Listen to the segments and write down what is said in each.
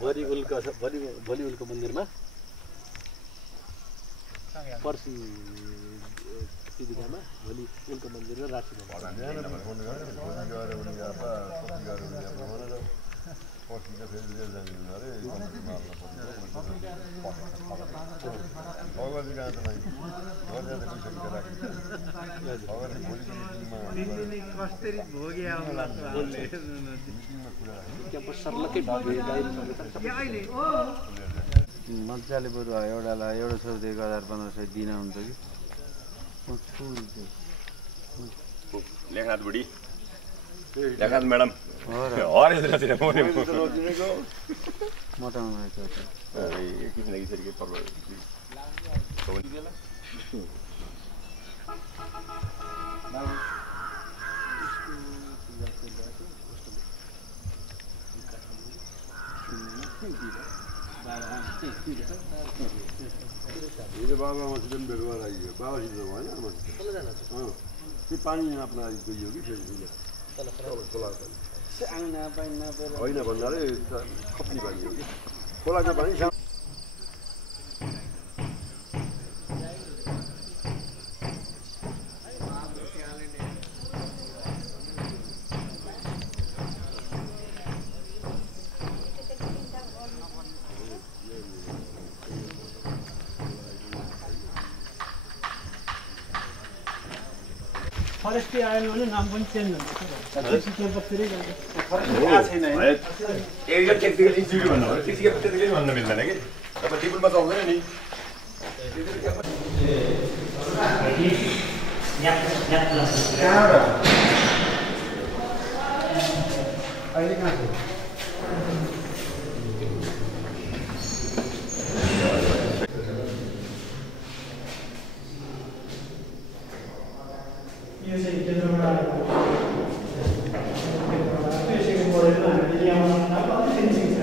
भोलि उल्को मन्दिरमा पर्सि सिद्धिकामा भोलि उल्को मन्दिरमा राशि मजाले बरु एउटालाई एउटा सोधेको 1500 दिन हुन्छ कि लेखनाथ बुढी लेखनाथ म्याडम मोटाउनु ये बाबा मस्जिद में बेगवा आई है बाबा जी लोग हैं ना मस्जिद हाँ ये पानी अपना गई होगी फिर चलो खोला से आउना पाइना पर होइन भन्नाले खप्ने पानी होगी खोला का पानी फरेस्टले आएन भने नाम पनि चेन्ज हुन्छ एरिया टेक्निकल इन्स्टिट्युट भन्नु पर्यो त्यतिकै भन्न मिल्दैन कि अब टिपुलमा चल्दैन नि अहिले कहाँ छ यो चाहिँ केन्द्रमा त्यसैको मोडल हामीले ल्याउन फिनिसिङ छ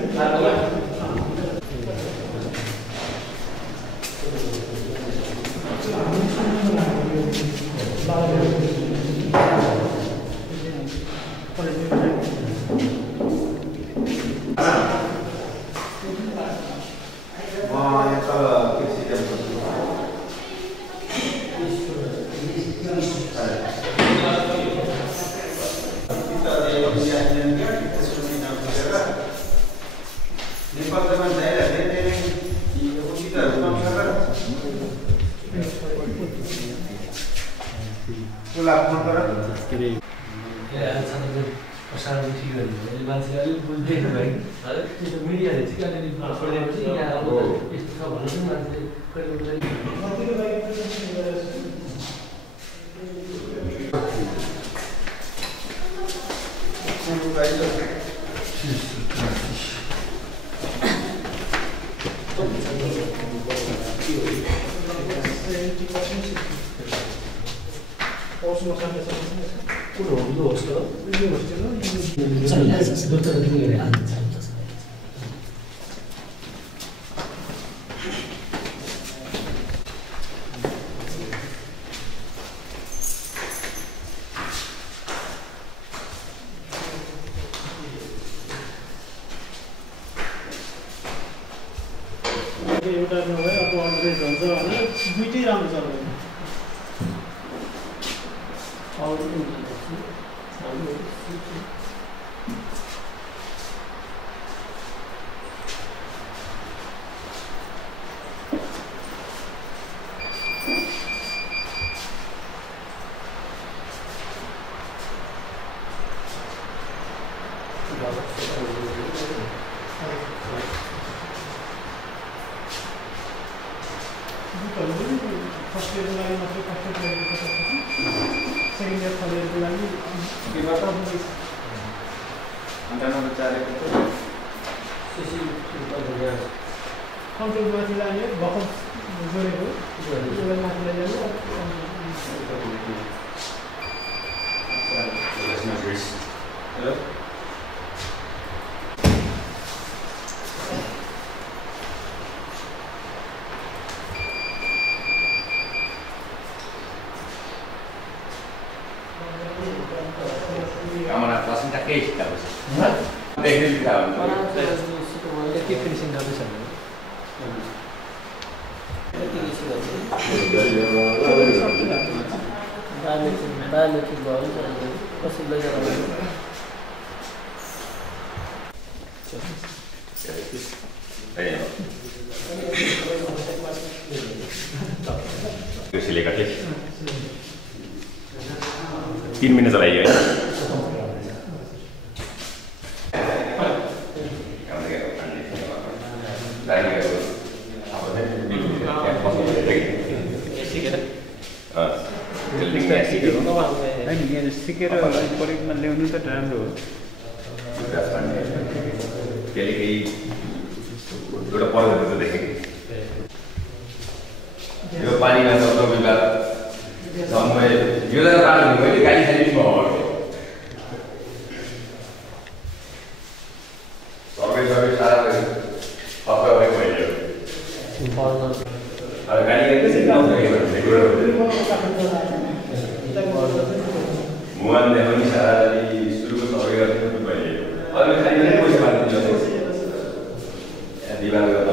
प्रसारण ठिक गरिदिनु मान्छे अलिक बुझ्दैन भाइ त्यो मिडियाले चाहिँ अलिअलि पढिदिएपछि यहाँ अब यस्तो छ भन्नु चाहिँ मान्छे कहिले एउटा नभए अब अन्ग्रेज हुन्छ भने दुईटै राम्रो छ फर्स्ट इयरको लागि मात्रै first year second year third इयरको लागि कन्ट्रोल माथि लाग्यो भर्खर जोडेको त्यसलाई माथि लैजानु Cámara, pasen de aquí, cabrón. बिर्खा हुन्छ के फिनिसिङ गर्दैछ बायोमेट्रिक भयो कसरी लैजानु त्यो सिलेका थिएँ 3 महिना चलाइयो है सिकेर प्रयोगमा ल्याउनु त राम्रो हो त्यसले केही एउटा पर्वत देखेँ यो पानीमा त तपाईँका समय यो जग्गा पानी मैले गाडी खाली भयो सबै सारा हप्ता भयो अब गाडी मुहान देखाउने सारा सुरुको सबै गर्ने भयो अरू खाली पैसा माग्नु दिवाली गर्दा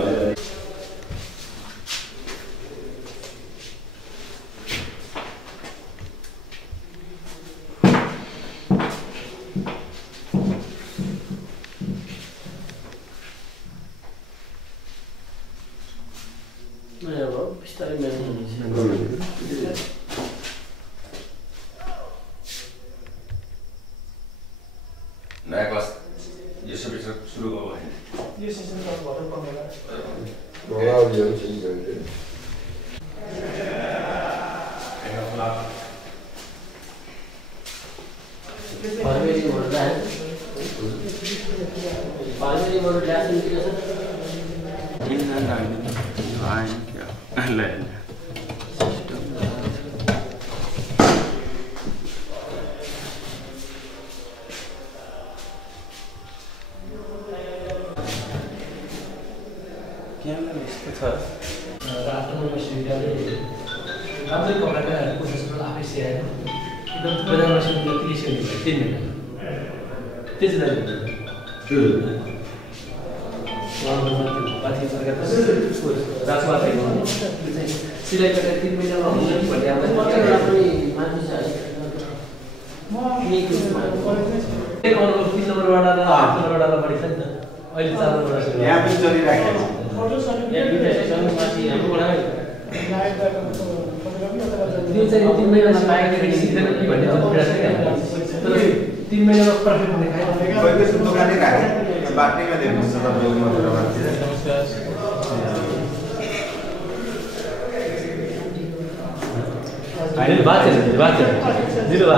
नयाँ क्लास यो सबै सुरु गर्नु होइन यो सेसन त भर्खर कमेला राम्रै पकाएर कोसिसमा आफै स्याहार एकदम बजारमा सुन्दा 30 हो 3 महिना त्यति नै पाथी सरकार राजमा थियो सिलाइ कटा 3 महिनामा हुन्छ कि भन्ने आउँदा पनि मान्छे छ म एक अनुभव 3 नम्बर वडा र 8 नम्बर वडामा बढी छ नि त अहिले 4 नम्बर वडा छ यहाँ पनि चलिराखेको छ यहाँ विदेशसँग माथि हाम्रो वडामै दिन चाहिँ 3 महिनामा पाएकोदेखि सिक्दैन कि भन्ने चाहिँ कुरा छैन तर 3 महिनामा पर्फेक्ट हुने खायो पहिलो दोकानै राखे बाटैमा देख्नुहुन्छ तपाईको नमस्कार अहिले बात छ दिनु भा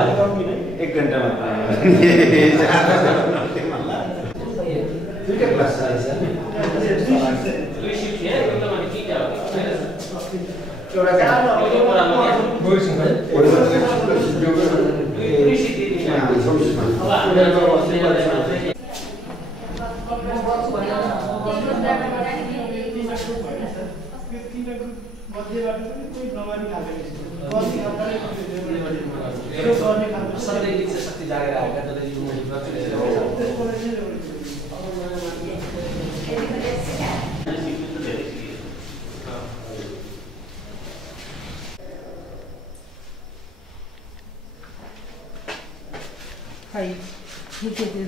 1 घण्टा मात्र दुईटा क्लास छ दुई शिफ्ट छ एउटा माने किटा हो एउटा शक्ति जागेर आएका तर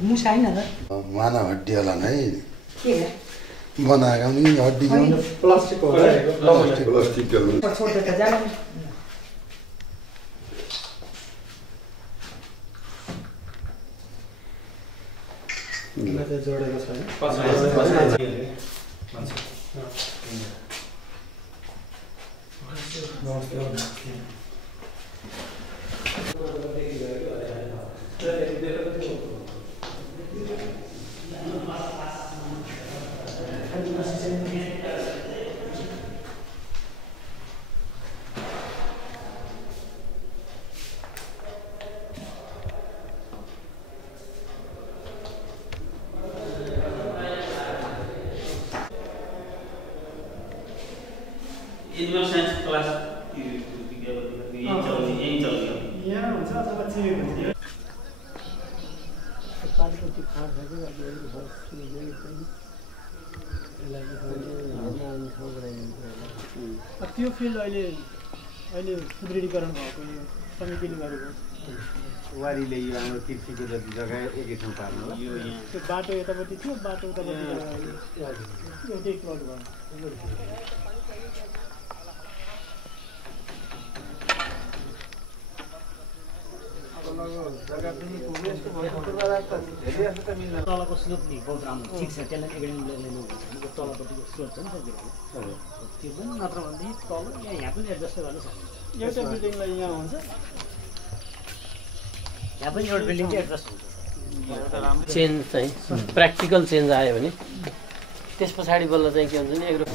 मुसा होइन र माना हड्डीवाला नै के बनाएका नि हड्डी प्लास्टिक हो प्लास्टिक छोड्दै त जानु जोडेको छैन एनिमल साइन्स क्लास यहाँ हुन्छ अथवा त्यो फिल्ड अहिले सुदृढीकरण भएको यो समितिले गरेको वारीले यो हाम्रो कृषिको जति जग्गा एकै ठाउँ पार्नु हो त्यो बाटो यतापट्टि थियो बाटो उतापट्टि एउटै प्लट भयो तलको स्लोप बहुत राम्रो ठिक छ त्यसलाई एकाडेमिकले लिनु तलपट्टिको स्लोप छ नि सजिलो त्यो पनि नत्र भनेदेखि तल यहाँ पनि एडजस्ट गर्न सक्छ एउटा बिल्डिङलाई यहाँ हुन्छ यहाँ पनि एउटा बिल्डिङ चाहिँ एडजस्ट हुन्छ चेन्ज चाहिँ प्र्याक्टिकल चेन्ज आयो भने त्यस पछाडि बल्ल चाहिँ के हुन्छ नि एग्रो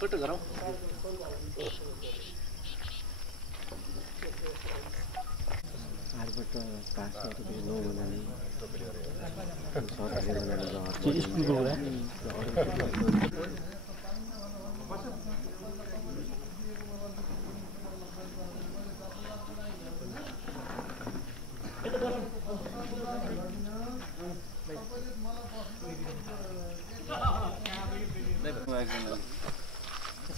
छोटो गरौँ स्कुलको कुरा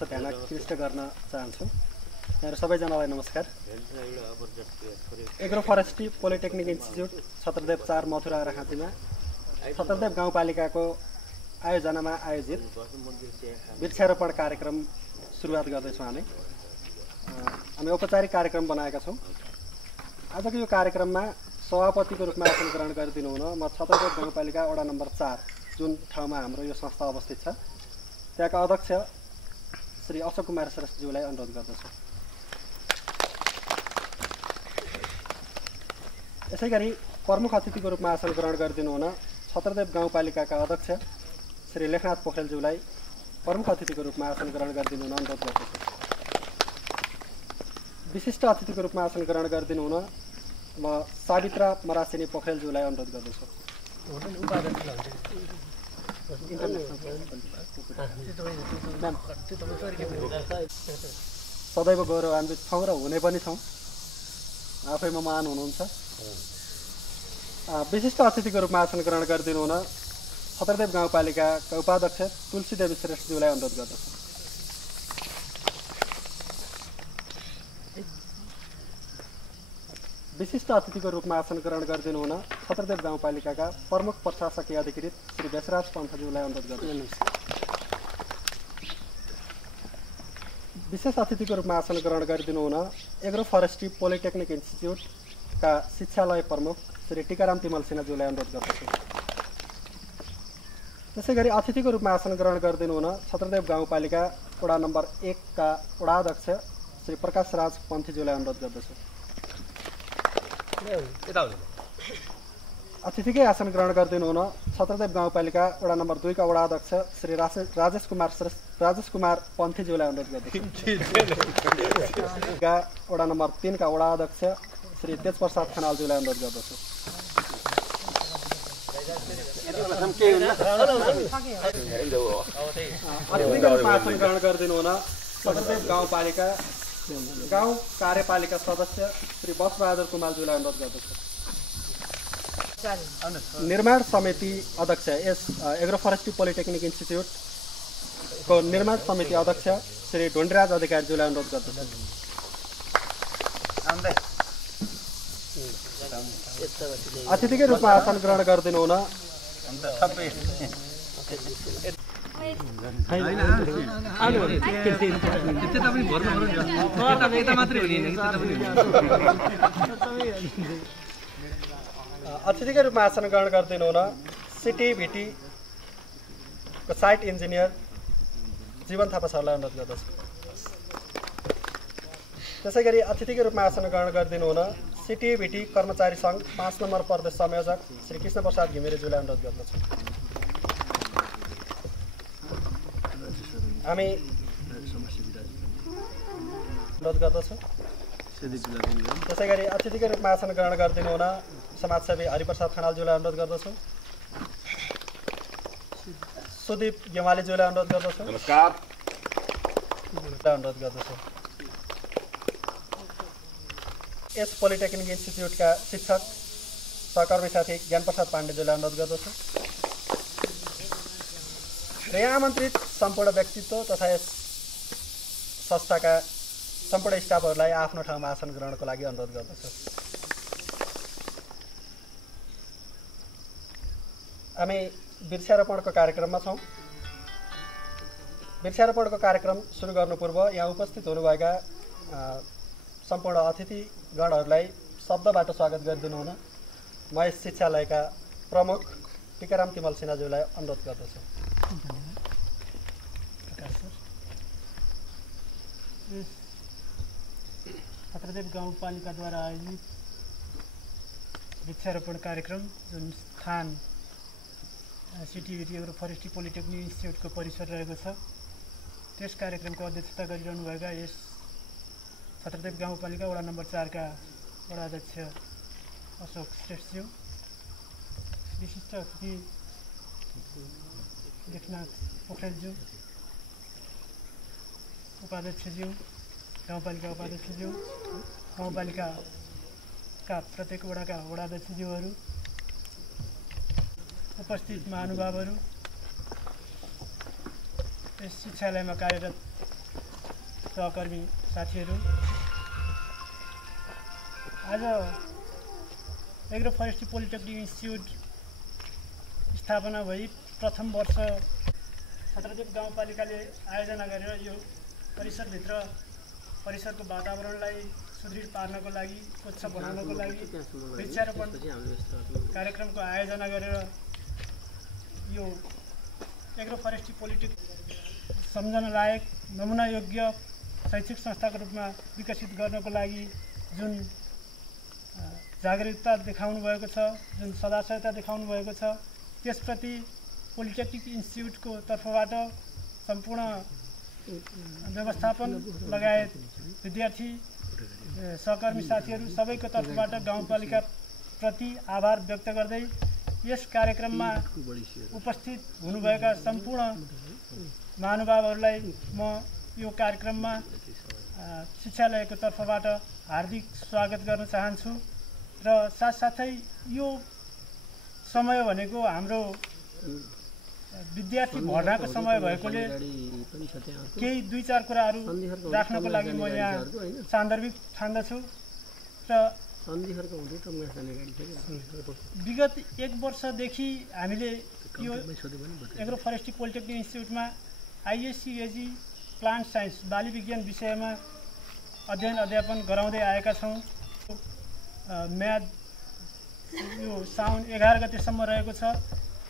ध्यान आकृष्ट गर्न चाहन्छु। यहाँहरू सबैजनालाई नमस्कार। Agro forestry polytechnic institute Chhatradev 4 Mathura र खाँचीमा छत्रदेव गाउँपालिकाको आयोजनामा आयोजित वृक्षारोपण कार्यक्रम सुरुवात गर्दैछौँ। हामी औपचारिक कार्यक्रम बनाएका छौँ। आजको यो कार्यक्रममा सभापतिको रूपमा आसन ग्रहण गरिदिनु हुन म छत्रदेव गाउँपालिका वडा नम्बर 4 जुन ठाउँमा हाम्रो यो संस्था अवस्थित छ त्यहाँका अध्यक्ष श्री अशोक कुमार श्रेष्ठज्यूलाई अनुरोध गर्दछु। यसै गरी प्रमुख अतिथिको रूपमा आसन ग्रहण गरिदिनु हुन छत्रदेव गाउँपालिकाका अध्यक्ष श्री लेखनाथ पोखरेलज्यूलाई प्रमुख अतिथिको रूपमा आसन ग्रहण गरिदिनु हुन अनुरोध गर्दछु। विशिष्ट अतिथिको रूपमा आसन ग्रहण गरिदिनु हुन म सावित्रा मरासिनी पोखरेलज्यूलाई अनुरोध गर्दछु। सदैव गौरवान्वित छौँ र हुने पनि छौँ। आफैमा महान हुनुहुन्छ। विशिष्ट अतिथिको रूपमा आसन ग्रहण गरिदिनु हुन छत्रदेव गाउँपालिकाका उपाध्यक्ष तुलसीदेवी श्रेष्ठज्यूलाई अनुरोध गर्दछु। विशिष्ट अतिथिको रूपमा आसन ग्रहण गरिदिनु हुन छत्रदेव गाउँपालिकाका प्रमुख प्रशासकीय अधिकृत श्री बेसराज पन्थज्यूलाई अनुरोध गर्दछु। विशेष अतिथिको रूपमा आसन ग्रहण गरिदिनु हुन एग्रो फरेस्ट्री पोलिटेक्निक इन्स्टिच्युटका शिक्षालय प्रमुख श्री टीकाराम तिमल सिन्हाज्यूलाई अनुरोध गर्दछु। त्यसै गरी अतिथिको रूपमा आसन ग्रहण गरिदिनु हुन छत्रदेव गाउँपालिका वडा नम्बर 1 का वडाध्यक्ष श्री प्रकाश राज पन्थीज्यूलाई अनुरोध गर्दछु। अतिथिकै आसन ग्रहण गरिदिनु हुन छत्रदेव गाउँपालिका वडा नम्बर 2 का वडाध्यक्ष श्री राजेश कुमार पन्थीज्यूलाई अनुरोध गर्दछु। वडा नम्बर 3 का वडाध्यक्ष श्री तेजप्रसाद खनालज्यूलाई अनुरोध गर्दछु। अतिथिको रूपमा आसन ग्रहण गरिदिनु हुन छत्रदेव गाउँपालिका गाउँ कार्यपालिका सदस्य श्री बसबहादुर कुमारज्यूलाई अनुरोध गर्दछु। निर्माण समिति अध्यक्ष यस एग्रो फरेस्ट्री पोलिटेक्निक इन्स्टिच्युटको निर्माण समिति अध्यक्ष श्री ढुण्डराज अधिकारीज्यूलाई अनुरोध गर्दछु। अतिथिकै रूपमा आसन ग्रहण गरिदिनु हुन अतिथिकै रूपमा आसन ग्रहण गरिदिनु हुन सिटिभिटीको साइट इन्जिनियर जीवन थापा सरलाई अनुरोध गर्दछु। त्यसै गरी अतिथिकै रूपमा आसन ग्रहण गरिदिनु हुन सिटिभिटी कर्मचारी सङ्घ 5 नम्बर प्रदेश संयोजक श्री कृष्ण प्रसाद घिमिरेज्यूलाई अनुरोध गर्दछु। हामी अनुरोध गर्दछु। त्यसै गरी अतिथिकै रूपमा आसन ग्रहण गरिदिनु हुन समाजसेवी हरिप्रसाद खनालज्यूलाई अनुरोध गर्दछु। सुदीप गेवालीज्यूलाई अनुरोध गर्दछु। नमस्कार। अनुरोध गर्दछु। यस पोलिटेक्निक इन्स्टिच्युटका शिक्षक सहकर्मी साथी ज्ञानप्रसाद पाण्डेज्यूलाई अनुरोध गर्दछु। र यहाँ आमन्त्रित सम्पूर्ण व्यक्तित्व तथा यस संस्थाका सम्पूर्ण स्टाफहरूलाई आफ्नो ठाउँमा आसन ग्रहणको लागि अनुरोध गर्दछु। हामी वृक्षारोपणको कार्यक्रममा छौँ। वृक्षारोपणको कार्यक्रम सुरु गर्नु पूर्व यहाँ उपस्थित हुनुभएका सम्पूर्ण अतिथिगणहरूलाई शब्दबाट स्वागत गरिदिनु हुन म यस शिक्षालयका प्रमुख टीकाराम तिमल सिन्हाज्यूलाई अनुरोध गर्दछु। छत्रदेव गाउँपालिकाद्वारा आयोजित वृक्षारोपण कार्यक्रम जुन स्थान सिटिभिटी एग्रो फरेस्ट्री पोलिटेक्निक इन्स्टिच्युटको परिसर रहेको छ, त्यस कार्यक्रमको अध्यक्षता गरिरहनुभएका यस छत्रदेव गाउँपालिका वडा नम्बर 4 का वडा अध्यक्ष अशोक श्रेष्ठज्यू, विशिष्ट अतिथि लेखनाथ पोखरेलज्यू, उपाध्यक्षज्यू, गाउँपालिका उपाध्यक्षज्यू, गाउँपालिकाका प्रत्येक वडाका वडाध्यक्षज्यूहरू, उपस्थित महानुभावहरू, यस शिक्षालयमा कार्यरत सहकर्मी साथीहरू, आज एग्रो फरेस्ट्री पोलिटेक्निक इन्स्टिच्युट स्थापना भई प्रथम वर्ष छत्रदेव गाउँपालिकाले आयोजना गरेर यो परिसरभित्र परिसरको वातावरणलाई सुदृढ पार्नको लागि, स्वच्छ बनाउनको लागि वृक्षारोपण कार्यक्रमको आयोजना गरेर यो एग्रो फरेस्ट्री पोलिटेक्निक सम्झन लायक नमुना योग्य शैक्षिक संस्थाको रूपमा विकसित गर्नको लागि जुन जागरुकता देखाउनु भएको छ, जुन सदाशयता देखाउनु भएको छ, त्यसप्रति पोलिटेक्निक इन्स्टिच्युटको तर्फबाट सम्पूर्ण व्यवस्थापन लगायत विद्यार्थी सहकर्मी साथीहरू सबैको तर्फबाट गाउँपालिका प्रति आभार व्यक्त गर्दै यस कार्यक्रममा उपस्थित हुनुभएका सम्पूर्ण महानुभावहरूलाई म यो कार्यक्रममा शिक्षालयको तर्फबाट हार्दिक स्वागत गर्न चाहन्छु। र साथसाथै यो समय भनेको हाम्रो विद्यार्थी भर्नाको समय भएकोले केही 2-4 कुराहरू राख्नको लागि म यहाँ सान्दर्भिक ठान्दछु। र विगत 1 वर्षदेखि हामीले यो एग्रो फरेस्ट्री पोलिटेक्निक इन्स्टिच्युटमा आइएससिएजी प्लान्ट साइन्स बाली विज्ञान विषयमा अध्ययन अध्यापन गराउँदै आएका छौँ। म्याद यो साउन 11 गतेसम्म रहेको छ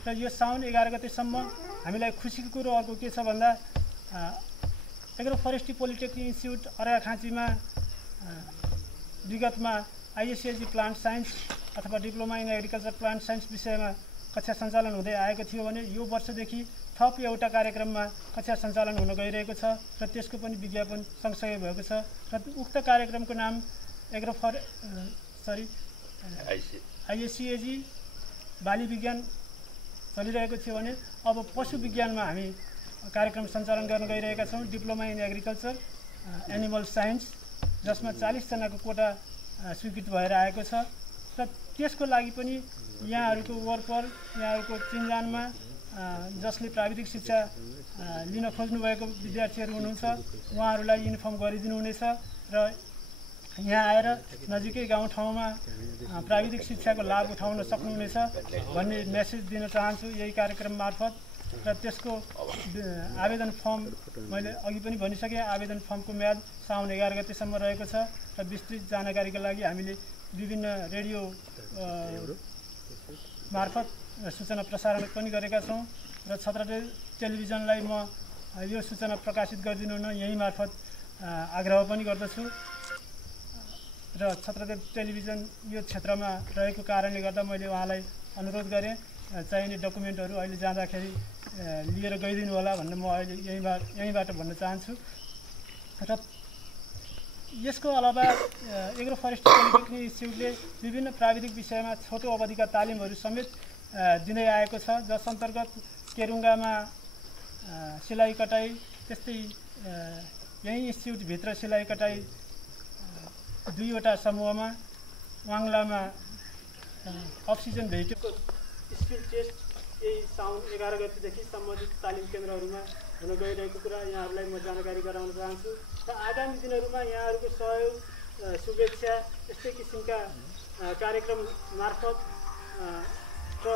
र यो साउन 11 गतेसम्म हामीलाई खुसीको कुरो अर्को के छ भन्दा एग्रो फरेस्ट्री पोलिटेक्निक इन्स्टिच्युट अर्घाखाँचीमा विगतमा आइएससिएजी प्लान्ट साइन्स अथवा diploma in agriculture plant science विषयमा कक्षा सञ्चालन हुँदै आएको थियो भने यो वर्षदेखि थप एउटा कार्यक्रममा कक्षा सञ्चालन हुन गइरहेको छ र त्यसको पनि विज्ञापन सँगसँगै भएको छ। र उक्त कार्यक्रमको नाम आइएससिएजी बाली विज्ञान चलिरहेको थियो भने अब पशु विज्ञानमा हामी कार्यक्रम सञ्चालन गर्न गइरहेका छौँ। Diploma in agriculture animal science, जसमा 40 जनाको कोटा स्वीकृत भएर आएको छ र त्यसको लागि पनि यहाँहरूको वरपर यहाँहरूको चिन्जानमा जसले प्राविधिक शिक्षा लिन खोज्नुभएको विद्यार्थीहरू हुनुहुन्छ उहाँहरूलाई इन्फर्म गरिदिनुहुनेछ र यहाँ आएर नजिकै गाउँठाउँमा प्राविधिक शिक्षाको लाभ उठाउन सक्नुहुनेछ भन्ने मेसेज दिन चाहन्छु यही कार्यक्रम मार्फत। र त्यसको आवेदन फर्म मैले अघि पनि भनिसकेँ, आवेदन फर्मको म्याद साउन 11 गतेसम्म रहेको छ र विस्तृत जानकारीका लागि हामीले विभिन्न रेडियो मार्फत सूचना प्रसारण पनि गरेका छौँ र छत्रदेव टेलिभिजनलाई म यो सूचना प्रकाशित गरिदिनु हुन यही मार्फत आग्रह पनि गर्दछु। र छत्रदेव टेलिभिजन यो क्षेत्रमा रहेको कारणले गर्दा मैले उहाँलाई अनुरोध गरेँ चाहिने डकुमेन्टहरू अहिले जाँदाखेरि लिएर गइदिनु होला भन्ने म अहिले यहीँबाट भन्न चाहन्छु। र यसको अलावा एग्रो फरेस्ट्री पोलिटेक्निक इन्स्टिट्युटले विभिन्न प्राविधिक विषयमा छोटो अवधिका तालिमहरू समेत दिँदै आएको छ, जस अन्तर्गत केरुङ्गामा सिलाइ कटाई, त्यस्तै यही इन्स्टिट्युटभित्र सिलाइ कटाई 2वटा समूहमा, वाङ्लामा अक्सिजन भेहिकलको स्किल टेस्ट यही साउन 11 गतेदेखि सम्बन्धित तालिम केन्द्रहरूमा हुन गइरहेको कुरा यहाँहरूलाई म जानकारी गराउन चाहन्छु। र आगामी दिनहरूमा यहाँहरूको सहयोग, शुभेच्छा, यस्तै किसिमका कार्यक्रम मार्फत र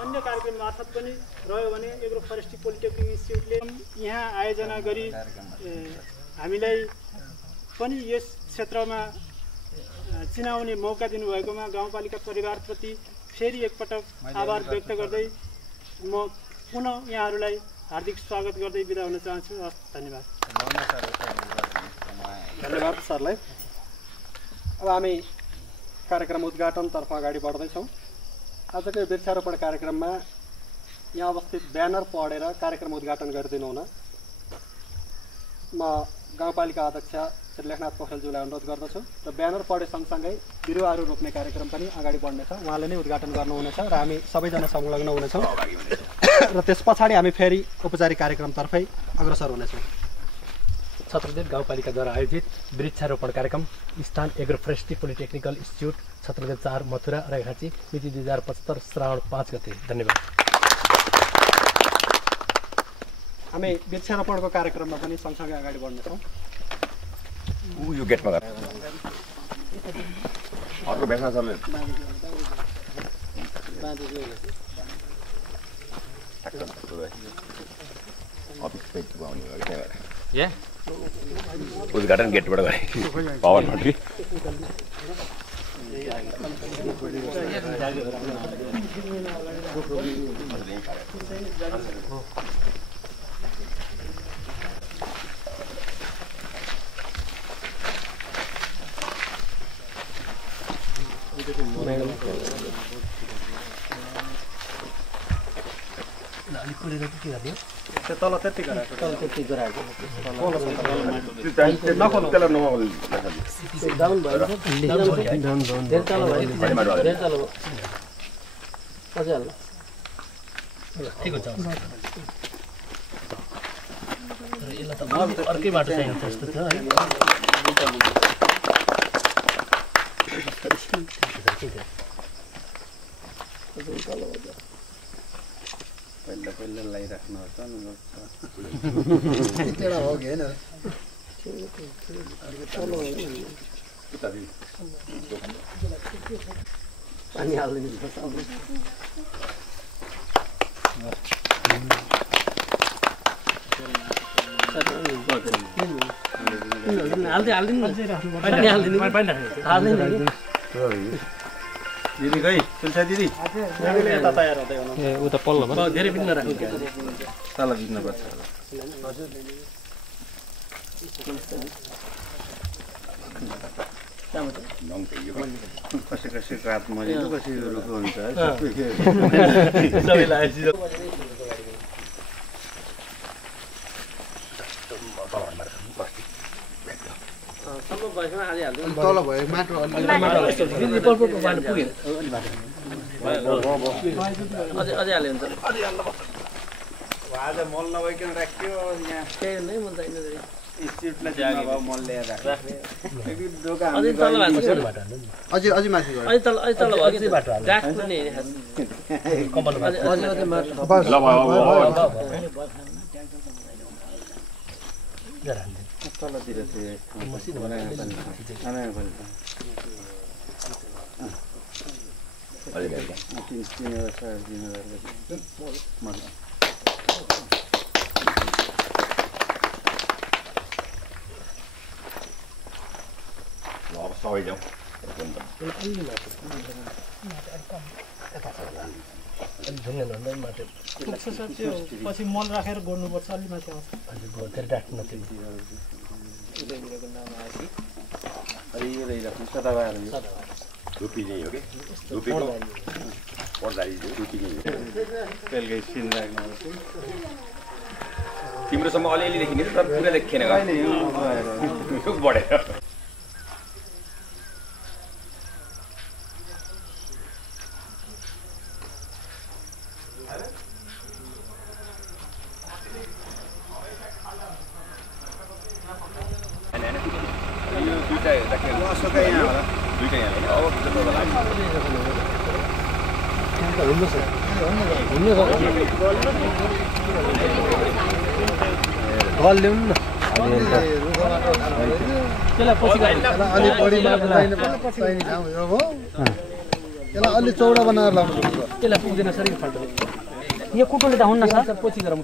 अन्य कार्यक्रम मार्फत पनि रह्यो भने एग्रो फरेस्ट्री पोलिटेक्निक इन्स्टिट्युटले यहाँ आयोजना गरी हामीलाई पनि यस क्षेत्रमा चिनाउने मौका दिनुभएकोमा गाउँपालिका परिवारप्रति फेरि एकपटक आभार व्यक्त गर्दै म पुनः यहाँहरूलाई हार्दिक स्वागत गर्दै बिदा हुन चाहन्छु। धन्यवाद। धन्यवाद सरलाई। अब हामी कार्यक्रम उद्घाटनतर्फ अगाडि बढ्दैछौँ। आजको यो वृक्षारोपण कार्यक्रममा यहाँ अवस्थित ब्यानर पढेर कार्यक्रम उद्घाटन गरिदिनु हुन म गाउँपालिका अध्यक्ष श्री लेखनाथ पोखरेलज्यूलाई अनुरोध गर्दछु। र ब्यानर पढे सँगसँगै बिरुवाहरू रोप्ने कार्यक्रम पनि अगाडि बढ्नेछ, उहाँले नै उद्घाटन गर्नुहुनेछ र हामी सबैजना संलग्न हुनेछौँ। र त्यस पछाडि हामी फेरि औपचारिक कार्यक्रमतर्फै अग्रसर हुनेछौँ। छत्रदेव गाउँपालिकाद्वारा आयोजित वृक्षारोपण कार्यक्रम स्थान agro forestry polytechnical institute Chhatradev 4 Mathura रैखाँची मिति 2075 श्रावण 5 गते। धन्यवाद। हामी वृक्षारोपणको कार्यक्रममा पनि सँगसँगै अगाडि बढ्नेछौँ। यो गेटमा गएर अर्को भेषा सरले उद्घाटन गेटबाट गरे पवन भट्टी तल त्यति गराएको अर्कै बाटो चाहिन्छ जस्तो थियो है। पहिला लगाइराख्नुहोस् पानी हालिदिनु दिदी खै तुलसा दिदी उता पल्लो धेरै बिग्न राख्नु तल बिग्नुपर्छ कसै कसैको हात मरेको कसैको रुखो हुन्छ तल भयो माटो अझै हाल्यो भने आज मल नभइकन राख्यो यहाँ त्यही नै मन छैन इन्स्टिट्युटलाई जाने भयो मल ल्याएर राख्ने एक दोकान अझै तल भएको छ अझै माथि गयो अझै तल भएको छ गाठ पनि अझै माथि तलतिर चाहिँ मसिनो बनाएर पनि अब सबै जाउँ पुग्छ सर त्यो पछि मल राखेर गोड्नुपर्छ अलि माथि आउँछ धुपी चाहिँ हो कि धुपीको पर्दारी धुपी बेलुकै सिन राख्नु तिम्रोसम्म अलिअलि देखिने तर पुरा देखिएन बढेर अलि चौडा बनाएर लाउनुपर्छ त्यसलाई पुग्दैन सर यो फाल्टो यो कुटोले त हुन्न सर पछि गरौँ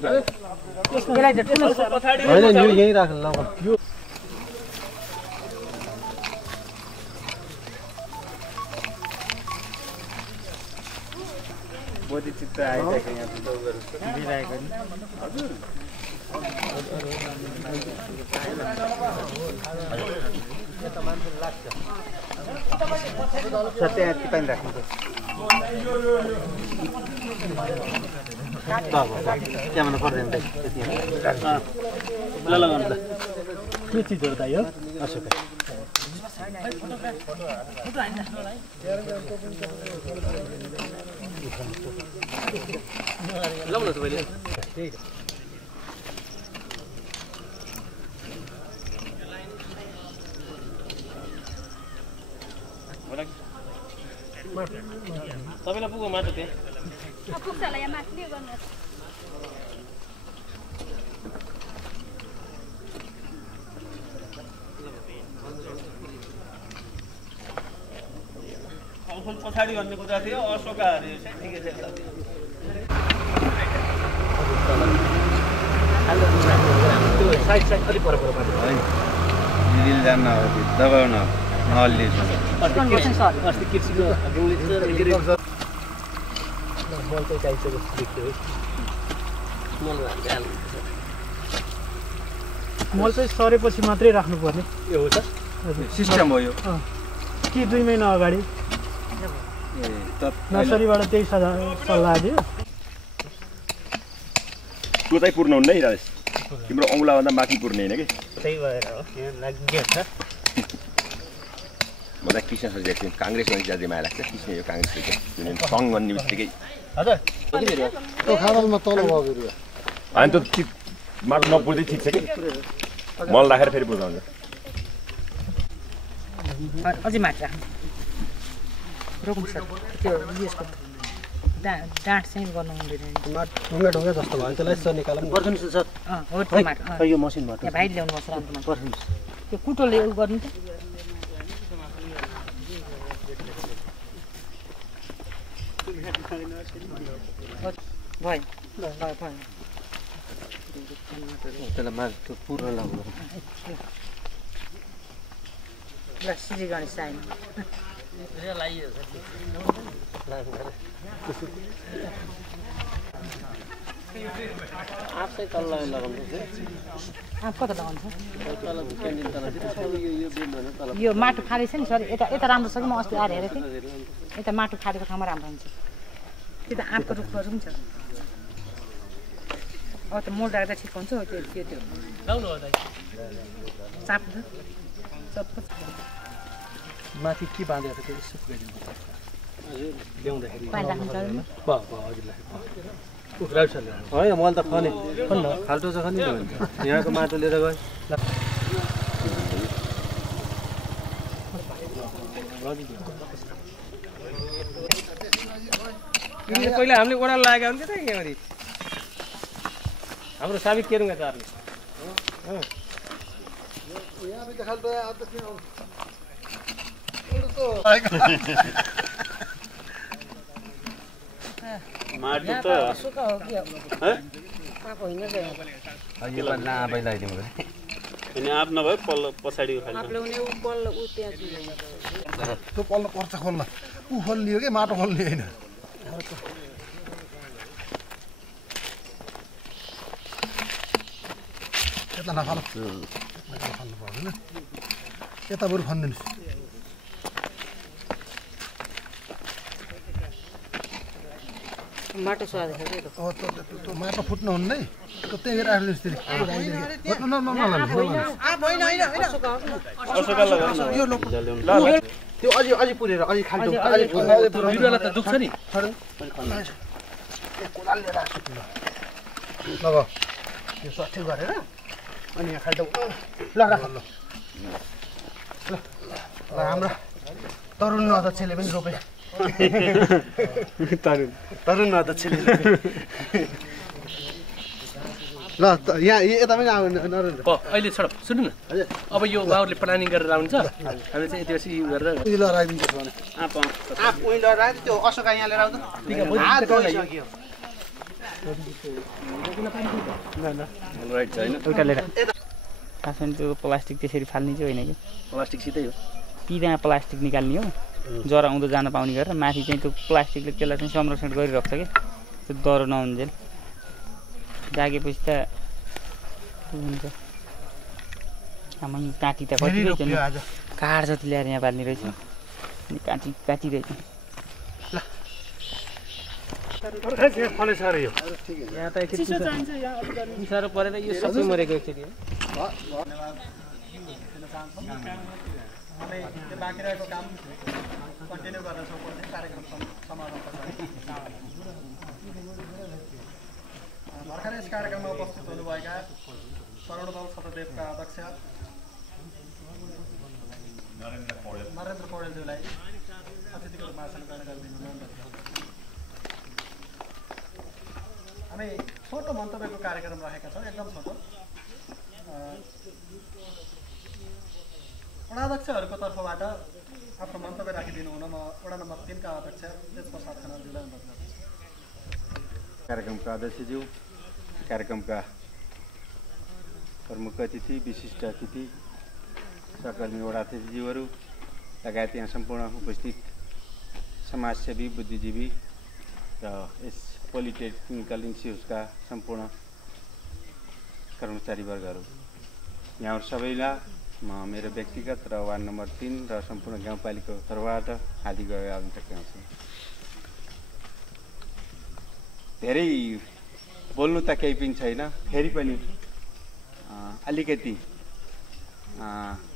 यसलाई चाहिँ ठुलो होइन यो यही राख्नु ल यो बोधी चित्त आइरहेको यहाँ दिइरहेको नि सत्य पनि राख्नु त्यहाँ पर्दैन ल लगाउनु त के चिजहरू त यो अशोक लाउन त पहिले तपाईँलाई पुग्यो माटो त्यहाँ पुग्छ होला यहाँ माथि गर्नु पछाडि भन्ने कुरा थियो अशोकाहरू ठिकै छ साइड साइड अलिक पर जान्न दबाउन नहल्ली अस्ति कृषिको मल चाहिँ चाहिन्छ जस्तो देख्थ्यो है मल चाहिँ सरेपछि मात्रै राख्नुपर्ने यो हो त सिस्टम हो यो कि 2 महिना अगाडि नर्सरीबाट त्यही सल्लाह दियो त्यो चाहिँ पूर्ण हुन्न है राजेश तिम्रो औँलाभन्दा माथि पुर्ने होइन कि त्यही भएर हो यहाँ लाग्यो छ म त कृष्ण सर देख्छु काङ्ग्रेसमा ज्यादै माया लाग्छ कृष्ण यो काङ्ग्रेसको जुन सङ भन्ने बित्तिकै हजुर त्यो खाडलमा तल भयो होइन त्यो माटो नपुर्दै ठिक छ कि मल राखेर फेरि बुझाउँछ अझै माथि राख्नु रोक्नु सर त्यो यसको डाँठ चाहिँ गर्नु हुँदैन ढुङ्गा ढुङ्गा जस्तो भयो त्यसलाई यसो निकालौँ पर्खिनुहोस् सर हो त्यो माटो यो मसिनबाट यहाँ भाइ ल्याउनुपर्छ राम्रोमा पर्खिनुहोस् त्यो कुटोले उयो गर्नु त भयो त्यसलाई माटो पुर्न लाउनु ल सिजी गणेश चाहिने आफ चाहिँ तल लगाउनु आफ कता लगाउँछ यो माटो फालेछ नि सर यता यता राम्रो छ कि म अस्ति आएर हेरेको थिएँ यता माटो फालेको ठाउँमा राम्रो हुन्छ त्यता आँपको रुखहरू पनि छ अब त मोल राख्दा ठिक हुन्छ त्यो लाउनु हो दाइ चाप माथि के बाँधेको थियो यसो पुगाइदिनु हजुर ल्याउँदाखेरि पानी राख्नु पर्दैन हजुर होइन मैले त खने खाल्टो छ खनि भन्छ यहाँको माटो लिएर गयो पहिला हामीले ओडाल लागेको हुन्थ्यो त यहाँनिर हाम्रो साबिक केरुङ्गा चारले माटो त अनि आँप नभए पल्लो पछाडिको खालको त्यो पल्लो पर्छ खोल्न ऊ खोल्लियो कि माटो खोल्ने होइन यता नफाल फाल्नु पर्दैन यता बरु खनिदिनुहोस् माटो स्वाद त्यो माटो फुट्नु हुन्न है त्यो त्यही राख्नुहोस् त्यो अलि पुरेर अलि खाल्टो बिरुवालाई त दुख्छ नि ल यो सठ्य गरेर अनि यहाँ खाल्टो ल राख ल हाम्रो तरुण अध्यक्षले पनि रोपे तरुण अध्यक्षले ल यहाँ यता पनि नरेन्द्र अहिले छोड सुन्नु न अब यो बाबुले प्लानिङ गरेर आउँछ हामी चाहिँ यति बेसी गरेर लगाइदिन्छ भने आँप उहिले लगाएर त्यो अशोका यहाँ लिएर आउँछ खासमा त्यो प्लास्टिक त्यसरी फाल्ने चाहिँ होइन कि प्लास्टिक सिधै हो पिँधा प्लास्टिक निकाल्ने हो जरा आउँदो जान पाउने गरेर माथि चाहिँ त्यो प्लास्टिकले त्यसलाई चाहिँ संरक्षण गरिरहेको छ कि त्यो दह्रो नहुन्जेल जागेपछि त हुन्छ आमा काँटी त कति रहेछ नि काठ जति ल्याएर यहाँ पाल्ने रहेछ अनि काँटी रहेछ यहाँ त एकछिन साह्रो परेर यो सबै मरेको एकचोटि त्यो बाँकी रहेको काम कन्टिन्यू गर्न सक्छौँ कार्यक्रम समापन पछाडि भर्खरै यस कार्यक्रममा उपस्थित हुनुभएका तरुणदल सतदेवका अध्यक्ष नरेन्द्र पौडेलज्यूलाई अतिथिको रूपमा आसन ग्रहण गरिदिनु हामी छोटो मन्तव्यको कार्यक्रम राखेका छौँ एकदम छोटो वडाध्यक्षहरूको तर्फबाट आफ्नो मन्तव्य राखिदिनु हुन म वडा नम्बर 3 का अध्यक्ष तेजप्रसाद खनालज्यूलाई अनुरोध गर्दछु कार्यक्रमका अध्यक्षज्यू कार्यक्रमका प्रमुख अतिथि विशिष्ट अतिथि सहकर्मी वडा अध्यक्षज्यूहरू लगायत यहाँ सम्पूर्ण उपस्थित समाजसेवी बुद्धिजीवी र यस पोलिटेक्निकल इन्स्टिट्युटका सम्पूर्ण कर्मचारीवर्गहरू यहाँहरू सबैलाई म मेरो व्यक्तिगत र वार्ड नम्बर 3 र सम्पूर्ण गाउँपालिकाको तर्फबाट हार्दिक अभिनन्दन चाहन्छु। धेरै बोल्नु त केही पनि छैन फेरि पनि अलिकति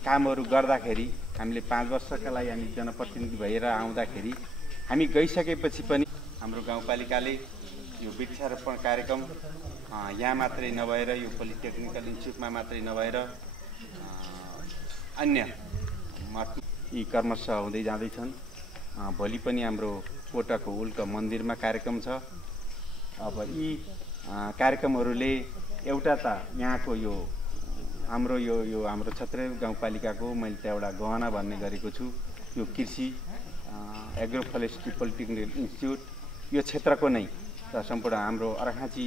कामहरू गर्दाखेरि हामीले 5 वर्षका लागि हामी जनप्रतिनिधि भएर आउँदाखेरि हामी गइसकेपछि पनि हाम्रो गाउँपालिकाले यो वृक्षारोपण कार्यक्रम यहाँ मात्रै नभएर यो पोलिटेक्निकल इन्स्टिट्युटमा मात्रै नभएर अन्य यी कर्मश हुँदै जाँदैछन्। भोलि पनि हाम्रो कोटाको उल्का मन्दिरमा कार्यक्रम छ। अब यी कार्यक्रमहरूले एउटा त यहाँको यो हाम्रो क्षेत्रीय गाउँपालिकाको मैले त एउटा गहना भन्ने गरेको छु। यो कृषि एग्रो फरेस्ट्री पोलिटेक्निकल इन्स्टिट्युट यो क्षेत्रको नै र सम्पूर्ण हाम्रो अर्घाँची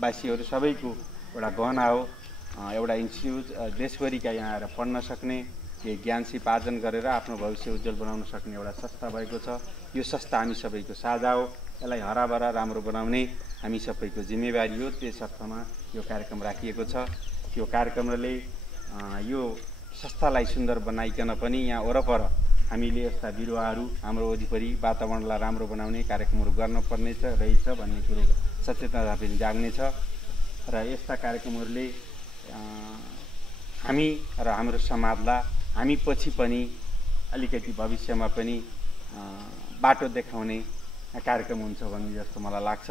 वासीहरू सबैको एउटा गहना हो। एउटा इन्स्टिट्युट देशभरिका यहाँ आएर पढ्न सक्ने ज्ञान सिप आर्जन गरेर आफ्नो भविष्य उज्जवल बनाउन सक्ने एउटा संस्था भएको छ। यो संस्था हामी सबैको साझा हो। यसलाई हराभरा राम्रो बनाउने हामी सबैको जिम्मेवारी हो। त्यस अर्थमा यो कार्यक्रम राखिएको छ। यो कार्यक्रमले यो संस्थालाई सुन्दर बनाइकन पनि यहाँ वरपर हामीले यस्ता बिरुवाहरू हाम्रो वरिपरि वातावरणलाई राम्रो बनाउने कार्यक्रमहरू गर्नुपर्ने रहेछ भन्ने कुरो सचेतनता पनि जाग्नेछ र यस्ता कार्यक्रमहरूले हामी र हाम्रो समाजलाई हामी पछि पनि अलिकति भविष्यमा पनि बाटो देखाउने कार्यक्रम हुन्छ भन्ने जस्तो मलाई लाग्छ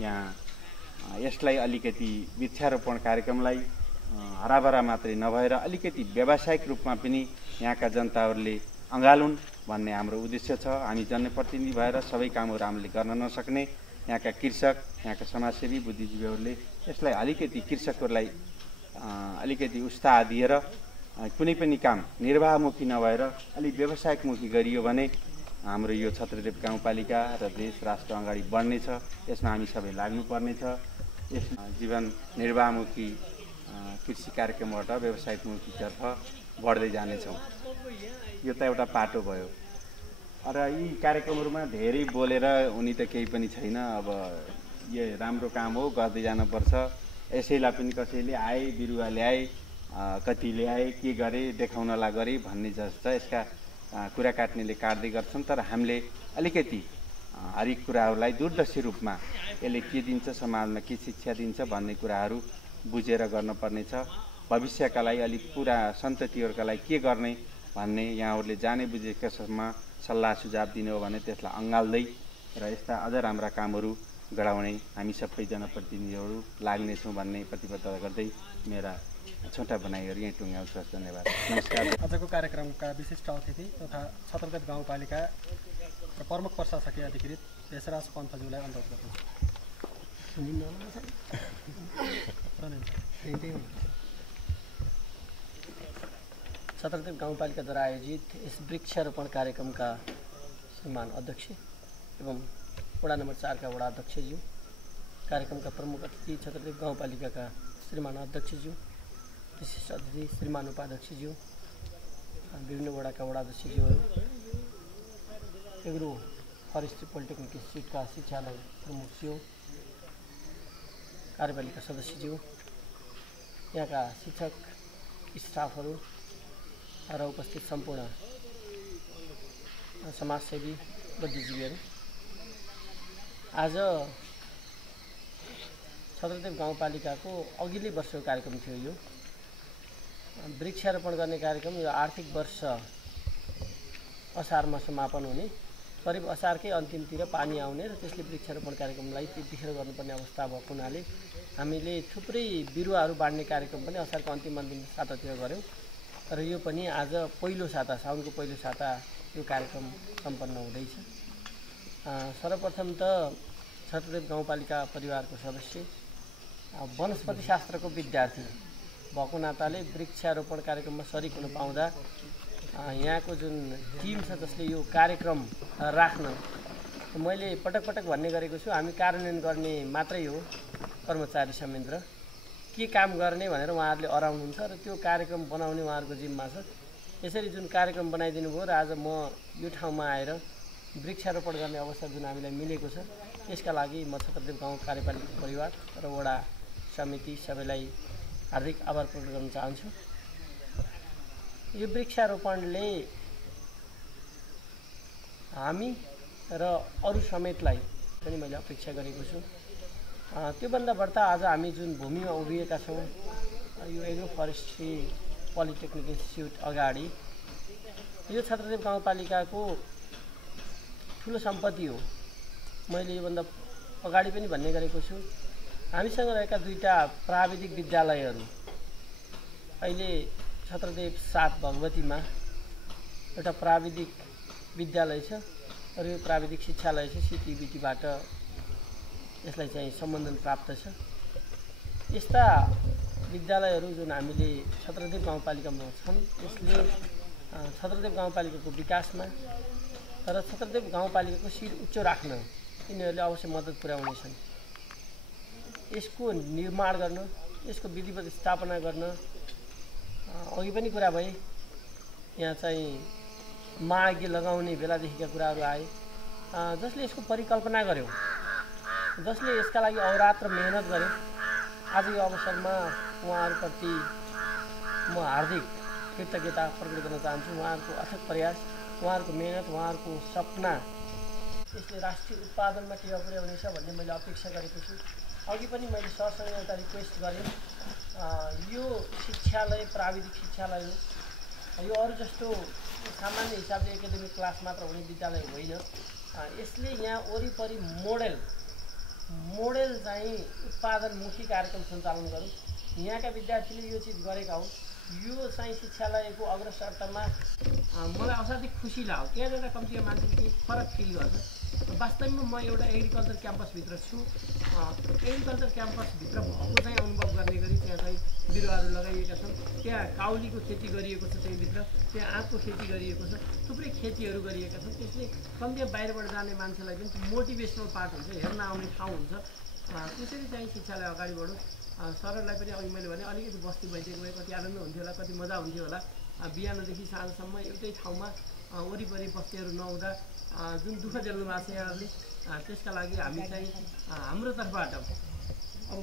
यहाँ यसलाई अलिकति वृक्षारोपण कार्यक्रमलाई हराभरा मात्रै नभएर अलिकति व्यावसायिक रूपमा पनि यहाँका जनताहरूले अँगालुन् भन्ने हाम्रो उद्देश्य छ। हामी जनप्रतिनिधि भएर सबै कामहरू हामीले गर्न नसक्ने यहाँका कृषक, यहाँका समाजसेवी बुद्धिजीवीहरूले यसलाई अलिकति कृषकहरूलाई अलिकति उत्साह दिएर कुनै पनि काम निर्वाहमुखी नभएर अलि व्यवसायिकमुखी गरियो भने हाम्रो यो छत्रदेव गाउँपालिका र देश राष्ट्र अगाडि बढ्नेछ। यसमा हामी सबै लाग्नुपर्नेछ। यस जीवन निर्वाहमुखी कृषि कार्यक्रमबाट व्यवसायिकमुखीतर्फ बढ्दै जानेछौँ। यो त एउटा पाटो भयो। र यी कार्यक्रमहरूमा धेरै बोलेर उनी त केही पनि छैन। अब यो राम्रो काम हो, गर्दै जानुपर्छ। यसैलाई पनि कसैले आए, बिरुवा ल्याए, कति ल्याए, के गरे, देखाउनलाई गरे भन्ने जस्तो यसका कुरा काट्नेले काट्दै गर्छन्। तर हामीले अलिकति हरेक कुराहरूलाई दूरदर्शी रूपमा यसले के दिन्छ, समाजमा के शिक्षा दिन्छ भन्ने कुराहरू बुझेर गर्नुपर्नेछ। भविष्यका लागि अलिक पुरा सन्ततिहरूका लागि के गर्ने भन्ने यहाँहरूले जाने बुझेकासम्म सल्लाह सुझाव दिने हो भने त्यसलाई अँगाल्दै र यस्ता अझ राम्रा कामहरू गराउने हामी सबै जनप्रतिनिधिहरू लाग्नेछौँ भन्ने प्रतिबद्धता गर्दै मेरा छोटा बनाइहरू यहीँ टुङ्ग्याउँछु। धन्यवाद, नमस्कार। आजको कार्यक्रमका विशिष्ट अतिथि तथा छत्रदेव गाउँपालिका र प्रमुख प्रशासकीय अधिकृत भेषराज पन्थज्यूलाई अनुरोध गर्छु। छत्रदेव गाउँपालिकाद्वारा आयोजित यस वृक्षारोपण कार्यक्रमका श्रीमान अध्यक्ष एवं वडा नम्बर 4 का वडा अध्यक्षज्यू, कार्यक्रमका प्रमुख अतिथि छत्रदेव गाउँपालिकाका श्रीमान अध्यक्षज्यू, विशिष्ट अतिथि श्रीमान उपाध्यक्षज्यू, विभिन्न वडाका वडाध्यक्षज्यूहरू, एग्रो फरेस्ट्री पोलिटेक्निक इन्स्टिट्युटका शिक्षालय प्रमुखज्यू, कार्यपालिका सदस्यज्यू, यहाँका शिक्षक स्टाफहरू र उपस्थित सम्पूर्ण समाजसेवी बुद्धिजीवीहरू, आज छत्रदेव गाउँपालिकाको अघिल्लै वर्षको कार्यक्रम थियो। यो वृक्षारोपण गर्ने कार्यक्रम यो आर्थिक वर्ष असारमा समापन हुने, करिब असारकै अन्तिमतिर पानी आउने र त्यसले वृक्षारोपण कार्यक्रमलाई त्यतिखेर गर्नुपर्ने अवस्था भएको हुनाले हामीले थुप्रै बिरुवाहरू बाँड्ने कार्यक्रम पनि असारको अन्तिम सातातिर गऱ्यौँ। तर यो पनि आज पहिलो साता, साउनको पहिलो साता यो कार्यक्रम सम्पन्न हुँदैछ। सर्वप्रथम त छत्रदेव गाउँपालिका परिवारको सदस्य, वनस्पति शास्त्रको विद्यार्थी भएको नाताले वृक्षारोपण कार्यक्रममा सरिक हुन पाउँदा यहाँको जुन टिम छ जसले यो कार्यक्रम राख्न, मैले पटक पटक भन्ने गरेको छु, हामी कार्यान्वयन गर्ने मात्रै हो कर्मचारी संयन्त्र, के काम गर्ने भनेर उहाँहरूले अराउनुहुन्छ र त्यो कार्यक्रम बनाउने उहाँहरूको जिम्मा छ। यसरी जुन कार्यक्रम बनाइदिनु भयो र आज म यो ठाउँमा आएर वृक्षारोपण गर्ने अवसर जुन हामीलाई मिलेको छ, यसका लागि म छत्रदेव गाउँ कार्यपालिका परिवार र वडा समिति सबैलाई हार्दिक आभार प्रकट गर्न चाहन्छु। यो वृक्षारोपणले हामी र अरू समेतलाई पनि मैले अपेक्षा गरेको छु। त्योभन्दा बढ्ता आज हामी जुन भूमिमा उभिएका छौँ, यो एग्रो फरेस्ट्री पोलिटेक्निक इन्स्टिट्युट अगाडि, यो छत्रदेव गाउँपालिकाको ठुलो सम्पत्ति हो। मैले योभन्दा अगाडि पनि भन्ने गरेको छु, हामीसँग रहेका दुईटा प्राविधिक विद्यालयहरू, अहिले छत्रदेव 7 भगवतीमा एउटा प्राविधिक विद्यालय छ र यो प्राविधिक शिक्षालय चाहिँ सिटिबिटीबाट यसलाई चाहिँ सम्बन्धन प्राप्त छ। यस्ता विद्यालयहरू जुन हामीले छत्रदेव गाउँपालिकामा छन्, यसले छत्रदेव गाउँपालिकाको विकासमा र छत्रदेव गाउँपालिकाको शिर उच्च राख्न यिनीहरूले अवश्य मद्दत पुर्याउनेछन्। यसको निर्माण गर्न, यसको विधिवत स्थापना गर्न अघि पनि कुरा भए, यहाँ चाहिँ मागी लगाउने बेलादेखिका कुराहरू आए, जसले यसको परिकल्पना गर्यो, जसले यसका लागि अहोरात्र मेहनत गर्यो। आज यो अवसरमा उहाँहरूप्रति म हार्दिक कृतज्ञता प्रकट गर्न चाहन्छु। उहाँहरूको अथक प्रयास, उहाँहरूको मेहनत, उहाँहरूको सपना यसले राष्ट्रिय उत्पादनमा टेवा पुर्याउनेछ भन्ने मैले अपेक्षा गरेको छु। अघि पनि मैले सरसँग एउटा रिक्वेस्ट गरेँ, यो शिक्षालय प्राविधिक शिक्षालय हो, यो अरू जस्तो सामान्य हिसाबले एकाडेमिक क्लास मात्र हुने विद्यालय होइन। यसले यहाँ वरिपरि मोडेल मोडेल चाहिँ उत्पादनमुखी कार्यक्रम सञ्चालन गरौँ। यहाँका विद्यार्थीले यो चिज गरेका हुन्। यो चाहिँ शिक्षालयको अग्रसरतामा मलाई असाध्यै खुसी लाग्यो। त्यहाँ जाँदा कम्तीमा मान्छेले केही फरक फिल गर्छ। वास्तवमा म एउटा एग्रिकल्चर क्याम्पसभित्र छु। एग्रिकल्चर क्याम्पसभित्र भएको चाहिँ अनुभव गर्ने गरी त्यहाँ चाहिँ बिरुवाहरू लगाइएका छन्। त्यहाँ काउलीको खेती गरिएको छ, त्यहीँभित्र त्यहाँ आँपको खेती गरिएको छ, थुप्रै खेतीहरू गरिएका छन्। त्यसले कम्तीमा बाहिरबाट जाने मान्छेलाई पनि मोटिभेसनल पार्ट हुन्छ, हेर्न आउने ठाउँ हुन्छ। त्यसरी चाहिँ शिक्षालय अगाडि बढोस्। सरहरूलाई पनि अघि मैले भने अलिकति बस्ती भइदिएको भए कति आनन्द हुन्थ्यो होला, कति मजा हुन्थ्यो होला। बिहानदेखि साँझसम्म एउटै ठाउँमा वरिपरि बस्तीहरू नहुँदा जुन दुःख झेल्नु भएको छ यहाँहरूले, त्यसका लागि हामी चाहिँ हाम्रो तर्फबाट अब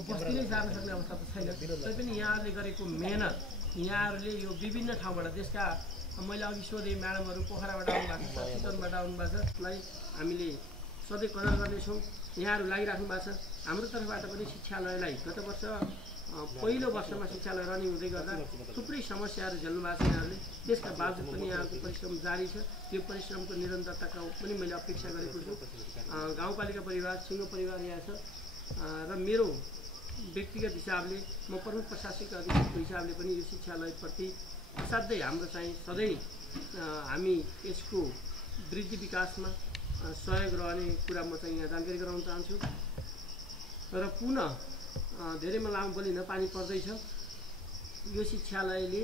बस्ती नै जान सक्ने अवस्था त छैन। तैपनि यहाँहरूले गरेको मेहनत, यहाँहरूले यो विभिन्न ठाउँबाट देशका मैले अघि सोधेँ म्याडमहरू पोखराबाट आउनुभएको छ, चितवनबाट आउनुभएको छ, यसलाई हामीले सधैँ कदर गर्नेछौँ। यहाँहरू लागिराख्नु भएको छ। हाम्रो तर्फबाट पनि शिक्षालयलाई गत वर्ष पहिलो वर्षमा शिक्षालय रनिङ हुँदै गर्दा थुप्रै समस्याहरू झेल्नु भएको छ यहाँहरूले। त्यसका बावजुद पनि यहाँको परिश्रम जारी छ। यो परिश्रमको निरन्तरताका पनि मैले अपेक्षा गरेको छु। गाउँपालिका परिवार, सिङ्गो परिवार यहाँ छ र मेरो व्यक्तिगत हिसाबले म प्रमुख प्रशासकीय अधिकारीको हिसाबले पनि यो शिक्षालयप्रति असाध्यै हाम्रो चाहिँ सधैँ हामी यसको वृद्धि विकासमा सहयोग रहने कुरा म चाहिँ यहाँ जानकारी गराउन चाहन्छु। र पुनः धेरैमा लामो बोलिन पानी पर्दैछ। यो शिक्षालयले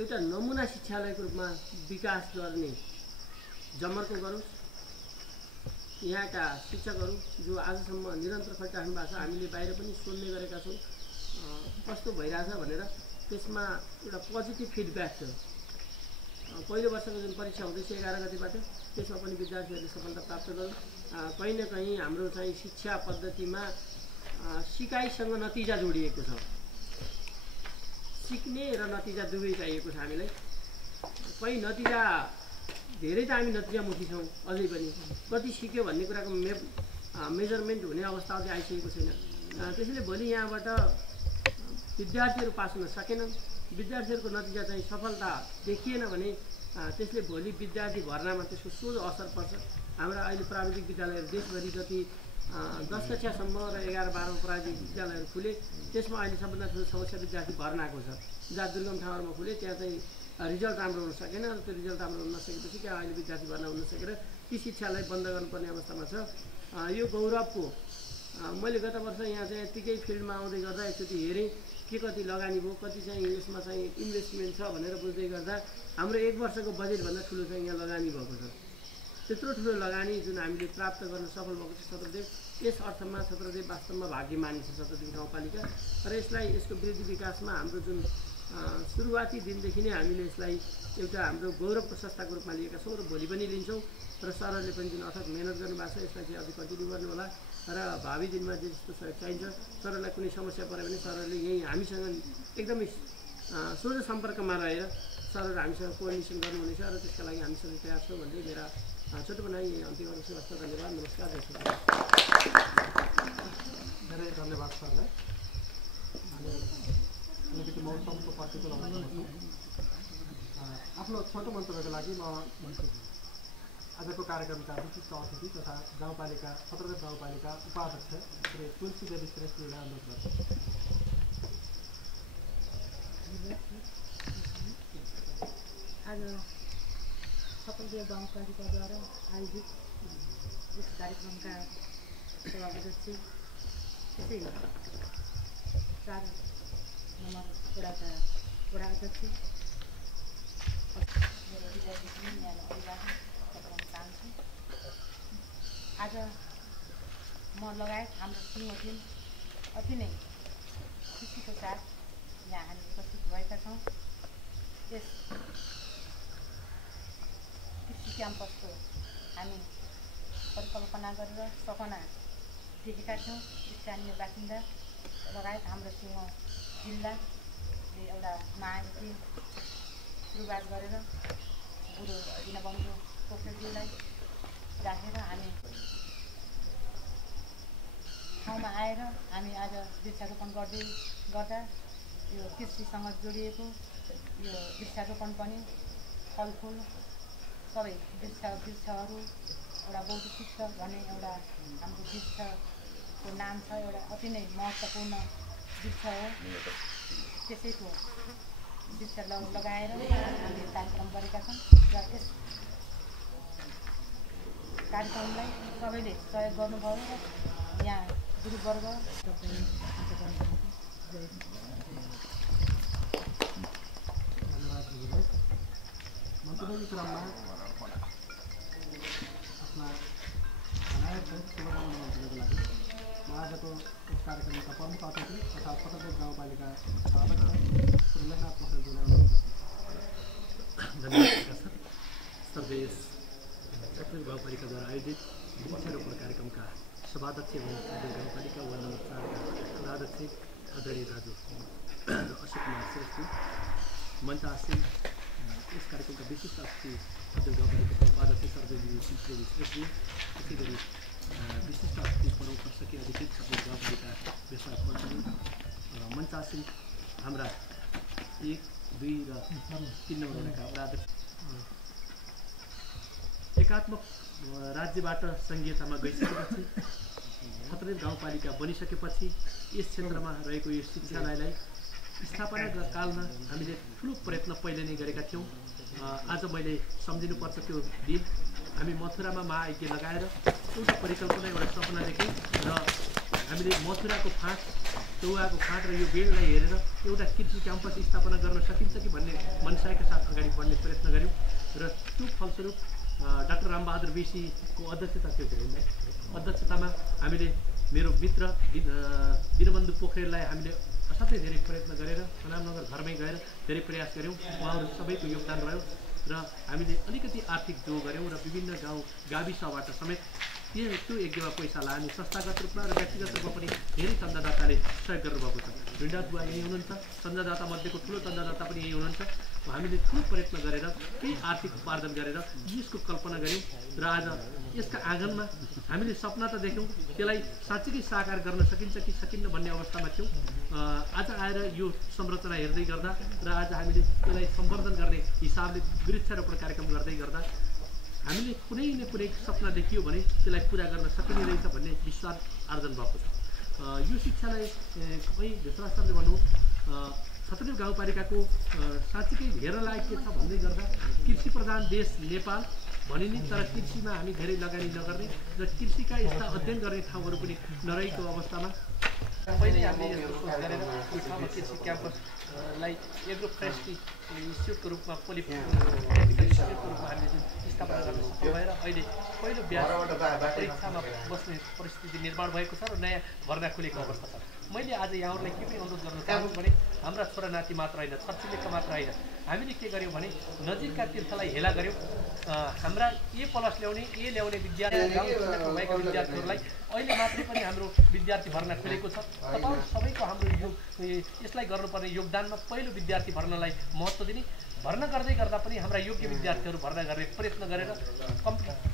एउटा नमुना शिक्षालयको रूपमा विकास गर्ने जमर्को गरोस्। यहाँका शिक्षकहरू जो आजसम्म निरन्तर खटिराख्नु भएको छ, हामीले बाहिर पनि सोध्ने गरेका छौँ कस्तो भइरहेछ भनेर। त्यसमा एउटा पोजिटिभ फिडब्याक छ। पहिलो वर्षको जुन परीक्षा हुँदैछ 11 गतिबाट, त्यसमा पनि विद्यार्थीहरूले सफलता प्राप्त गरौँ। कहीँ न कहीँ हाम्रो चाहिँ शिक्षा पद्धतिमा सिकाइसँग नतिजा जोडिएको छ। सिक्ने र नतिजा दुवै चाहिएको छ हामीलाई। कहीँ नतिजा धेरै त हामी नतिजामुखी छौँ अझै पनि। कति सिक्यो भन्ने कुराको मेजरमेन्ट हुने अवस्था अझै आइसकेको छैन। त्यसैले भोलि यहाँबाट विद्यार्थीहरू पास हुन सकेनन्, विद्यार्थीहरूको नतिजा चाहिँ सफलता देखिएन भने त्यसले भोलि विद्यार्थी भर्नामा त्यसको सोझो असर पर्छ। हाम्रा अहिले प्राविधिक विद्यालयहरू देशभरि जति 10 कक्षासम्म र 11-12 प्राविधिक विद्यालयहरू खुले, त्यसमा अहिले सबभन्दा ठुलो समस्या विद्यार्थी भर्नाको छ। जहाँ दुर्गम ठाउँहरूमा खुले त्यहाँ चाहिँ रिजल्ट राम्रो हुन सकेन। र त्यो रिजल्ट राम्रो हुन नसकेपछि त्यहाँ अहिले विद्यार्थी भर्ना हुन सकेर ती शिक्षालाई बन्द गर्नुपर्ने अवस्थामा छ। यो गौरवको मैले गत वर्ष यहाँ चाहिँ यत्तिकै फिल्डमा आउँदै गर्दा एकचोटि हेरेँ के कति लगानी भयो, कति चाहिँ यसमा चाहिँ इन्भेस्टमेन्ट छ भनेर बुझ्दै गर्दा हाम्रो 1 वर्षको बजेटभन्दा ठुलो चाहिँ यहाँ लगानी भएको छ। त्यत्रो ठुलो लगानी जुन हामीले प्राप्त गर्न सफल भएको छ छत्रदेव, यस अर्थमा छत्रदेव वास्तवमा भाग्यमानी छ छत्रदेव गाउँपालिका। र यसलाई यसको वृद्धि विकासमा हाम्रो जुन सुरुवाती दिनदेखि नै हामीले यसलाई एउटा हाम्रो गौरवको संस्थाको रूपमा लिएका छौँ र भोलि पनि लिन्छौँ। र सरहरूले पनि जुन अथक मेहनत गर्नुभएको छ यसलाई चाहिँ अझै कन्टिन्यू गर्नु होला। र भावी दिनमा जे जस्तो सहयोग चाहिन्छ, सरहरूलाई कुनै समस्या पऱ्यो भने सरहरूले यहीँ हामीसँग एकदमै सोझो सम्पर्कमा रहेर सरहरू हामीसँग कोअर्डिनेसन गर्नुहुनेछ र त्यसका लागि हामी सबै तयार छौँ भन्दै मेरा छोटो बनाई अन्तिम गर्छु। हस्त धन्यवाद, नमस्कार। धेरै धन्यवाद सरलाई। अलिकति मौसमको प्रतिकूल अवस्थामा आफ्नो छोटो मन्तव्यको लागि म आजको कार्यक्रमका विशिष्ट अतिथि तथा गाउँपालिका छत्रदेव गाउँपालिका उपाध्यक्ष श्री तुलसी देवी श्रेष्ठजीलाई अनुरोध गर्छु। आज छत्रदेव गाउँपालिकाद्वारा आयोजित यस कार्यक्रमका सभाध्यक्ष, त्यसै 4 नम्बर वडाका वडा अध्यक्ष, मेरो विद्यार्थी न्यानो अभिभावक चाहन्छु। आज म लगायत हाम्रो सिङ्गो टिम अति नै खुसीको साथ यहाँ हामी उपस्थित भएका छौँ। यस कृषि क्याम्पसको हामी परिकल्पना गरेर सपना देखेका छौँ। स्थानीय बासिन्दा लगायत हाम्रो सिङ्गो जिल्लाले एउटा महायुति सुरुवात गरेर गुरु दीनबन्धु पोखरेलजीलाई राखेर हामी ठाउँमा आएर हामी आज वृक्षारोपण गर्दा यो कृषिसँग जोडिएको यो वृक्षारोपण पनि फलफुल सबै वृक्षहरू एउटा बौद्धिक शिक्षा भन्ने एउटा हाम्रो वृक्ष नाम छ, एउटा अति नै महत्त्वपूर्ण वृक्ष हो। त्यसैको वृक्ष लगाएर हामीले कार्यक्रम गरेका छौँ र यस कार्यक्रमलाई सबैले सहयोग गर्नुभयो र यहाँ गुरुवर्ग मन्तव्यको क्रममा आफ्ना अनायत शुभकामना मन्तव्यको लागि म आजको यस कार्यक्रमका प्रमुख अतिथि तथा छतरदेव गाउँपालिका अध्यक्ष श्री लेखनाथ पोखरेलजीलाई अनुरोध गर्दछु। धन्यवाद सर। सर्वेश छतरदेव गाउँपालिकाद्वारा आयोजित वृक्षारोपण कार्यक्रमका सभाध्यक्ष एवं छतरदेव गाउँपालिका वार्ड नम्बर 4 का अध्यक्ष आदरणीय दाजु अशोक कुमार श्रेष्ठी, मञ्च आसीन यस कार्यक्रमका विशिष्ट अतिथि छतरदेव गाउँपालिका उपाध्यक्ष सर्वेजी शिवदेवी श्रेष्ठी, त्यसै गरी विशिष्ट अतिथि परम प्रशासकीय अधिकृत छतरदेव गाउँपालिका व्यवसाय पञ्चायत मञ्च आसीन हाम्रा 1, 2 र 3 नम्बर वडाका वडा अध्यक्ष, एकात्मक राज्यबाट सङ्घीयतामा गइसकेपछि छतरदेव गाउँपालिका बनिसकेपछि यस क्षेत्रमा रहेको यो शिक्षालयलाई स्थापना कालमा हामीले ठुलो प्रयत्न पहिले नै गरेका थियौँ। आज मैले सम्झिनुपर्छ त्यो दिन हामी मथुरामा महायज्ञ लगाएर एउटा परिकल्पना, एउटा सपना देख्यौँ र हामीले मथुराको फाँट, चौहाको फाँट र यो बेडलाई हेरेर एउटा कृषि क्याम्पस स्थापना गर्न सकिन्छ कि भन्ने मनसायका साथ अगाडि बढ्ने प्रयत्न गऱ्यौँ र त्यो फलस्वरूप डाक्टर रामबहादुर बेसीको अध्यक्षता थियो अध्यक्षतामा हामीले मेरो मित्र दीनबन्धु पोखरेललाई हामीले असाध्यै धेरै प्रयत्न गरेर अनामनगर घरमै गएर धेरै प्रयास गऱ्यौँ। उहाँहरू सबैको योगदान रह्यो र हामीले अलिकति आर्थिक जोड गऱ्यौँ र विभिन्न गाउँ गाविसबाट समेत त्यो यज्ञमा पैसा लाने संस्थागत रूपमा र व्यक्तिगत रूपमा पनि धेरै चन्दादाताले सहयोग गर्नुभएको छ। भिन्डास बुवा यही हुनुहुन्छ, चन्दादाता मध्येको ठुलो चन्दादाता पनि यही हुनुहुन्छ। हामीले ठुलो प्रयत्न गरेर केही आर्थिक उपार्जन गरेर यसको कल्पना गऱ्यौँ र आज यसका आँगनमा हामीले सपना त देख्यौँ, त्यसलाई साँच्चीकै साकार गर्न सकिन्छ कि सकिन्न भन्ने अवस्थामा थियौँ। आज आएर यो संरचना हेर्दै गर्दा र आज हामीले त्यसलाई सम्वर्धन गर्ने हिसाबले वृक्षारोपण कार्यक्रम गर्दै गर्दा हामीले कुनै न कुनै सपना देखियो भने त्यसलाई पुरा गर्न सकिने रहेछ भन्ने विश्वास आर्जन भएको छ। यो शिक्षालाई कहीँ ढेसरा सरले भन्नु छतरदेव गाउँपालिकाको साँच्चीकै हेर्न लायक के छ भन्दै गर्दा कृषि प्रधान देश नेपाल भनिने, तर कृषिमा हामी धेरै लगानी नगर्ने र कृषिका यस्ता अध्ययन गर्ने ठाउँहरू पनि नरहेको अवस्थामा पहिले हामीले यस्तो सोच गरेर यो ठाउँमा कृषि क्याम्पसलाई एग्रो फरेस्ट्री इन्स्टिट्युटको रूपमा टेक्निकल इन्स्टिट्युटको रूपमा हामीले जुन स्थापना गर्न सफल भएर अहिले पहिलो ब्याच परीक्षामा बस्ने परिस्थिति निर्माण भएको छ र नयाँ भर्ना खुलेको अवस्था छ। मैले आज यहाँहरूलाई के पनि अनुरोध गर्न चाहन्छु भने हाम्रा छोरा नाति मात्र होइन, छरछिमेकका मात्र होइन, हामीले के गर्यौँ भने नजिकका तीर्थलाई हेला गऱ्यौँ। हाम्रा A+ ल्याउने, A ल्याउने भएका विद्यार्थीहरूलाई अहिले मात्रै पनि हाम्रो विद्यार्थी भर्ना खुलेको छ। तपाईँहरू सबैको हाम्रो यो यसलाई गर्नुपर्ने योगदानमा पहिलो विद्यार्थी भर्नालाई महत्त्व दिने, भर्ना गर्दै गर्दा पनि हाम्रा योग्य विद्यार्थीहरू भर्ना गर्ने प्रयत्न गरेर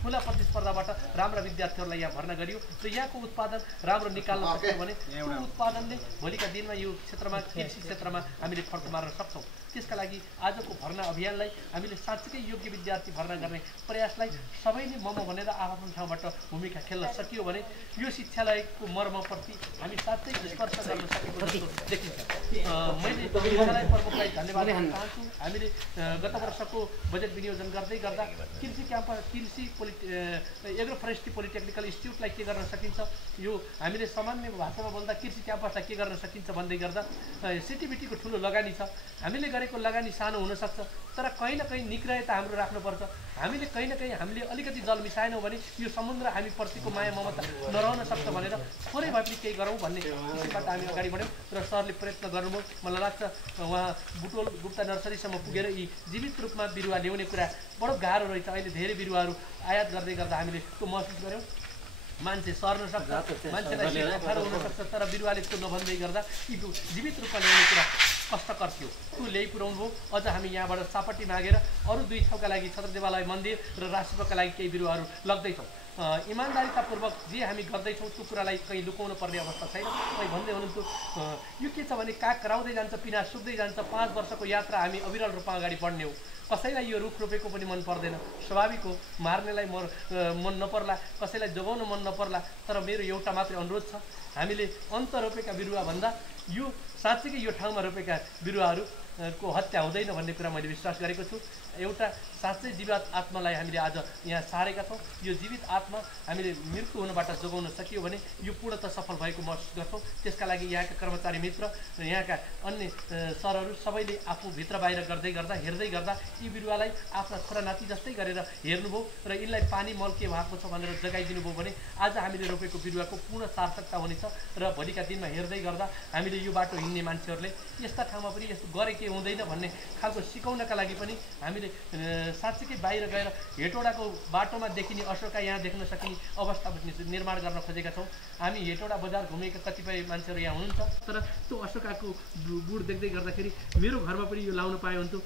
खुला प्रतिस्पर्धाबाट राम्रा विद्यार्थीहरूलाई यहाँ भर्ना गरियो र यहाँको उत्पादन राम्रो निकाल्न सक्छौँ भने त्यो उत्पादनले भोलिका दिनमा यो क्षेत्रमा कृषि क्षेत्रमा हामीले फर्क मार्न सक्छौँ। त्यसका लागि आजको भर्ना अभियानलाई हामीले साँच्चीकै योग्य विद्यार्थी भर्ना गर्ने प्रयासलाई सबैले मम भनेर आफ्नो ठाउँबाट भूमिका खेल्न सकियो भने यो शिक्षालयको मर्मप्रति हामी साँच्चै स्पर्श गर्न सकेको जस्तो देखिन्छ। मैले शिक्षालय प्रमुखलाई धन्यवाद दिन चाहन्छु। हामीले गत वर्षको बजेट विनियोजन गर्दै गर्दा कृषि क्याम्पस, एग्रो फरेस्ट्री पोलिटेक्निकल इन्स्टिट्युटलाई के गर्न सकिन्छ, यो हामीले सामान्य भाषामा बोल्दा कृषि क्याम्पसलाई के गर्न सकिन्छ भन्दै गर्दा सिटिबिटीको ठुलो लगानी छ। हामीले गरेको लगानी सानो हुनसक्छ, तर कहीँ न कहीँ निग्रहता हाम्रो राख्नुपर्छ। हामीले कहीँ न कहीँ हामीले अलिकति जल मिसाएनौँ भने यो समुद्र हामी प्रतिको माया ममता नरहन सक्छ भनेर थोरै भए पनि केही गरौँ भन्ने किसिमबाट हामी अगाडि बढ्यौँ र सरले प्रयत्न गर्नुभयो। मलाई लाग्छ उहाँ बुटोल गुप्ता नर्सरीसम्म पुगेर यी जीवित रूपमा बिरुवा ल्याउने कुरा बडो गाह्रो रहेछ। अहिले धेरै बिरुवाहरू आयात गर्दै गर्दा हामीले त्यो महसुस गऱ्यौँ। मान्छे सर्न सक्छ, मान्छेलाई अप्ठ्यारो हुनसक्छ, तर बिरुवाले त्यो नभन्दै गर्दा यी जीवित रूपमा ल्याउने कुरा कष्टकर थियो। त्यो ल्याइ पुऱ्याउनु भयो। अझ हामी यहाँबाट सापट्टि मागेर अरू 2 ठाउँका लागि छत्रदेवालय मन्दिर र राष्ट्रपतिका लागि केही बिरुवाहरू लग्दैछौँ। इमान्दारितापूर्वक जे हामी गर्दैछौँ त्यो कुरालाई कहीँ लुकाउनु पर्ने अवस्था छैन। कहीँ भन्दै हुनुहुन्थ्यो यो के छ भने काग कराउँदै जान्छ, पिना सुक्दै जान्छ, 5 वर्षको यात्रा हामी अविरल रूपमा अगाडि बढ्ने हो। कसैलाई यो रुख रोपेको पनि मन पर्दैन, स्वाभाविक हो, मार्नेलाई मन नपर्ला, कसैलाई जोगाउन मन नपर्ला। तर मेरो एउटा मात्रै अनुरोध छ, हामीले अन्त रोपेका बिरुवाभन्दा यो साँच्चीकै यो ठाउँमा रोपेका बिरुवाहरूको हत्या हुँदैन भन्ने कुरा मैले विश्वास गरेको छु। एउटा साँच्चै जीवित आत्मालाई हामीले आज यहाँ सारेका छौँ। यो जीवित आत्मा हामीले मृत्यु हुनबाट जोगाउन सकियो भने यो पूर्णतः सफल भएको महसुस गर्छौँ। त्यसका लागि यहाँका कर्मचारी मित्र, यहाँका अन्य सरहरू सबैले आफू भित्र बाहिर हेर्दै गर्दा यी बिरुवालाई आफ्ना छोरा नाति जस्तै गरेर हेर्नुभयो र यिनलाई पानी मल के भएको छ भनेर जगाइदिनु भयो भने आज हामीले रोपेको बिरुवाको पूर्ण सार्थकता हुनेछ। र भोलिका दिनमा हेर्दै गर्दा हामीले यो बाटो हिँड्ने मान्छेहरूले यस्ता ठाउँमा पनि यस्तो गरे के हुँदैन भन्ने खालको सिकाउनका लागि पनि हामीले साँच्चीकै बाहिर गएर हेटौडाको बाटोमा देखिने अशोका यहाँ देख्न सकिने अवस्था निर्माण गर्न खोजेका छौँ। हामी हेटौडा बजार घुमेका कतिपय मान्छेहरू यहाँ हुनुहुन्छ, तर त्यो अशोकाको बुढ देख्दै गर्दाखेरि मेरो घरमा पनि यो लाउन पाए हुन्थ्यो,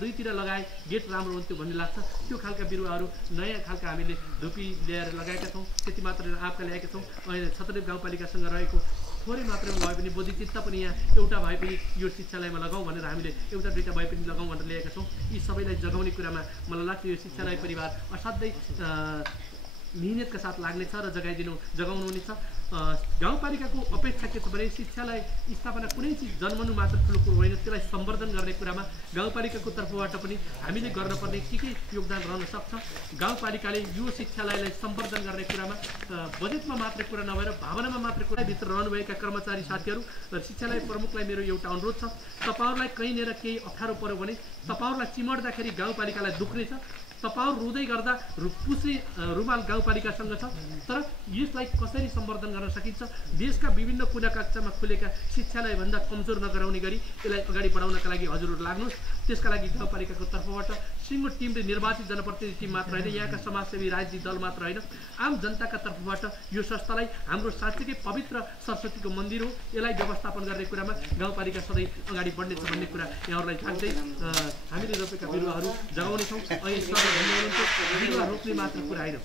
दुईतिर लगाए गेट राम्रो हुन्थ्यो भन्ने लाग्छ। त्यो खालका बिरुवाहरू नयाँ खालका हामीले धुपी ल्याएर लगाएका छौँ। त्यति मात्र आँपका ल्याएका छौँ। अहिले छत्रदेव गाउँपालिकासँग रहेको थोरै मात्रामा भए पनि बोधिचित्त पनि यहाँ एउटा भए पनि यो शिक्षालयमा लगाउँ भनेर हामीले एउटा दुईवटा भए पनि लगाउँ भनेर ल्याएका छौँ। यी सबैलाई जगाउने कुरामा मलाई लाग्छ यो शिक्षालय परिवार असाध्यै मिहिनेतका साथ लाग्नेछ र जगाउनु हुनेछ। गाउँपालिकाको अपेक्षा के छ भने शिक्षालय स्थापना कुनै चिज जन्मनु मात्र ठुलो कुरो होइन, त्यसलाई सम्वर्धन गर्ने कुरामा गाउँपालिकाको तर्फबाट पनि हामीले गर्नुपर्ने के योगदान रहन सक्छ। गाउँपालिकाले यो शिक्षालयलाई सम्वर्धन गर्ने कुरामा बजेटमा मात्र कुरा नभएर भावनामा मात्र कुरा भित्र रहनुभएका कर्मचारी साथीहरू र शिक्षालय प्रमुखलाई मेरो एउटा अनुरोध छ, तपाईँहरूलाई कहीँनिर केही अप्ठ्यारो पर्यो भने तपाईँहरूलाई चिमड्दाखेरि गाउँपालिकालाई दुख्नेछ। तपाईहरु रुँदै गर्दा पुस्ने रुमाल गाउँपालिकासँग छ, तर यसलाई कसरी सम्वर्धन गर्न सकिन्छ, देशका विभिन्न कुना कक्षामा खुलेका शिक्षालय भन्दा कमजोर नगराउने गरी यसलाई अगाडि बढाउनका लागि हजुरहरु लाग्नुहोस्। त्यसका लागि गाउँपालिकाको तर्फबाट सिंगो टिमले निर्वाचित जनप्रतिनिधि टिम मात्र होइन, यहाँका समाजसेवी राजनीतिक दल मात्र होइन, आम जनताका तर्फबाट यो संस्थालाई हाम्रो साँच्चै पवित्र सरस्वतीको मन्दिर हो, यसलाई व्यवस्थापन गर्ने कुरामा गाउँपालिका सधैँ अगाडि बढ्नेछ भन्ने कुरा यहाँहरूलाई थाहा हामीले रोपेका बिरुवाहरू जगाउने छौँ। अहिले सबै बिरुवा रोप्ने मात्र कुरा होइन,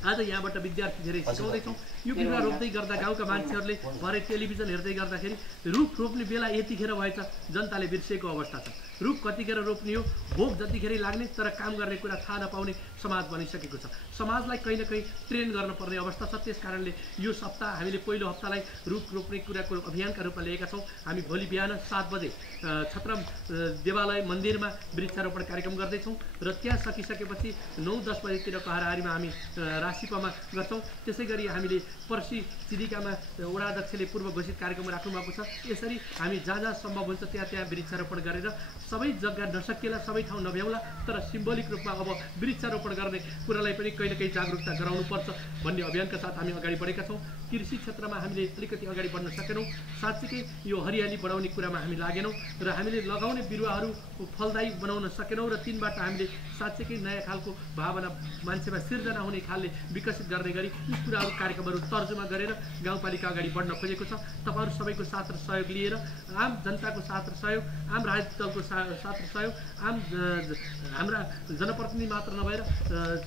आज यहाँबाट विद्यार्थी धेरै सिकाउँदैछौँ। यो बिरुवा रोप्दै गर्दा गाउँका मान्छेहरूले भरे टेलिभिजन हेर्दै गर्दाखेरि रुख रोप्ने बेला यतिखेर भएछ जनताले बिर्सेको अवस्था छ। रुख कतिखेर रोप्ने हो, भोग जतिखेरै लाग्ने, तर काम गर्ने कुरा थाहा नपाउने समाज बनिसकेको छ। समाजलाई कहीँ न कहीँ ट्रेन गर्नुपर्ने अवस्था छ। त्यस कारणले यो सप्ताह हामीले पहिलो हप्तालाई रुख रोप्ने कुराको अभियानका रूपमा लिएका छौँ। हामी भोलि बिहान 7 बजे छत्रम देवालय मन्दिरमा वृक्षारोपण कार्यक्रम गर्दैछौँ र त्यहाँ सकिसकेपछि 9-10 बजेतिरको हाराहारीमा हामी राशिपामा गर्छौँ। त्यसै गरी हामीले पर्सि चिदिकामा वडा अध्यक्षले पूर्व घोषित कार्यक्रम राख्नु भएको छ। यसरी हामी जहाँ सम्भव हुन्छ त्यहाँ वृक्षारोपण गरेर सबै जग्गा नसकिएला, सबै ठाउँ नभ्याउला, तर सिम्बोलिक रूपमा अब वृक्षारोपण गर्ने कुरालाई पनि कहीँ न कहीँ जागरुकता गराउनुपर्छ भन्ने अभियानका साथ हामी अगाडि बढेका छौँ। कृषि क्षेत्रमा हामीले अलिकति अगाडि बढ्न सकेनौँ, साँच्चै यो हरियाली बढाउने कुरामा हामी लागेनौँ र हामीले लगाउने बिरुवाहरू फलदायी बनाउन सकेनौँ र तिनबाट हामीले साँच्चै नयाँ खालको भावना मान्छेमा सिर्जना हुने खालले विकसित गर्ने गरी यी कुराहरू कार्यक्रमहरू तर्जुमा गरेर गाउँपालिका अगाडि बढ्न खोजेको छ। तपाईँहरू सबैको साथ र सहयोग लिएर, आम जनताको साथ र सहयोग, आम राजनीतिक दलको साथ र सहयोग, हाम्रा जनप्रतिनिधि मात्र नभएर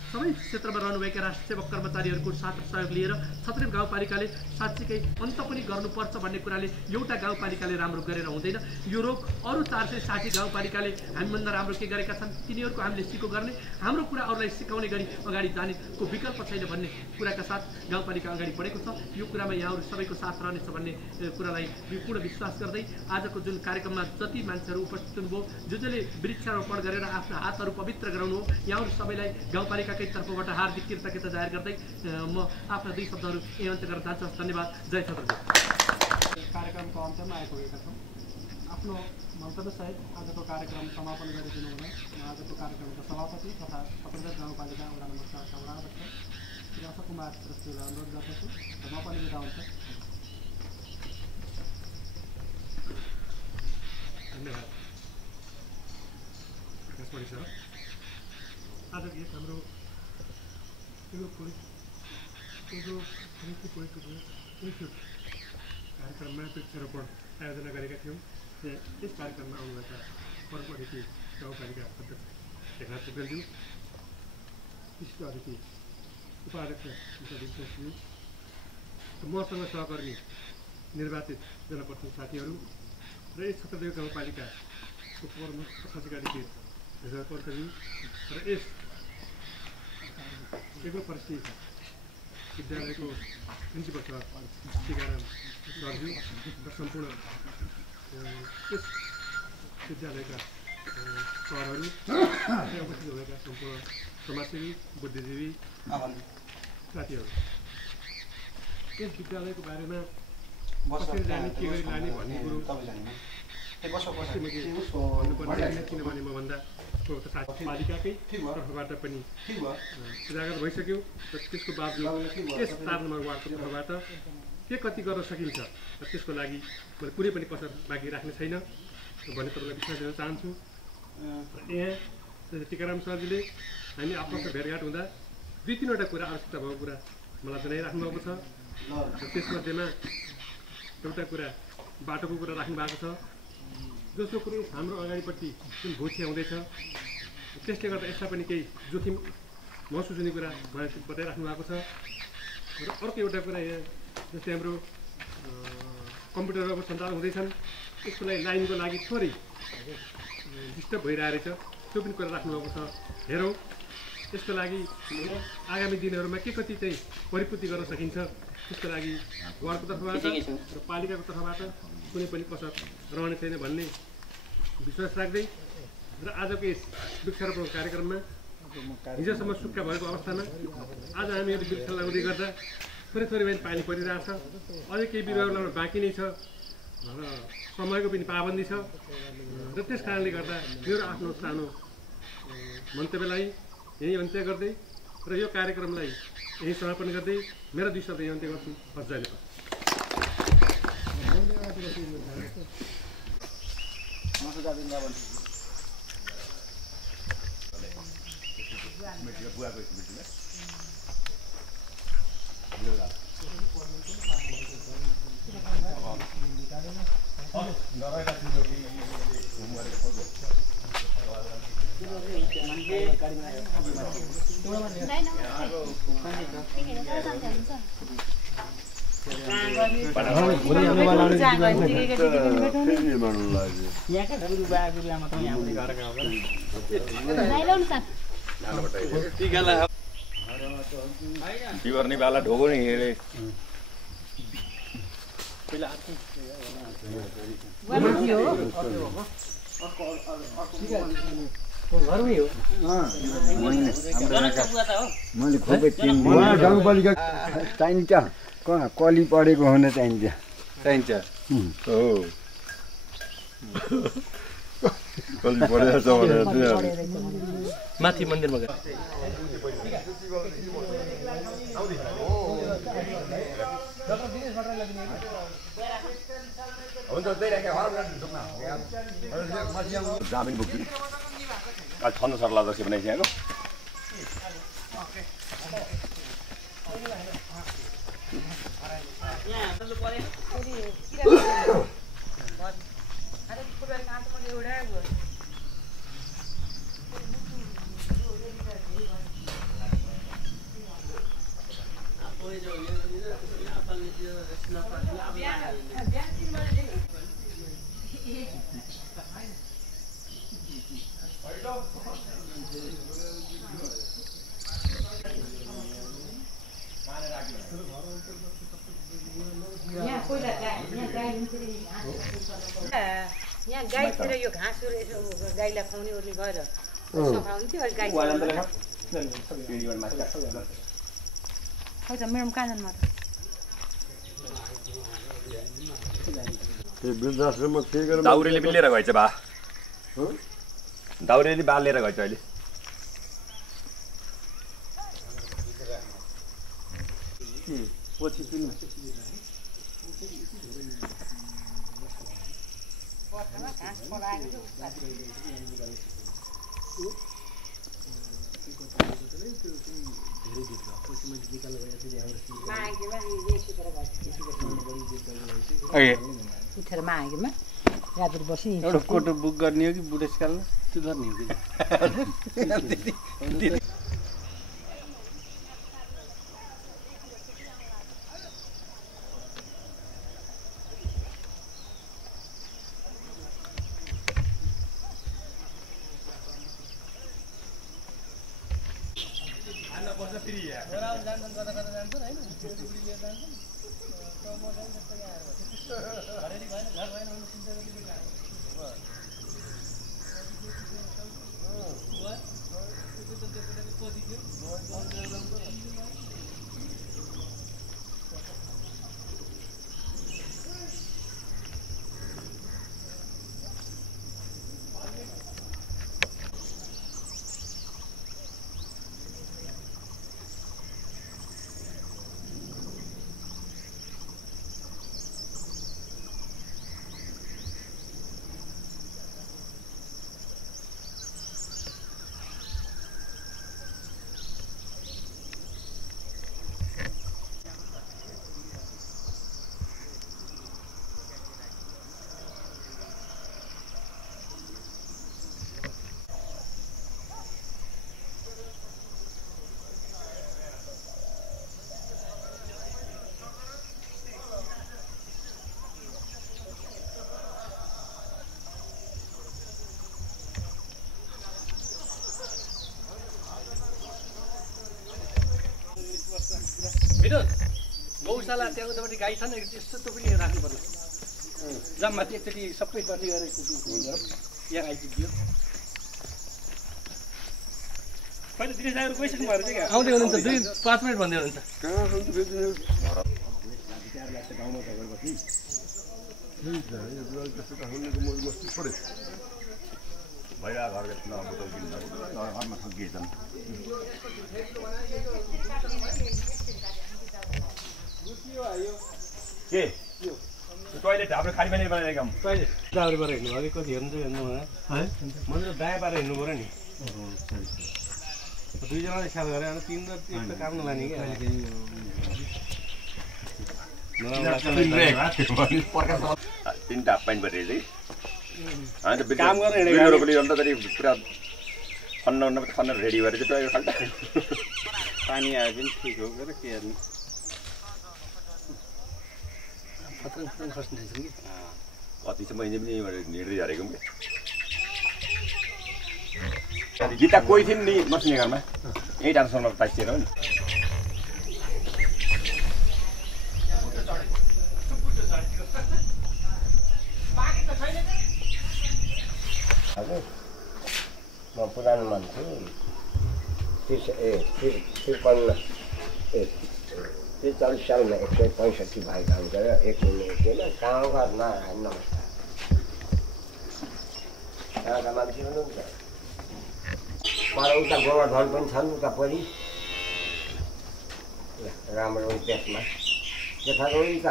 सबै क्षेत्रमा रहनुभएका राष्ट्र सेवक कर्मचारीहरूको साथ र सहयोग लिएर छत्रदेव गाउँपालिकाले साँच्चै अन्त पनि गर्नुपर्छ भन्ने कुराले एउटा गाउँपालिकाले राम्रो गरेर हुँदैन। यो रोग अरू 460 गाउँपालिकाले हामीभन्दा राम्रो के गरेका छन् तिनीहरूको हामीले सिको गर्ने, हाम्रो कुरा अरूलाई सिकाउने गरी अगाडि जानेको विकल्प छैन भन्ने कुराका साथ गाउँपालिका अगाडि बढेको छ। यो कुरामा यहाँहरू सबैको साथ रहनेछ भन्ने कुरालाई पूर्ण विश्वास गर्दै आजको जुन कार्यक्रममा जति मान्छेहरू उपस्थित हुनुभयो, जसले वृक्षारोपण गरेर आफ्ना हातहरू पवित्र गराउनु हो, यहाँहरू सबैलाई गाउँपालिकाकै तर्फबाट हार्दिक कृतज्ञता जाहेर गर्दै म आफ्ना 2 शब्दहरू यही अन्त्य गर्न चाहन्छु। धन्यवाद। जय छत्रदेव। कार्यक्रमको अन्त्यमा आइपुगेका छौँ। आफ्नो मन्तव्यसहित आजको कार्यक्रम समापन गरिदिनु हुँदै म आजको कार्यक्रमको सभापति तथा छत्रदेव गाउँपालिका वडा नम्बर 4 का वडा अध्यक्ष श्री अशोक कुमार श्रेष्ठलाई अनुरोध गर्दछु र म पनि बिदा हुन्छु। धन्यवाद। आज गीत हाम्रो कार्यक्रममा वृक्षारोपण आयोजना गरेका थियौँ। यस कार्यक्रममा आउनुभएका प्रमुख अतिथि गाउँपालिका अध्यक्ष शेखर पोखरेलज्यू, विशिष्ट अतिथि उपाध्यक्ष मसँग सहकर्मी निर्वाचित जनप्रतिनिधि साथीहरू र यस छत्रदेव गाउँपालिकाको प्रमुख अधिकारी कर्मचारी र यस एग्रो फरेस्ट्री विद्यालयको प्रिन्सिपल सर टीकाराम सरज्यू र सम्पूर्ण यस विद्यालयका सरहरू उपस्थित भएका सम्पूर्ण समाजसेवी बुद्धिजीवी साथीहरू यस विद्यालयको बारेमा कसरी जाने के गरी लाने भन्ने कुरो किनभने मभन्दा पालिकाकै तर्फबाट पनि उजागर भइसक्यो र त्यसको बावजुद यस 4 नम्बर वार्डको तर्फबाट के कति गर्न सकिन्छ र त्यसको लागि मैले कुनै पनि कसर बाँकी राख्ने छैन भन्ने तपाईँलाई विश्वास दिन चाहन्छु। यहाँ टीकाराम सरजीले हामी आफ्नो भेटघाट हुँदा 2-3वटा कुरा आवश्यकता भएको कुरा मलाई जनाइराख्नु भएको छ र त्यसमध्येमा एउटा कुरा बाटोको कुरा राख्नु भएको छ। दोस्रो कुरो हाम्रो अगाडिपट्टि जुन भोट आउँदैछ त्यसले गर्दा यसलाई पनि केही जोखिम महसुस हुने कुरा बताइराख्नु भएको छ। र अर्को एउटा कुरा यहाँ जस्तै हाम्रो कम्प्युटरको सञ्चालन हुँदैछन् त्यसको लागि लाइनको लागि थोरै डिस्टर्ब भइरहेको रहेछ त्यो पनि कुरा राख्नुभएको छ। हेरौँ त्यसको लागि आगामी दिनहरूमा के कति चाहिँ परिपूर्ति गर्न सकिन्छ त्यसको लागि वार्डको तर्फबाट र पालिकाको तर्फबाट कुनै पनि कसर रहने छैन भन्ने विश्वास राख्दै र आजको यस वृक्षारोपण कार्यक्रममा हिजोसम्म सुक्खा भएको अवस्थामा आज हामीहरू वृक्ष लगाउँदै गर्दा थोरै थोरै पनि पानी परिरहेछ। अझै केही बिरुवाहरू लगाउन बाँकी नै छ र समयको पनि पाबन्दी छ र त्यस कारणले गर्दा मेरो आफ्नो सानो मन्तव्यलाई यही अन्त्य गर्दै र यो कार्यक्रमलाई यही समापन गर्दै मेरा 2 शब्द यही अन्त्य गर्छु। हस् गर्ने बेला ढोको नि हेरे मैले खोपे गाउँपालिका चाहिन्छ कली पढेको हुन चाहिन्छ हो कली पढेको छ भनेर माथि मन्दिरमा गए जामिन बुक आज छन्न सर लाग्दा के बनाइछ यहाँको यहाँ गाईतिर यो घाँसहरू यसो गाईलाई खुवाउने ओर्ने गएर सफाउने थियो अहिले गाई म्याडम कहाँ जानु वृद्धाश्रममा के गर्नु दाउरेले पनि लिएर गएछ बा दाउरेले बाल लिएर गएछ अहिले पछि पनि उठेर मागेमा राति बसी एउटा कोटो बुक गर्ने हो कि बुढेसकालमा त्यो गर्ने हो कि विनोद गौशाला त्यहाँ उतापट्टि गाई छ नि त्यस्तो त्यो पनि राख्नुपर्छ जम्मा एकचोटि सबै कति गरेर यहाँ आइपुग्यो पहिले 30,000 रुपियाँ गइसक्नु भयो क्या आउँदै हुनुहुन्छ 2-5 मिनट भन्दै हुनुहुन्छ भैया घरको बोतल किन्दा घरमा ठगिएछन् के टोइलेट हाम्रो खाली पनि बनाइरहेको टोइलेट दाउरे पारेर हिँड्नु अघि कति हेर्नु हेर्नु है मैले त दायाँ पारेर हिँड्नु पऱ्यो नि दुईजनाले ख्याल गरे अनि तीन र एक त काम नलाने कि तीनटा पाइन परेर चाहिँ काम गर्ने पुरा खन्न रेडी भएर चाहिँ टोइलेट खाल्टा पानी आयो भने ठिक हो के हेर्नु कति चाहिँ मैले पनि हिँड्दै झरेको गीता कोही थिइन् नि बस्ने घरमा यही डान्सरमा पाइसिएर हो नि म पुरानो मान्छे 40 सालमा 165 भाइ काम गरेर 1 महिना थिएन गाउँघरमा नमस्कार यहाँका मान्छे हुनुहुन्छ पर उता गोवर्धन पनि छन् उता परि राम्रो देशमा के थाहा हुन्छ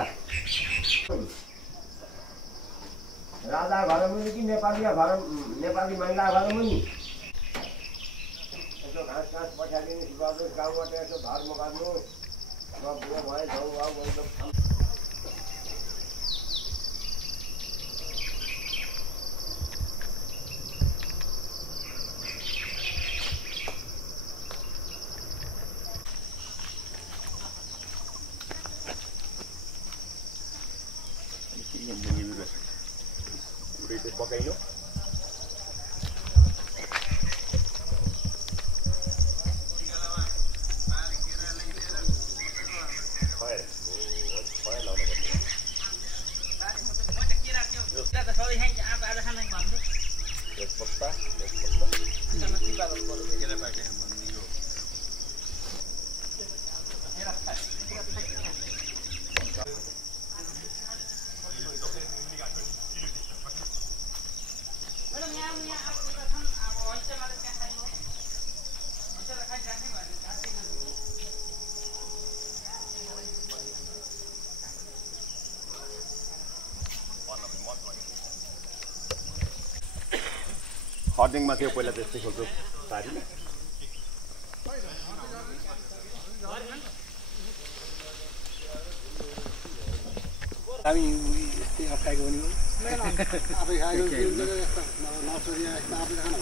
राजा घर मुनि कि नेपाली महिला घर मुनि यसो घाँस पठाइदिनु गर्नुहोस् गाउँबाट यसो धर्म गर्नुहोस् म बुवा भएँ गाउँ पकाइलो हर्डिङमा थियो पहिला त्यस्तै खालको सारीमा हामी यस्तै अप्ठाएको पनि आफै खाएको नर्सरी आफै खान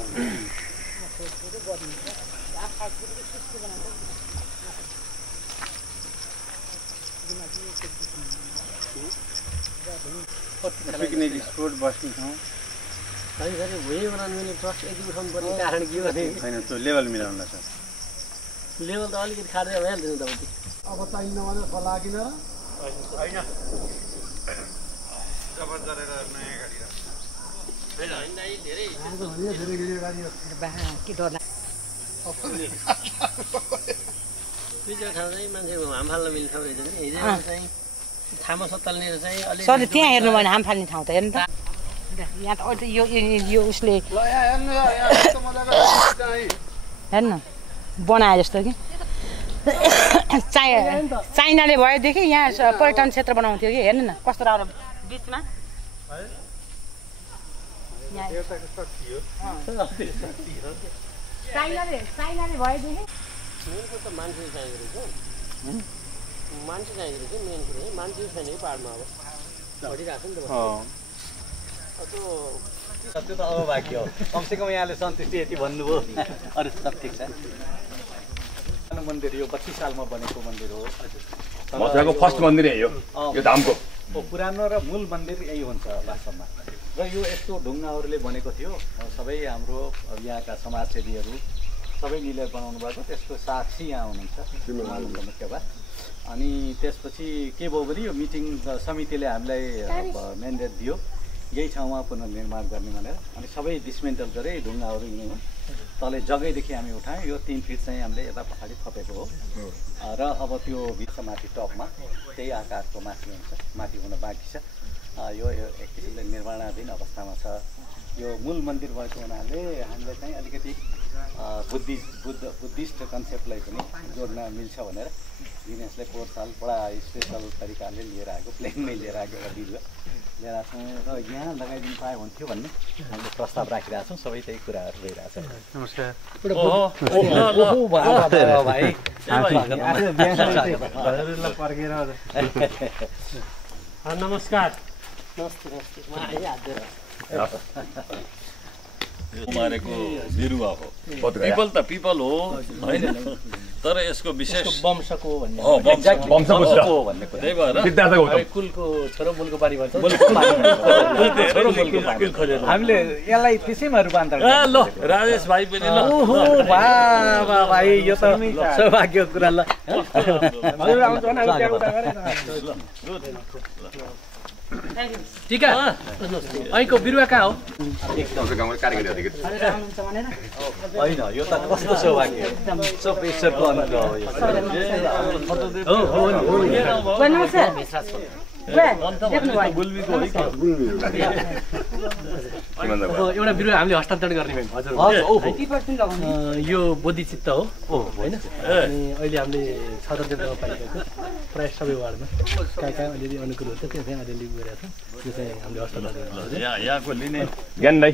पिकनिक स्पोट बस्ने ठाउँ भुइँ बनाउनु भने ट्रक यति उठाउनु पर्ने कारण के हो होइन त्यो लेभल मिलाउन छ लेभल त अलिकति खाँदै भइहाल्छ नि तपाईँ अब चाहिन्न भने सल्लाह किन र होइन जबर गरेर नयाँ गाडी त्यो ठाउँ चाहिँ मान्छेको हाम फाल्न मिल्ने ठाउँ रहेछ नि हिजो चाहिँ थामा सत्ताल्नेर चाहिँ अलि सर त्यहाँ हेर्नु भएन हाम फाल्ने ठाउँ त हेर्नु त यहाँ त अहिले यो उसले हेर्नु बनाए जस्तो कि चाइनाले भएदेखि यहाँ पर्यटन क्षेत्र बनाउँथ्यो कि हेर्नु न कस्तो राम्रो बिचमा चाइनाले भएदेखि मेन कुरो त मान्छे चाहिएको रहेछ मान्छे चाहिएको रहेछ मेन कुरो चाहिँ मान्छे छैन कि पाहाडमा अब घटिरहेको छ नि त त्यो त अब बाँकी हो कमसेकम यहाँले सन्तुष्टि यति भन्नुभयो अरू सब ठिक छ मन्दिर यो 32 सालमा बनेको मन्दिर हो मथुराको फर्स्ट मन्दिर यही हो यो धामको पुरानो र मूल मन्दिर यही हुन्छ वास्तवमा र यो यस्तो ढुङ्गाहरूले बनेको थियो सबै हाम्रो यहाँका समाजसेवीहरू सबै मिलेर बनाउनु भएको त्यसको साक्षी यहाँ हुनुहुन्छ आनन्द मुख्यबा अनि त्यसपछि के भयो भने यो मिटिङ समितिले हामीलाई म्यान्डेट दियो यही ठाउँमा पुनर्निर्माण गर्ने भनेर अनि सबै डिसमेन्टल गरे ढुङ्गाहरू यहीँ तले जग्गैदेखि हामी उठायौँ यो 3 फिट चाहिँ हामीले यता पछाडि थपेको हो र अब त्यो माथि टपमा त्यही आकारको माथि हुन्छ माथि हुन बाँकी छ यो एक किसिमले निर्माणाधीन अवस्थामा छ यो मूल मन्दिर भएको हुनाले हामीले चाहिँ अलिकति बुद्धिस्ट कन्सेप्टलाई पनि जोड्न मिल्छ भनेर गिनेसले पोहोर साल बडा स्पेसल तरिकाले लिएर आएको प्लेनमै लिएर आएको एउटा बिरुवा लिएर आएको र यहाँ लगाइदिनु पायो हुन्थ्यो भन्ने हामीले प्रस्ताव राखिरहेको छौँ सबै त्यही कुराहरू भइरहेछ नमस्कार नमस्कार उमारेको बिरुवा हो पिपल त पिपल हो हैन तर यसको विशेष वंशको भन्ने वंशको भन्ने त्यही भएर सिद्धार्थ गौतम कुलको छोरो मूलको पारी भन्छ हामीले यसलाई त्यसैमा रूपान्तरण ल राजेश भाइ पनि ल ओहो वाह भाइ यो त सौभाग्यको कुरा ल हजुर आउँछ न त्यहाँ उता गरे ठीक है अहिको बिरुवा कहाँ हो होइन यो त कस्तो सौभाग्य सब ईश्वरको अनुग्रह हो एउटा बिरुवा हामीले हस्तान्तरण गर्ने भयौँ हजुर यो बोधिचित्त हो होइन अनि अहिले हामीले छतरदेव गाउँपालिकाको प्राय सबै वार्डमा कहाँ कहाँ अलिअलि अनुकूल हुन्छ त्यो चाहिँ अलिअलि गइरहेको छ त्यो चाहिँ हामीले हस्तान्तरण यहाँको लिने ज्ञान दाइ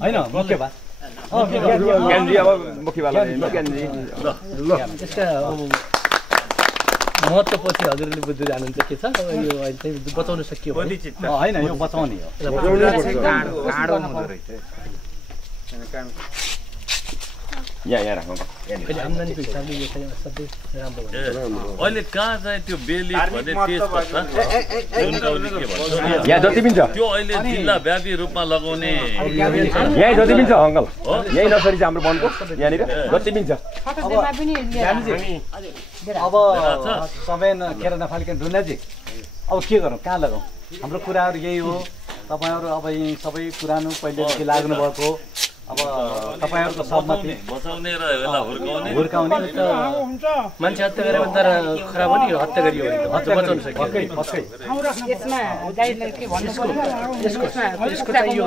होइन मुख्य भा ज्ञानजी अब मुख्यवाला यसका महत्त्वपछि हजुरले बुझ्दै जानुहुन्छ के छ यो अहिले चाहिँ बचाउन सकियो होइन यो बचाउने हो यहाँ राख्नु आम्दानीको हिसाबले यो चाहिँ असाध्यै राम्रो अहिले कहाँ चाहिँ त्यो बेली भने तेजपत्ता यहाँ जति पनि छ त्यो अहिले जिल्ला व्यापी रूपमा लगाउने यहाँ जति पनि छ अङ्कल यही नर्सरी छ हाम्रो वनको यहाँनिर जति पनि छ अब सबै खेर नफालिकन ढुङ्गाजी अब के गरौँ कहाँ लगाउँ हाम्रो कुराहरू यही हो तपाईँहरू अब यही सबै पुरानो पहिलेदेखि लाग्नु भएको अब तपाईहरुको सहमति बचाउने र यसलाई हुर्काउने मान्छे हत्या गरे भने त खराब हो नि हत्या गरियो भने त हत्या बचाउन सकियो पक्कै यसमा गाइडलाइन के भन्नु पर्यो यसको चाहिँ यो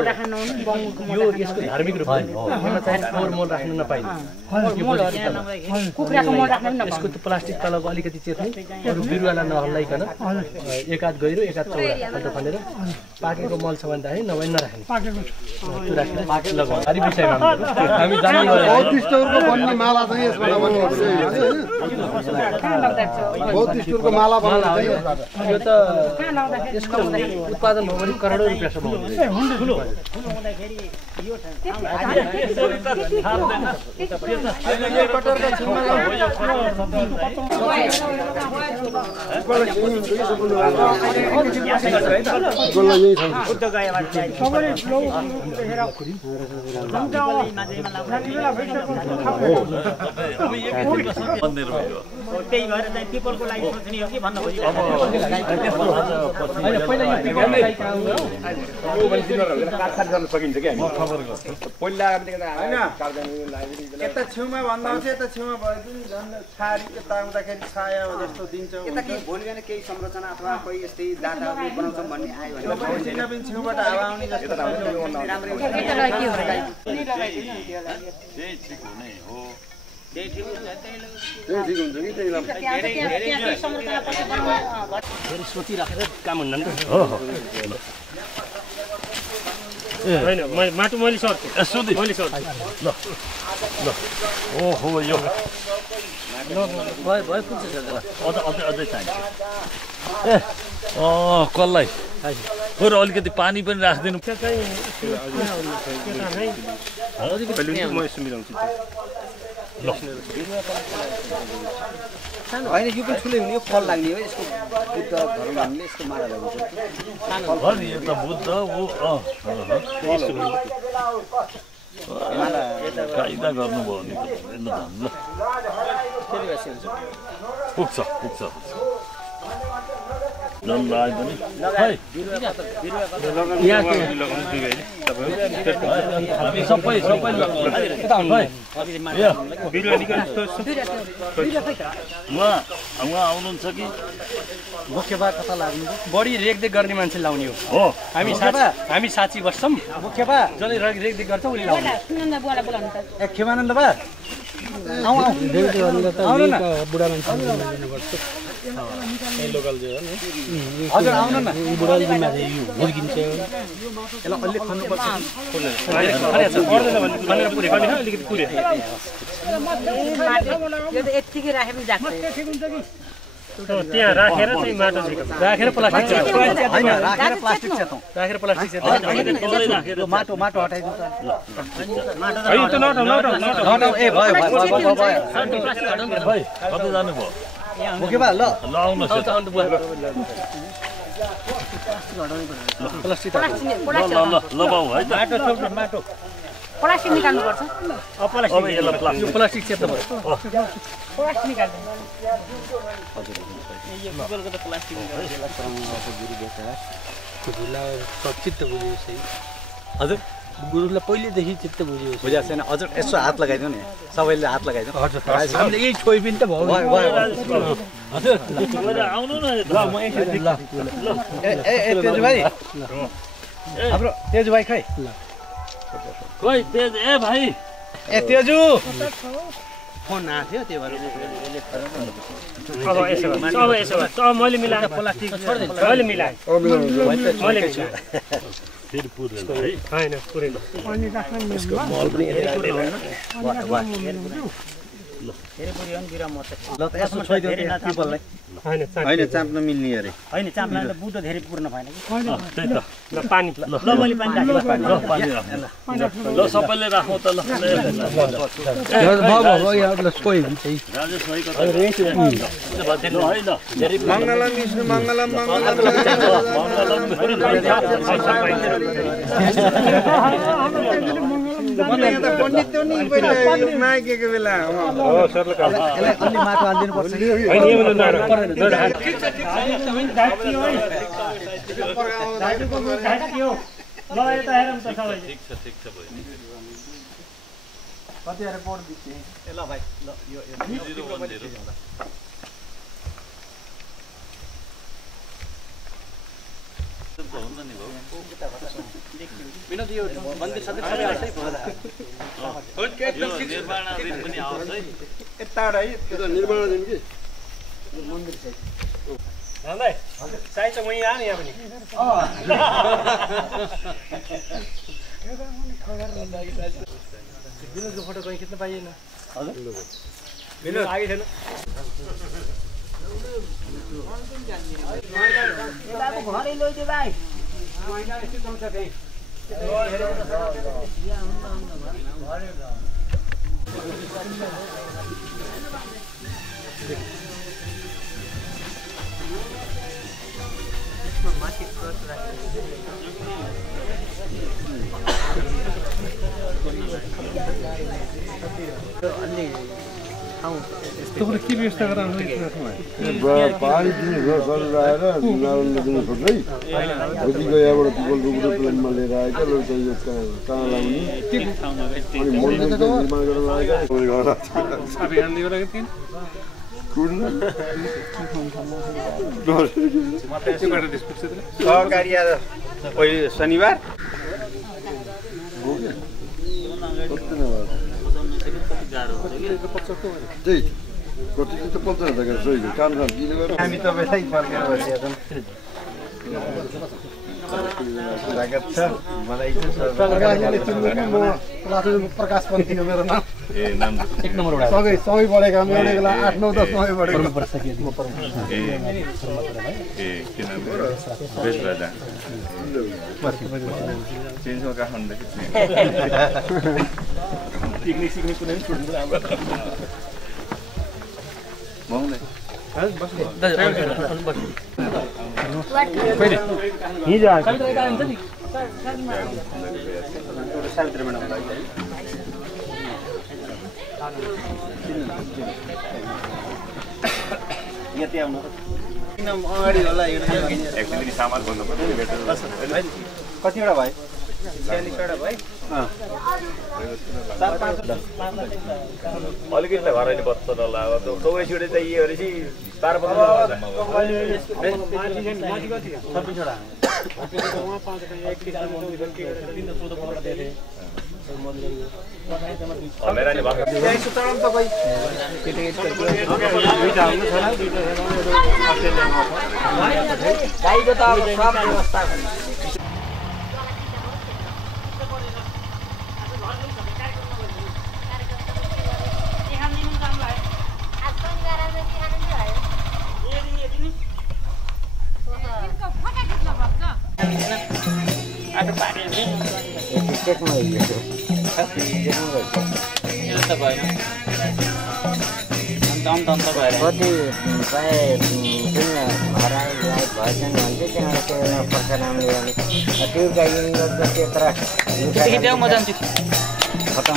यसको धार्मिक रूप हो यसमा चाहिँ फोहोर मोल राख्न नपाइने कुखुराको मल राख्न नपाइने यसको त प्लास्टिक तलको अलिकति चेप्ने अरु बिरुवालाई नहल्लाइकन एकाध गहिरो एकाध चौडा खाल्टो खनेर पाकेको मल छ भन्दाखेरि नभए नराख्ने पाकेको त्यो राखेर पाकेको लगाउनु हामी जान्ने बौद्धिस्टहरुको बन्ने माला चाहिँ यसबाट बन्ने बौद्धिस्टहरुको माला बन्ने यो त यसको उत्पादन हो भने करोडौं रुपैयाँसम्म हुन्छ ठुलो हुँदाखेरि यो त्यही भएर चाहिँ पिपलको लागि सोच्ने हो कि भन्न सकिन्छ कि हामी पहिला यता छेउमा भन्दा चाहिँ यता छेउमा भयो जुन झन् छारी यता आउँदाखेरि छाया जस्तो दिन्छ यता के भोलि बिहान केही संरचना अथवा कोही यस्तै डाटाहरू बनाउँछौँ भन्ने आयो भने पनि छेउबाट हावा आउने जस्तो राम्रै त्यही ठिक हुन्छ कि त्यही फेरि सोचिराखेर काम हुन्न नि त होइन माटो मैले सर्छु मैले सर्छु ल ल ओहो यो भयो भयो कुन चाहिँ अझै चाहिन्छ ए कसलाई बरु अलिकति पानी पनि राखिदिनु म यसो मिलाउँछु होइन यो पनि ठुलै हुने यो फल लाग्ने हो यसको बुद्ध धर्मले यसको माला लगाउँछ यो त बुद्ध कायदा गर्नुभयो भने पुग्छ पुग्छ लगाए पनि सबै सबै उहाँ आउनुहुन्छ कि मुख्यबा कता लाग्नु बढी रेखदेख गर्ने मान्छे लाउने हो हामी साँची बस्छौँ मुख्यबा जसले रेखदेख गर्छ उसले लाउने खेमानन्द बा बुढा मान्छे लोकल जो हो नि हजुर आउनु न बुढा जिम्मा यो हुर्किन्छ यसलाई अलि खन्नुपर्छ खनेर पुरेको नि अलिकति पुरे यो त यतिकै राखे पनि जान्छ त्यहाँ राखेर चाहिँ माटो राखेर प्लास्टिक हैन राखेर प्लास्टिक सेतौं राखेर प्लास्टिक सेतौं माटो माटो हटाइदिनु त हैन त नटाउ ए भयो कतै जानु भयो ओके बा ल आउनु प्लास्टिक ल बाउ है माटो छोड्नु माटो प्लास्टिक निकाल्नु पर्छ अब यसलाई प्लास्टिक सेत्नु पर्छ प्लास्टिक निकाल्नु यो गुगलको त प्लास्टिक गुरुला चित्त बुझ्यो सही हजुर गुरुलाई पहिलेदेखि चित्त बुझ्यो बुझाएको छैन हजुर यसो हात लगाइदिनु नि सबैले हात लगाइदिनु हामीले यही छोइ पनि त भयो हजुर आउनु न ल म एकछिन ल ए तेजु भाइ हाम्रो तेजु भाइ खै खोइ तेज ए भाइ ए तेजु फोन आथ्यो त्यो भएर अब यसो अब मैले मिलाएर प्लास्टिक मैले मिलाएँ मैले फेरि पुर्दैन है हैन पुर्दैन अनि राख्न यसको मल पनि धेरै पुर्यो नि बिरा मर्छ ल त यसो छोइदियो पिपललाई हैन चाप्न मिल्ने अरे हैन चाप्न त बुटो धेरै पुर्न भएन कि त्यही त ल पानी ल मैले पानी राखेँ ल पानी राख्नु ल सबैले राखौँ त ल राजेश भाइ कता मङ्गलम विष्णु मङ्गलम पण्डित नि नायकको बेला अलि माटो हालिदिनु पर्छ कति रिपोर्ट दिन्छ ल भाइ ल यो विनोद यो मन्दिर सबै सबै आछ है निर्माणाधीन पनि आउँछ है यताबाट है त्यो निर्माणाधीन कि मन्दिर चाहिँ भन्दै चाहिन्छ म यहाँ नि यहाँ पनि विनोदको फोटो कहीँ खिच्न पाइएन हजुर विनोद आगे छैन घरै लैदियो भाइ माथि क्रस राखेको तपाईँले के व्यवस्था गरेर पानी दिने गरेर नारायणले दिनु छोड्दै भोलिको यहाँबाट पिपल रुखको प्लानमा लिएर आएका ल यो कहाँ लाउने अनि मन्दिर निर्माण गरेर आएका सहकारी आज पहिले शनिबार कति त 50,000 सही काम किन गरेर हामी तपाईलाई फर्केर बसेका स्वागत छ मलाई प्रकाश पन्थी हो मेरो नाम नाम 1 नम्बर वडा सँगै पढेका हामी एउटा बेला 8 9 10 सँगै पढेको के नाम बेस राजा चेन्जमा काठमाडौँदेखि पिकनिक सिक्ने कुनै पनि छुट्नु राम्रो मौले हिजो कतिवटा भयो 46वटा भयो अलिकति घरैले बच्च नला अब दौडी छिडे चाहिए भनेपछि 12 कति प्रायः हराई भएछन् भन्थे त्यहाँबाट त्यो पर्खा नामले गर्ने त्यो गाई त्यत्र खतम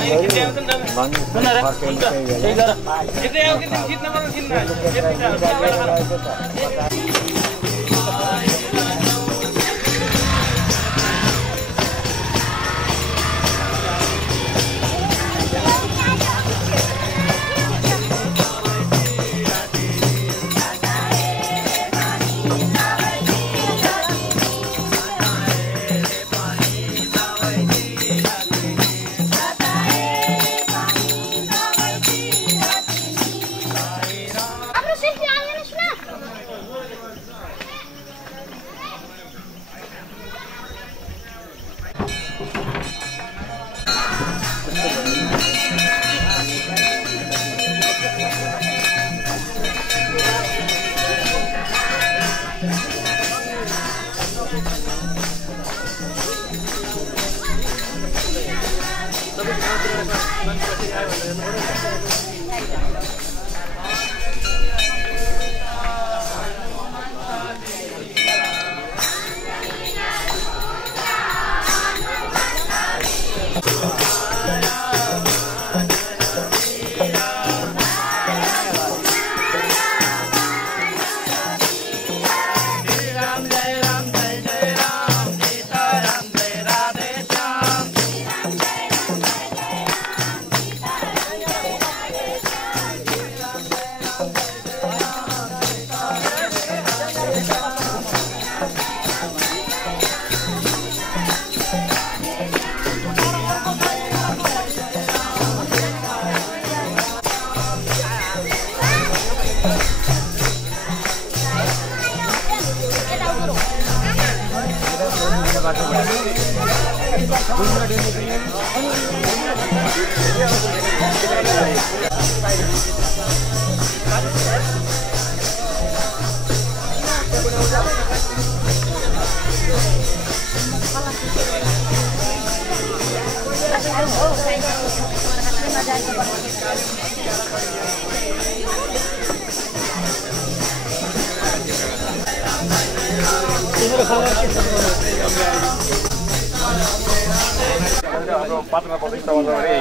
पात्रमा पर्दै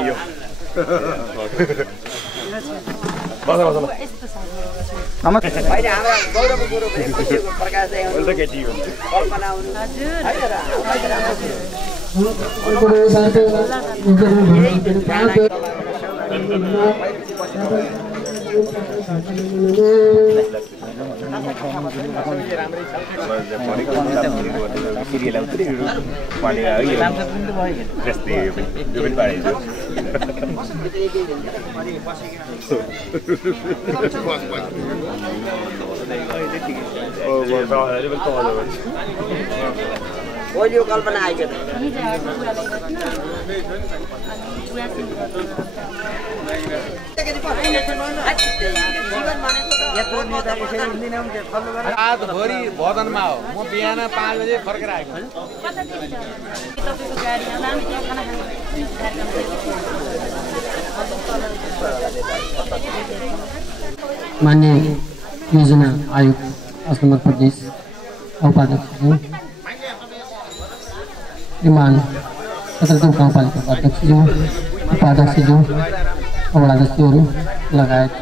यो होइन हाम्रा गौरव गुरु प्रकाश कल्पना ओलियो कल्पना आइके रातभरि भदनमा हो म बिहान 5 बजे फर्केर आएको मान्य योजना आयोग असम प्रदेश उपाध्यक्षज्यू श्रीमान सदरदेव गाउँपालिकाका अध्यक्षज्यू उपाध्यक्षज्यू वडाध्यक्षहरू लगायत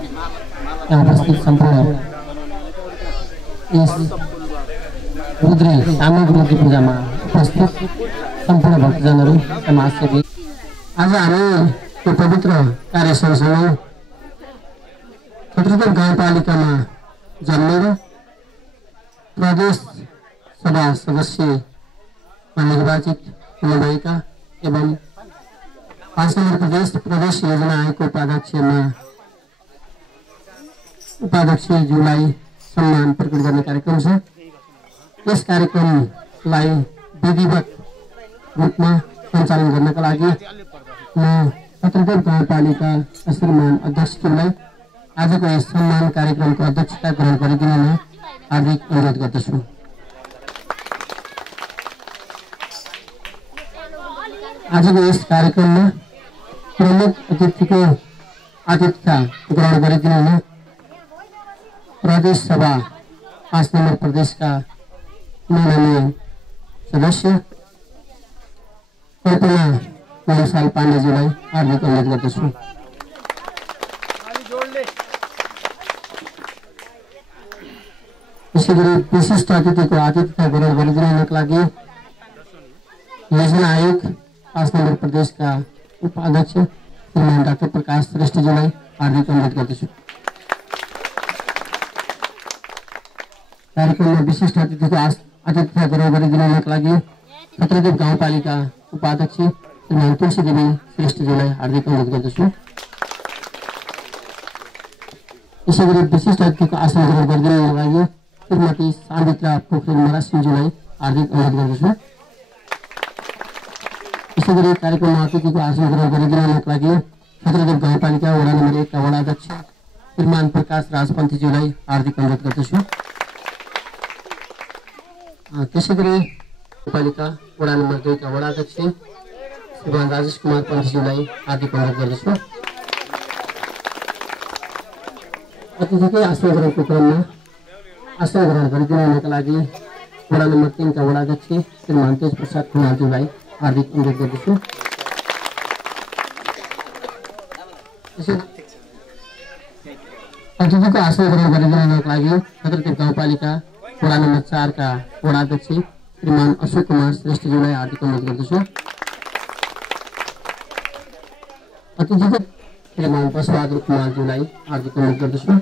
यहाँ उपस्थित सम्पूर्ण यस रुद्री सामूहिक रुद्री पूजामा उपस्थित सम्पूर्ण भक्तजनहरू समाजसेवी आज हामी यो पवित्र कार्य सँगसँगै सदरदेव गाउँपालिकामा जन्मेर प्रदेश सभा सदस्यमा निर्वाचित हुनुभएका एवं 5 नम्बर प्रदेश योजना आयोगको उपाध्यक्षज्यूलाई सम्मान प्रकट गर्ने कार्यक्रम छ। यस कार्यक्रमलाई विधिवत रूपमा सञ्चालन गर्नका लागि म सदरदेव गाउँपालिका श्रीमान अध्यक्षज्यूलाई आजको यस सम्मान कार्यक्रमको अध्यक्षता ग्रहण गरिदिन हार्दिक अनुरोध गर्दछु। आजको यस कार्यक्रममा प्रमुख अतिथिको आतिथ्यता ग्रहण गरिदिन प्रदेश सभा 5 नम्बर प्रदेशका माननीय सदस्य कल्पना मणिसाल पाण्डेज्यूलाई हार्दिक अनुरोध गर्दछु। यसैगरी विशिष्ट अतिथिको आतिथ्यता ग्रहण गरिदिनका लागि योजना आयोग 5 नम्बर प्रदेशका उपाध्यक्ष श्रीमान डाक्टर प्रकाश श्रेष्ठज्यूलाई हार्दिक अनुरोध गर्दछु। कार्यक्रममा विशिष्ट अतिथिको आतिथ्यता ग्रहण गरिदिनका लागि सदरदेव गाउँपालिका उपाध्यक्ष श्रीमान तुलसीदेवी श्रेष्ठज्यूलाई हार्दिक अनुरोध गर्दछु। यसैगरी विशिष्ट अतिथिको आसन ग्रहण गरिदिनका लागि श्रीमती सान्दित्रा पोखरेल मरासिंज्यूलाई हार्दिक अनुरोध गर्दछु। यसैगरी कार्यक्रममा अतिथिको आसन ग्रहण गरिदिनका लागि सदरदेव गाउँपालिका वडा नम्बर 1 का वडाध्यक्ष श्रीमान प्रकाश राजपन्थीज्यूलाई हार्दिक अनुरोध गर्दछु। त्यसैगरी गाउँपालिका वडा नम्बर 2 का वडाध्यक्ष श्रीमान राजेश कुमार पन्थीज्यूलाई हार्दिक अनुरोध गर्दछु। अतिथिकै आसन ग्रहणको क्रममा आसन ग्रहण गरिदिनका लागि वडा नम्बर 3 का वडाध्यक्ष श्रीमान तेज प्रसाद कुमारज्यूलाई हार्दिक अनुरोध गर्दछु। अतिथिको आसन ग्रहण गरिदिनका लागि सदरदेव गाउँपालिका वडा नम्बर 4 का वडाध्यक्ष श्रीमान अशोक कुमार श्रेष्ठज्यूलाई हार्दिक अनुरोध गर्दछु। अतिथिको श्रीमान बसबहादुर कुमारज्यूलाई हार्दिक अनुरोध गर्दछु।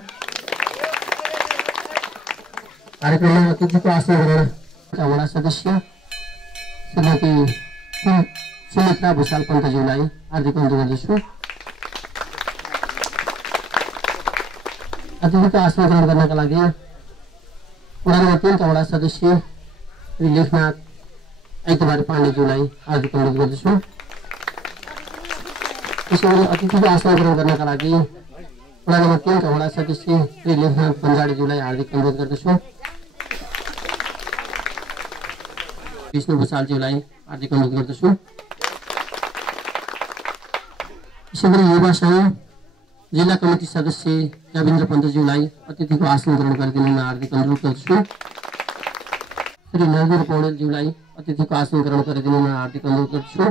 कार्यक्रममा अतिथिको आसन ग्रहणका वडा सदस्य श्रीमती सुमित्रा भूषाल पन्तज्यूलाई हार्दिक अनुरोध गर्दछु। अतिथिको आसन ग्रहण गर्नका लागि वडा नम्बर 3 का वडा सदस्य श्री लेखनाथ ऐतबार पाण्डेज्यूलाई हार्दिक अनुरोध गर्दछु। त्यसैगरी अतिथिको आसन ग्रहण गर्नका लागि वडा नम्बर 3 का वडा सदस्य श्री लेखनाथ बन्जाडेज्यूलाई हार्दिक अनुरोध गर्दछु। विष्णु भूषालज्यूलाई हार्दिक अनुरोध गर्दछु। यसैगरी युवा सङ्घ जिल्ला कमिटी सदस्य रविन्द्र पन्तज्यूलाई अतिथिको आसन ग्रहण गरिदिन हार्दिक अनुरोध गर्दछु। श्री नरवीर पौडेलज्यूलाई अतिथिको आसन ग्रहण गरिदिन हार्दिक अनुरोध गर्दछु।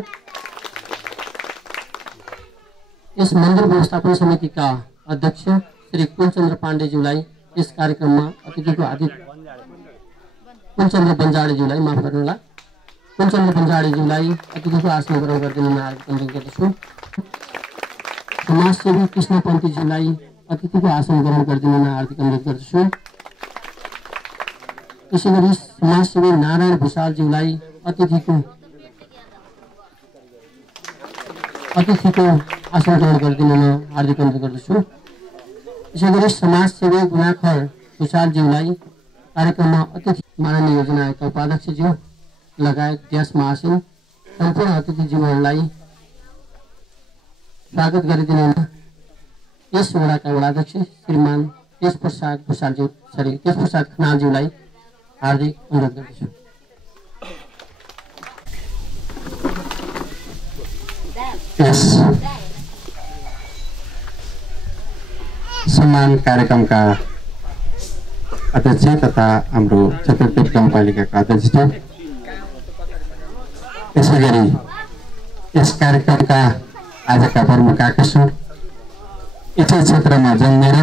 यस मन्दिर व्यवस्थापन समितिका अध्यक्ष श्री कुलचन्द्र पाण्डेज्यूलाई यस कार्यक्रममा अतिथिको कुलचन्द्र बन्जाडेज्यूलाई माफ गर्नुहोला, कुलचन्द्र बन्जाडेज्यूलाई अतिथिको आसन ग्रहण गरिदिन हार्दिक अनुरोध गर्दछु। समाजसेवी कृष्णपन्थीज्यूलाई अतिथिको आसन ग्रहण गरिदिन हार्दिक अनुरोध गर्दछु। त्यसै गरी समाजसेवी नारायण भुषालज्यूलाई अतिथिको आसन ग्रहण गरिदिन हार्दिक अनुरोध गर्दछु। त्यसै गरी समाजसेवी गुणाखर भुषालज्यूलाई कार्यक्रममा अतिथि माननीय योजना आयोगका उपाध्यक्षज्यू लगायत देश महासैन सम्पूर्ण अतिथिज्यूहरूलाई स्वागत गरिदिन यस वडाका वडाध्यक्ष श्रीमान तेजप्रसाद खनालज्यूलाई हार्दिक अनुरोध गर्दछु। यस सम्मान कार्यक्रमका अध्यक्ष तथा हाम्रो छत्रदेव गाउँपालिकाका अध्यक्ष, त्यसै गरी यस कार्यक्रमका आजका प्रमुख आकर्षण यतै क्षेत्रमा जन्मेर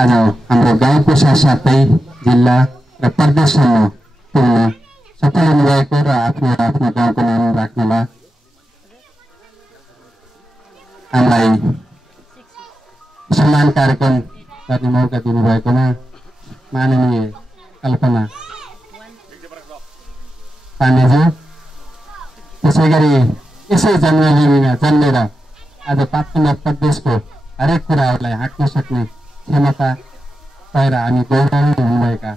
आज हाम्रो गाउँको साथसाथै जिल्ला र प्रदेशसम्म पुग्न सफल हुनुभएको र आफ्नो गाउँको नाम राख्नलाई हामीलाई सम्मान कार्यक्रम गर्ने मौका दिनुभएकोमा माननीय कल्पना पाण्डेज्यू, त्यसै गरी यसै जन्मभूमिमा जन्मेर आज पाटन प्रदेशको हरेक कुराहरूलाई हाँक्न सक्ने क्षमता पाएर हामी गौरवान्वित हुनुभएका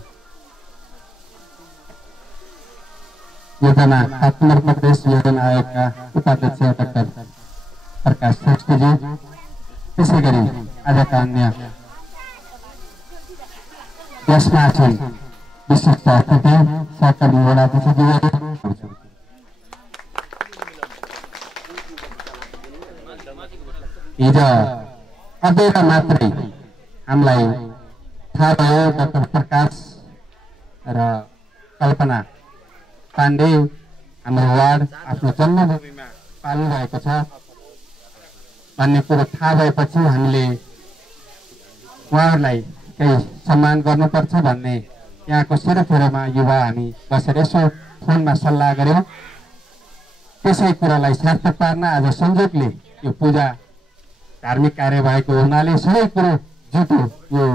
योजना पाटन प्रदेश योजना आयोगका उपाध्यक्ष डाक्टर प्रकाश श्रेष्ठज्यू, त्यसै गरी आजका अन्य देशमा विशिष्ट अतिथि सहकर्मी वडाध्यक्षज्यूहरू, हिजो अबेर मात्रै हामीलाई थाहा भयो डाक्टर प्रकाश र कल्पना पाण्डे हाम्रो वार्ड आफ्नो जन्मभूमिमा पाल्नु भएको छ भन्ने कुरो थाहा भएपछि हामीले उहाँहरूलाई केही सम्मान गर्नुपर्छ भन्ने यहाँको सेरोफेरोमा युवा हामी बसेर यसो फोनमा सल्लाह गऱ्यौँ। त्यसै कुरालाई सार्थक पार्न आज संयोगले यो पूजा धार्मिक कार्य भएको हुनाले सबै कुरो जुटो यो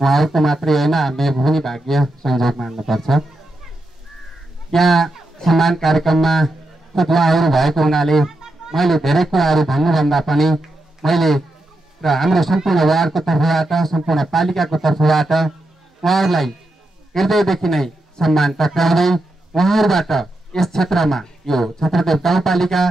उहाँहरूको मात्रै होइन, मेरो पनि भाग्य संयोग मान्नुपर्छ। यहाँ सम्मान कार्यक्रममा उहाँहरू भएको हुनाले मैले धेरै कुराहरू भन्नुभन्दा पनि मैले र हाम्रो सम्पूर्ण वार्डको तर्फबाट सम्पूर्ण पालिकाको तर्फबाट उहाँहरूलाई हृदयदेखि नै सम्मान टक्राउँदै उहाँहरूबाट यस क्षेत्रमा यो छत्रदेव गाउँपालिका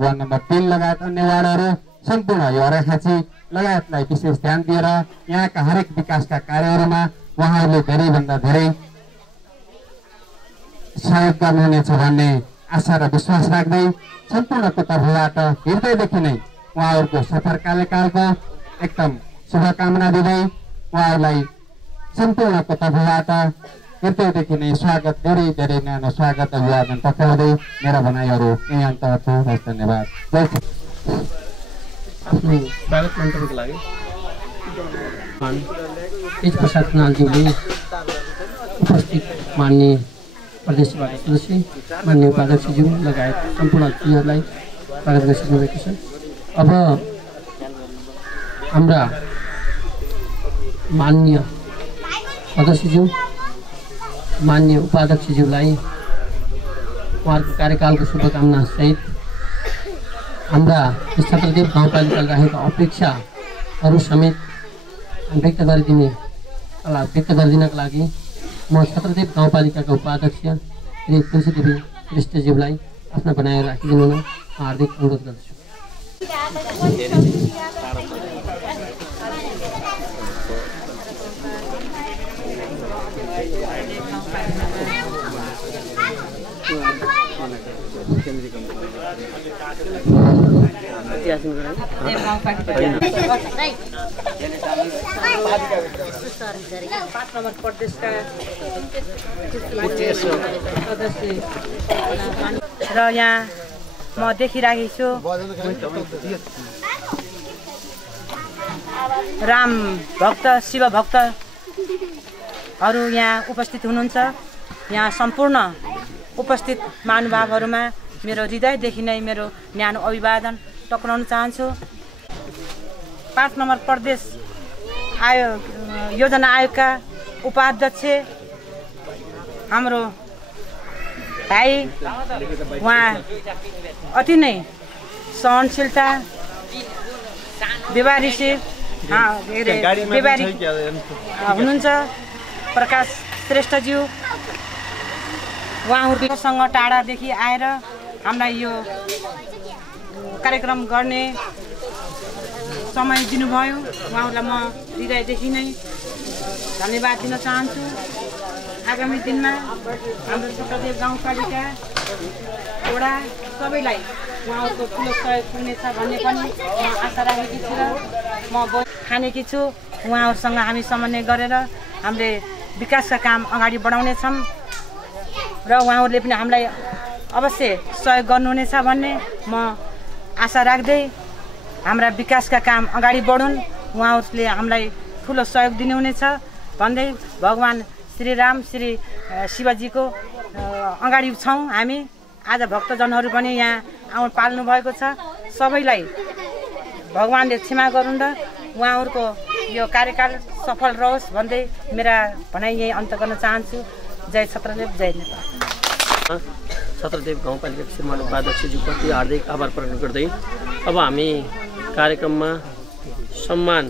वार्ड नम्बर 3 लगायत अन्य वार्डहरू सम्पूर्ण यो अराखाँची लगायतलाई विशेष ध्यान दिएर यहाँका हरेक विकासका कार्यहरूमा उहाँहरूले धेरैभन्दा धेरै सहयोग गर्नुहुनेछ भन्ने आशा र विश्वास राख्दै सम्पूर्णको तर्फबाट हृदयदेखि नै उहाँहरूको सफल कार्यकालको एकदम शुभकामना दिँदै उहाँहरूलाई सम्पूर्णको तर्फबाट हृदयदेखि नै स्वागत, धेरै धेरै न्यानो स्वागत अभिवादन टक्राउँदै मेरा भनाइहरू यही अन्त गर्छु। धन्यवाद। आफ्नो स्वागत मन्तव्यको लागि तेजप्रसाद खनालज्यूले उपस्थित मान्य प्रदेशबाट सदस्य मान्य उपाध्यक्षज्यू लगायत सम्पूर्ण अतिथिहरूलाई स्वागत गरिसक्नुभएको छ। अब हाम्रा मान्य सदस्यज्यू मान्य उपाध्यक्षज्यूलाई उहाँहरूको कार्यकालको शुभकामना सहित हाम्रा छत्रदेव गाउँपालिकाले राखेका अपेक्षाहरू समेत व्यक्त गरिदिनका लागि म छत्रदेव गाउँपालिकाका उपाध्यक्ष श्री तुलसीदेवी श्रेष्ठज्यूलाई आफ्ना बनाएर राखिदिनु हार्दिक अनुरोध गर्दछु। र यहाँ म देखिरहेको छु राम भक्त शिव भक्तहरू यहाँ उपस्थित हुनुहुन्छ। यहाँ सम्पूर्ण उपस्थित महानुभावहरूमा मेरो हृदयदेखि नै मेरो न्यानो अभिवादन टक्राउन चाहन्छु। 5 नम्बर प्रदेश योजना आयोगका उपाध्यक्ष हाम्रो भाइ, उहाँ अति नै सहनशीलता व्यवहारिक हुनुहुन्छ। प्रकाश श्रेष्ठज्यू उहाँहरूसँग टाढादेखि आएर हामीलाई यो कार्यक्रम गर्ने समय दिनुभयो। उहाँहरूलाई म हृदयदेखि नै धन्यवाद दिन चाहन्छु। आगामी दिनमा हाम्रो छोटादेव गाउँपालिका वडा सबैलाई उहाँहरूको ठुलो सहयोग पुग्नेछ भन्ने पनि म आशा राखेकी छु र म ठानेकी छु। उहाँहरूसँग हामी समन्वय गरेर हामीले विकासका काम अगाडि बढाउनेछौँ र उहाँहरूले पनि हामीलाई अवश्य सहयोग गर्नुहुनेछ भन्ने म आशा राख्दै हाम्रा विकासका काम अगाडि बढुन्, उहाँहरूले हामीलाई ठुलो सहयोग दिनुहुनेछ भन्दै भगवान् श्रीराम श्री शिवजीको अगाडि छौँ हामी। आज भक्तजनहरू पनि यहाँ पाल्नु भएको छ। सबैलाई भगवान्ले क्षमा गरून् र उहाँहरूको यो कार्यकाल सफल रहोस् भन्दै मेरा भनाइ यही अन्त गर्न चाहन्छु। जय छत्रदेव, जय नेपाल। छत्रदेव गाउँपालिका श्रीमान उपाध्यक्षज्यूप्रति हार्दिक आभार प्रकट गर्दै अब हामी कार्यक्रममा सम्मान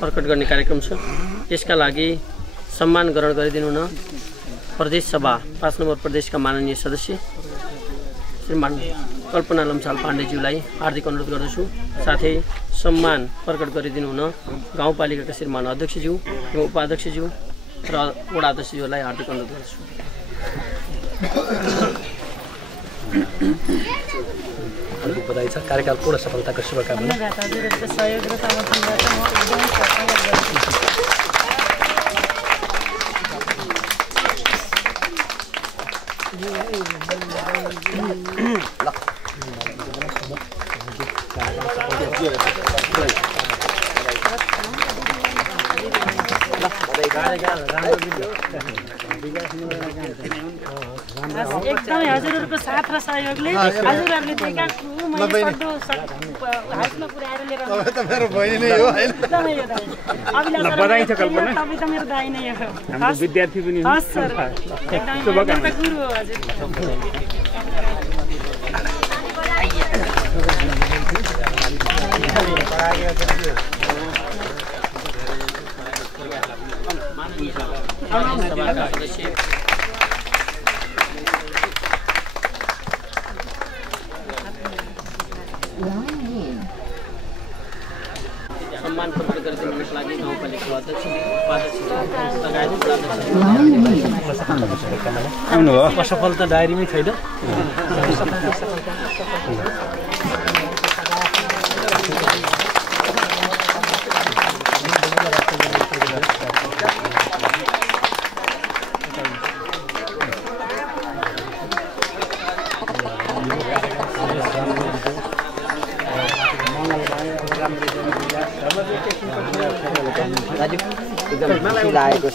प्रकट गर्ने कार्यक्रम छ। यसका लागि सम्मान ग्रहण गरिदिनु हुन प्रदेश सभा 5 नम्बर प्रदेशका माननीय सदस्य श्रीमान कल्पना लम्साल पाण्डेज्यूलाई हार्दिक अनुरोध गर्दछु। साथै सम्मान प्रकट गरिदिनु हुन गाउँपालिकाका श्रीमान अध्यक्षज्यू एवं उपाध्यक्षज्यू र वडा अध्यक्षज्यूलाई हार्दिक अनुरोध गर्दछु। बधाई छ। कार्यकाल पूर्ण सफलताको शुभकामना। एकदमै हजुरहरूको साथ र सहयोगले हजुरहरूले दिएका मैले सक्दो हाउसमा पुर्याएर लिएर मेरो बहिनी नै हो हैन। बधाई छ कल्पना, तपाईँ त मेरो दाइ नै हो, हाम्रो विद्यार्थी पनि हो। हस् सर, एकदमै शुभकामना। गुरु हो हजुर। सम्मान प्रकट गरिदिनुको लागि गाउँपालिका अध्यक्ष असफल त डायरीमै छैन। एकदम खुसी लागेको छ।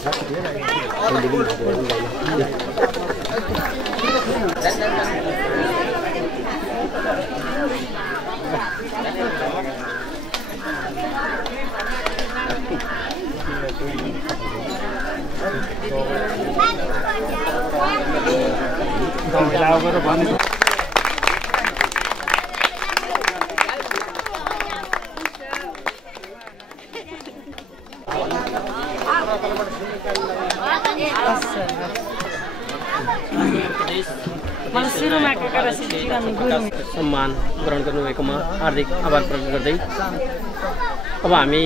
सम्मान ग्रहण गर्नुभएकोमा हार्दिक आभार प्रकट गर्दै अब हामी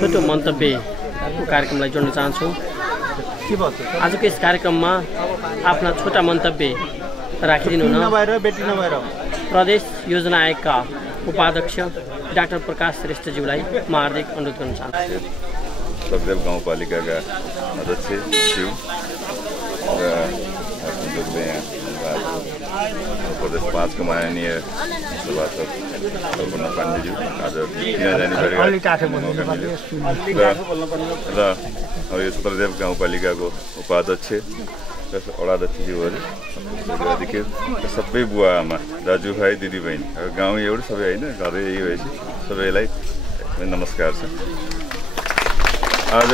छोटो मन्तव्यको कार्यक्रमलाई जोड्न चाहन्छौँ। आजको यस कार्यक्रममा आफ्ना छोटा मन्तव्य राखिदिनु हुन प्रदेश योजना आयोगका उपाध्यक्ष डाक्टर प्रकाश श्रेष्ठज्यूलाई म हार्दिक अनुरोध गर्न चाहन्छु। छत्रदेव गाउँपालिकाका अध्यक्ष ज्यू र प्रदेश 5 का माननीय सभासद कल्पना पाण्डेज्यू आज र अब यो छत्रदेव गाउँपालिकाको उपाध्यक्ष र वडाध्यक्षज्यूहरू अधिकृत सबै बुवा आमा दाजुभाइ दिदीबहिनी गाउँ एउटा सबै होइन घरै यही भएपछि सबैलाई नमस्कार छ। आज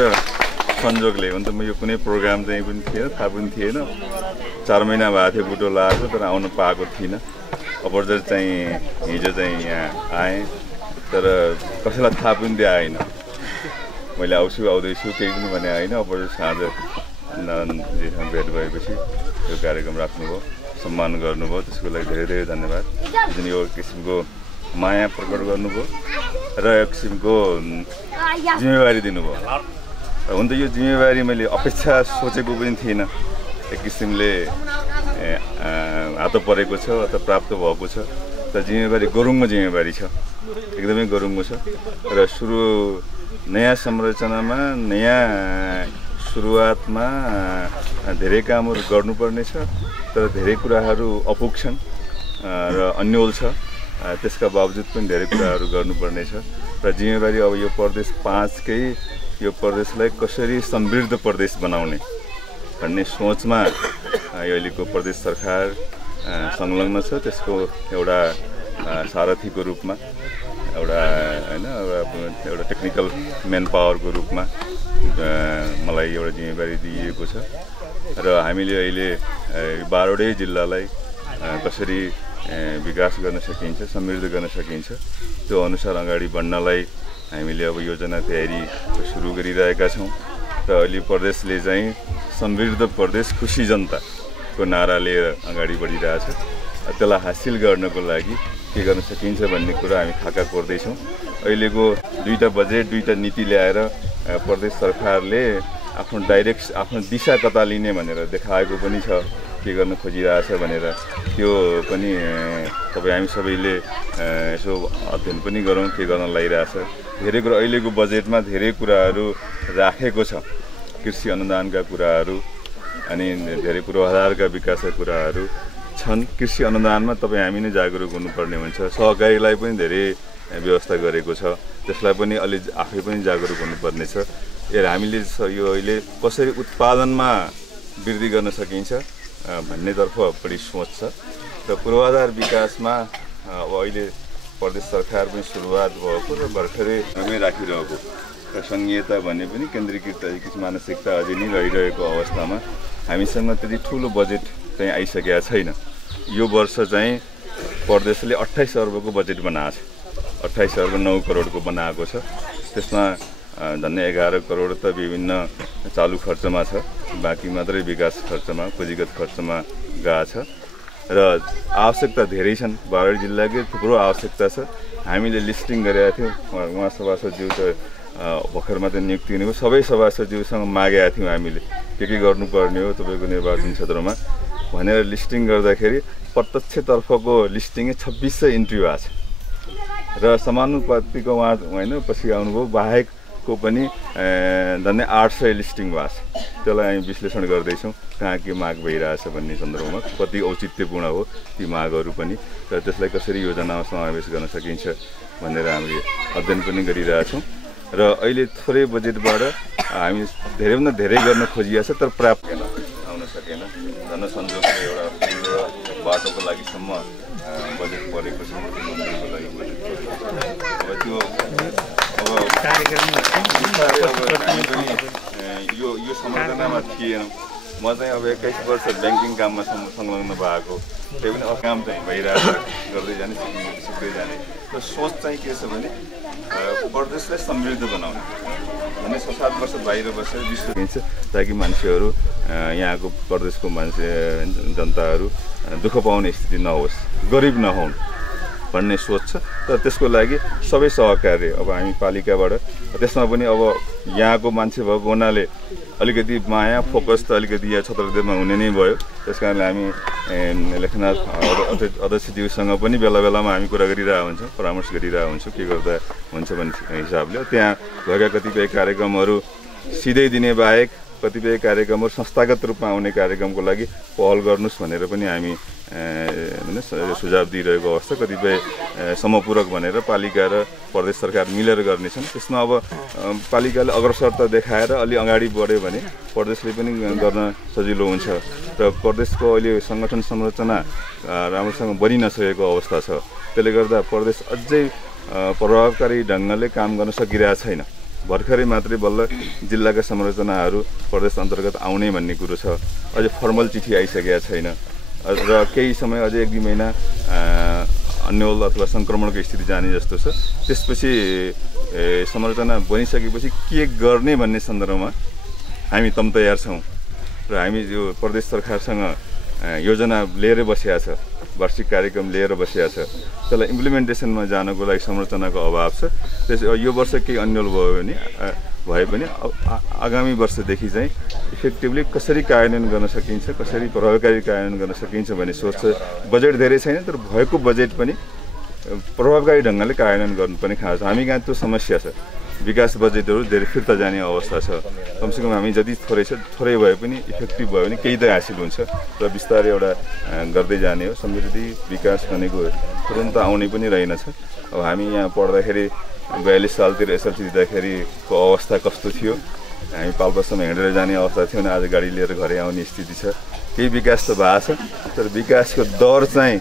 संयोगले भने त म यो कुनै प्रोग्राम चाहिँ पनि थिएन, थाहा पनि थिएन। 4 महिना भएको थियो बुटो लगाएको तर आउन पाएको थिइनँ। अपरजर चाहिँ हिजो चाहिँ यहाँ आएँ तर कसैलाई थाहा पनि दिए आएन। मैले आउँदैछु केही पनि भने होइन। अपरजर साँझ नारायणजीसँग भेट भएपछि यो कार्यक्रम राख्नुभयो, सम्मान गर्नुभयो, त्यसको लागि धेरै धेरै धन्यवाद। जुन यो किसिमको माया प्रकट गर्नुभयो र एक किसिमको जिम्मेवारी दिनुभयो। हुन त यो जिम्मेवारी मैले अपेक्षा सोचेको पनि थिइनँ। एक किसिमले हात परेको छ अथवा प्राप्त भएको छ तर जिम्मेवारी गरुङ्गो जिम्मेवारी छ, एकदमै गरुङ्गो छ। र नयाँ संरचनामा नयाँ सुरुवातमा धेरै कामहरू गर्नुपर्ने छ तर धेरै कुराहरू अपुग छन् र अन्यल छ। त्यसका बावजुद पनि धेरै कुराहरू गर्नुपर्ने छ र जिम्मेवारी अब यो प्रदेश 5 कै यो प्रदेशलाई कसरी समृद्ध प्रदेश बनाउने भन्ने सोचमा अहिलेको प्रदेश सरकार संलग्न छ। त्यसको एउटा सारथीको रूपमा एउटा टेक्निकल म्यान पावरको रूपमा मलाई एउटा जिम्मेवारी दिइएको छ र हामीले अहिले 12वटै जिल्लालाई कसरी विकास गर्न सकिन्छ, समृद्ध गर्न सकिन्छ त्यो अनुसार अगाडि बढ्नलाई हामीले अब योजना तयारी सुरु गरिरहेका छौँ। र अहिले प्रदेशले चाहिँ समृद्ध प्रदेश खुसी जनताको नारा लिएर अगाडि बढिरहेछ। त्यसलाई हासिल गर्नको लागि के गर्न सकिन्छ भन्ने कुरा हामी खाका कोर्दैछौँ। अहिलेको 2टा बजेट 2टा नीति ल्याएर प्रदेश सरकारले आफ्नो दिशा कता लिने भनेर देखाएको पनि छ, के गर्न खोजिरहेछ भनेर। त्यो पनि हामी सबैले यसो अध्ययन पनि गरौँ के गर्न लागिरहेछ। धेरै कुरा अहिलेको बजेटमा धेरै कुराहरू राखेको छ, कृषि अनुदानका कुराहरू अनि धेरै पूर्वाधारका विकासका कुराहरू छन्। कृषि अनुदानमा हामी नै जागरुक हुनुपर्ने हुन्छ। सहकारीलाई पनि धेरै व्यवस्था गरेको छ, त्यसलाई पनि अलि आफै पनि जागरुक हुनुपर्ने छ। हामीले यो अहिले कसरी उत्पादनमा वृद्धि गर्न सकिन्छ भन्नेतर्फ बढी सोच छ र पूर्वाधार विकासमा अब अहिले प्रदेश सरकार पनि सुरुवात भएको र भर्खरै राखिरहेको र सङ्घीयता भने पनि केन्द्रीकृत मानसिकता अझै नै रहिरहेको अवस्थामा हामीसँग त्यति ठुलो बजेट चाहिँ आइसकेका छैन। यो वर्ष चाहिँ प्रदेशले 28 अर्बको बजेट बनाएको छ, 28 अर्ब 9 करोडको बनाएको छ। त्यसमा झन्डै 11 करोड त विभिन्न चालु खर्चमा छ, बाँकी मात्रै विकास खर्चमा पुँजीगत खर्चमा गएको छ र आवश्यकता धेरै छन्। 12 जिल्लाकै थुप्रो आवश्यकता छ। हामीले लिस्टिङ गरेका थियौँ, उहाँ सभासदज्यू त भर्खर मात्रै नियुक्ति हुनुभयो। सबै सभासदज्यूसँग मागेका थियौँ हामीले के गर्नुपर्ने हो तपाईँको निर्वाचन क्षेत्रमा भनेर लिस्टिङ गर्दाखेरि प्रत्यक्षतर्फको लिस्टिङै 2600 इन्ट्री भएको छ र समानुपातिको उहाँ होइन पछि आउनुभयो बाहेकको पनि झन्डै 800 लिस्टिङ भएको छ। त्यसलाई हामी विश्लेषण गर्दैछौँ कहाँ के माग भइरहेछ भन्ने सन्दर्भमा कति औचित्यपूर्ण हो ती मागहरू पनि र त्यसलाई कसरी योजनामा समावेश गर्न सकिन्छ भनेर हामीले अध्ययन पनि गरिरहेछौँ। र अहिले थोरै बजेटबाट हामी धेरैभन्दा धेरै गर्न खोजिएको छ तर प्राप्त आउन सकेन। जनसंयोगले एउटा बाटोको लागिसम्म बजेट परेको छ, मन्दिरको लागि बजेट अब त्यो यो सम्झनामा थिएन। म चाहिँ अब 21 वर्ष ब्याङ्किङ काममा संलग्न भएको, त्यही पनि अब काम चाहिँ भइरहेको गर्दै जाने सिक्दै जाने। र सोच चाहिँ के छ भने प्रदेशलाई समृद्ध बनाउने भने 7 वर्ष बाहिर बसेर विश्व दिन्छ ताकि मान्छेहरू यहाँको प्रदेशको मान्छे जनताहरू दुःख पाउने स्थिति नहोस्, गरिब नहुन् भन्ने सोच छ। तर त्यसको लागि सबै सहकार्य अब हामी पालिकाबाट त्यसमा पनि अब यहाँको मान्छे भएको हुनाले अलिकति माया फोकस त अलिकति यहाँ छत्रदेवमा हुने नै भयो। त्यस कारणले हामी लेखनाथ अध्यक्षज्यूसँग पनि बेला बेलामा हामी कुरा गरिरहेको हुन्छौँ, परामर्श गरिरहेको हुन्छौँ के गर्दा हुन्छ भन्ने हिसाबले। त्यहाँ भएका कतिपय कार्यक्रमहरू सिधै दिने बाहेक कतिपय कार्यक्रमहरू संस्थागत रूपमा आउने कार्यक्रमको लागि पहल गर्नुहोस् भनेर पनि हामी सुझाव दिइरहेको अवस्था। कतिपय समपूरक भनेर पालिका र प्रदेश सरकार मिलेर गर्नेछन्। त्यसमा अब पालिकाले अग्रसरता देखाएर अलि अगाडि बढ्यो भने प्रदेशले पनि गर्न सजिलो हुन्छ र प्रदेशको अहिले सङ्गठन संरचना राम्रोसँग बनि नसकेको अवस्था छ। त्यसले गर्दा प्रदेश अझै प्रभावकारी ढङ्गले काम गर्न सकिरहेको छैन। भर्खरै मात्रै बल्ल जिल्लाका संरचनाहरू प्रदेश अन्तर्गत आउने भन्ने कुरो छ। अझै फर्मल चिठी आइसकेका छैन र केही समय अझै 1-2 महिना अन्यल अथवा सङ्क्रमणको स्थिति जाने जस्तो छ। त्यसपछि संरचना बनिसकेपछि के गर्ने भन्ने सन्दर्भमा हामी तम तयार छौँ र हामी यो प्रदेश सरकारसँग योजना लिएर बसेका छ, वार्षिक कार्यक्रम लिएर बसेका छ। त्यसलाई इम्प्लिमेन्टेसनमा जानको लागि संरचनाको अभाव छ। यो वर्ष केही अन्यल भए पनि आगामी वर्षदेखि चाहिँ इफेक्टिभली कसरी कार्यान्वयन गर्न सकिन्छ, कसरी प्रभावकारी कार्यान्वयन गर्न सकिन्छ भन्ने सोच छ। बजेट धेरै छैन, तर भएको बजेट पनि प्रभावकारी ढङ्गले कार्यान्वयन गर्नुपर्ने खाँचो छ। हामी कहाँ त्यो समस्या छ। विकास बजेटहरू धेरै फिर्ता जाने अवस्था छ। कमसेकम हामी जति थोरै भए पनि इफेक्टिभ भयो भने केही त हासिल हुन्छ र बिस्तारै एउटा गर्दै जाने हो। समृद्धि विकास भनेको तुरन्त आउने पनि रहेनछ। अब हामी यहाँ पढ्दाखेरि 42 सालतिर एसएलसी दिँदाखेरिको अवस्था कस्तो थियो, हामी पाल्पासम्म हिँडेर जाने अवस्था थियो भने आज गाडी लिएर घरै आउने स्थिति छ। केही विकास त भएको छ, तर विकासको दर चाहिँ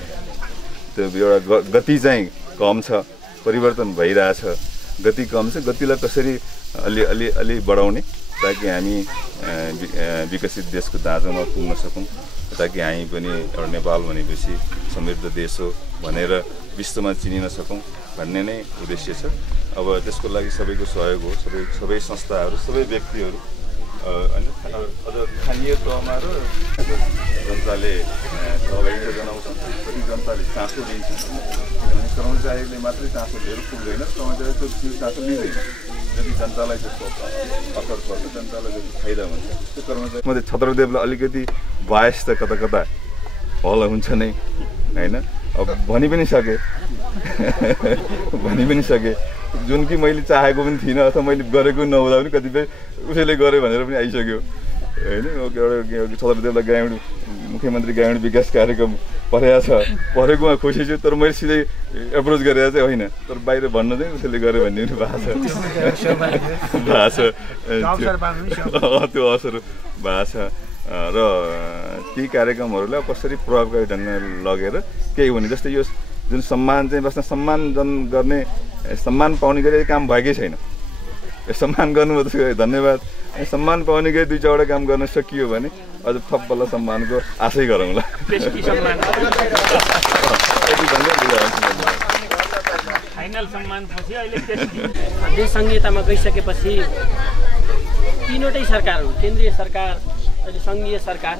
त्यो एउटा गति चाहिँ कम छ, परिवर्तन भइरहेछ। गति कम छ, गतिलाई कसरी अलि बढाउने ताकि हामी विकसित देशको दाँजोमा पुग्न सकौँ, ताकि हामी पनि एउटा नेपाल भनेपछि समृद्ध देश हो भनेर विश्वमा चिनिन सकौँ भन्ने नै उद्देश्य छ। अब त्यसको लागि सबैको सहयोग हो, सबै संस्थाहरू, सबै व्यक्तिहरू होइन। अझ स्थानीय तहमा र जनताले सहभागिता जनाउँछन्, कति जनताले चासो दिन्छ। किनभने कर्मचारीले मात्रै चासो लिएर पुग्दैन, कर्मचारी त्यो चासो लिँदैन। जति जनतालाई त्यसको असर पर्छ, जनतालाई जति फाइदा हुन्छ त्यो कर्मचारी मध्ये छत्रदेवलाई अलिकति बायस त कता कता हल हुन्छ नै होइन। अब भनि पनि सके जुन कि मैले चाहेको पनि थिइनँ अथवा मैले गरेको नहुँदा पनि कतिपय उसैले गरे भनेर पनि आइसक्यो होइन। एउटा छत्रदेवलाई ग्रामीण मुख्यमन्त्री ग्रामीण विकास कार्यक्रम परेकोमा खुसी छु, तर मैले सिधै एप्रोच गरेर चाहिँ होइन, तर बाहिर भन्न चाहिँ उसैले गरे भन्ने पनि भएको छ। त्यो असर भएको छ र ती कार्यक्रमहरूलाई कसरी प्रभावकारी ढङ्गले लगेर केही हुने। जस्तै यो जुन सम्मान चाहिँ बस्न सम्मान पाउने गरी काम भएकै छैन। सम्मान गर्नुभयो त्यसको धन्यवाद। सम्मान पाउने गरी 2-4वटा काम गर्न सकियो भने अझ थप बल्ल सम्मानको आशै गरौँला। देश संहितामा गइसकेपछि 3वटै सरकारहरू, केन्द्रीय सरकार अहिले सङ्घीय सरकार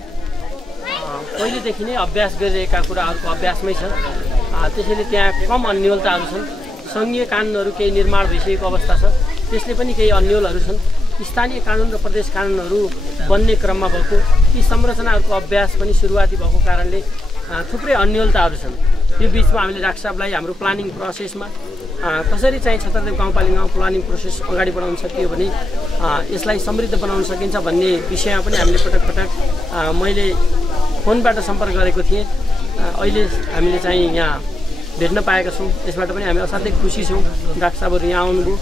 पहिलेदेखि नै अभ्यास गरिरहेका कुराहरूको अभ्यासमै छ। त्यसैले त्यहाँ कम अन्योलताहरू छन्। सङ्घीय कानुनहरू केही निर्माण भइसकेको अवस्था छ, त्यसले पनि केही अन्योलहरू छन्। स्थानीय कानुन र प्रदेश कानुनहरू बन्ने क्रममा भएको ती संरचनाहरूको अभ्यास पनि सुरुवाती भएको कारणले थुप्रै अन्योलताहरू छन्। यो बिचमा हामीले डाक्टर साहबलाई हाम्रो प्लानिङ प्रोसेसमा कसरी चाहिँ छत्रदेव गाउँपालिकामा प्लानिङ प्रोसेस अगाडि बढाउन सकियो भने यसलाई समृद्ध बनाउन सकिन्छ भन्ने विषयमा पनि हामीले पटक मैले फोनबाट सम्पर्क गरेको थिएँ। अहिले हामीले चाहिँ यहाँ भेट्न पाएका छौँ, यसबाट पनि हामी असाध्यै खुसी छौँ। डाक्टर साहबहरू यहाँ आउनुभयो,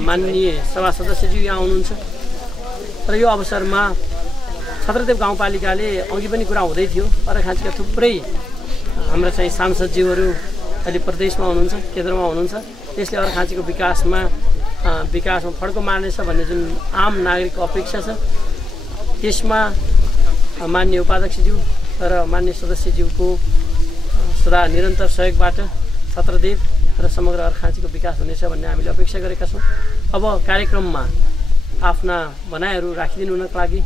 माननीय सभा सदस्यज्यू यहाँ आउनुहुन्छ। तर यो अवसरमा छत्रदेव गाउँपालिकाले अघि पनि कुरा हुँदै थियो, अर्घाखाँचीका थुप्रै हाम्रा चाहिँ सांसदज्यूहरू अहिले प्रदेशमा हुनुहुन्छ, केन्द्रमा हुनुहुन्छ। त्यसले अर्घाखाँचीको विकासमा फड्को मार्नेछ भन्ने जुन आम नागरिकको अपेक्षा छ, त्यसमा माननीय उपाध्यक्षज्यू र माननीय सदस्यज्यूको सदा निरन्तर सहयोगबाट छत्रदेव र समग्र अर्घाखाँचीको विकास हुनेछ भन्ने हामीले अपेक्षा गरेका छौँ। अब कार्यक्रममा आफ्ना भनाइहरू राखिदिनु हुनको लागि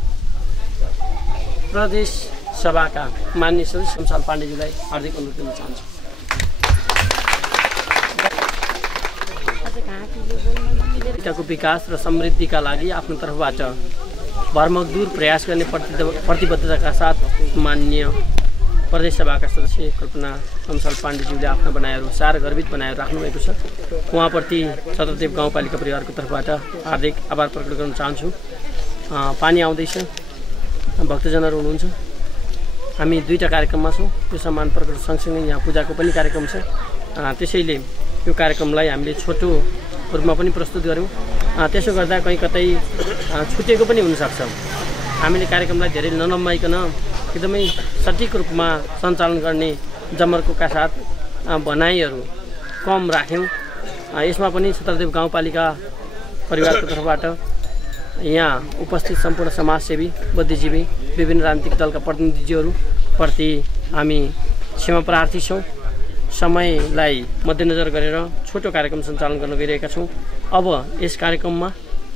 प्रदेश सभाका माननीय सदस्य शमशाल पाण्डेज्यूलाई हार्दिक अनुरोध गर्न चाहन्छु। को विकास र समृद्धिका लागि आफ्नो तर्फबाट भरमग्दुर प्रयास गर्ने प्रतिबद्धताका साथ माननीय प्रदेश सभाका सदस्य कल्पना शमशाल पाण्डेज्यूले आफ्ना बनाइहरू साह्रै गर्वित बनाएर राख्नुभएको छ। उहाँप्रति छत्रदेव गाउँपालिका परिवारको तर्फबाट हार्दिक आभार प्रकट गर्न चाहन्छु। पानी आउँदैछ, भक्तजनहरू हुनुहुन्छ। हामी दुईटा कार्यक्रममा छौँ। यो सम्मान प्रकट सँगसँगै यहाँ पूजाको पनि कार्यक्रम छ। त्यसैले यो कार्यक्रमलाई हामीले छोटो रूपमा पनि प्रस्तुत गऱ्यौँ। त्यसो गर्दा कहीँ कतै छुटेको पनि हुनसक्छ। हामीले कार्यक्रमलाई धेरै नलम्बाइकन एकदमै सठिक रूपमा सञ्चालन गर्ने जमर्कोका साथ भनाइहरू कम राख्यौँ। यसमा पनि छत्रदेव गाउँपालिका परिवारको तर्फबाट यहाँ उपस्थित सम्पूर्ण समाजसेवी, बुद्धिजीवी, विभिन्न राजनीतिक दलका प्रतिनिधिज्यूहरूप्रति हामी क्षमा प्रार्थी छौँ। समयलाई मध्यनजर गरेर छोटो कार्यक्रम सञ्चालन गर्न गइरहेका छौँ। अब यस कार्यक्रममा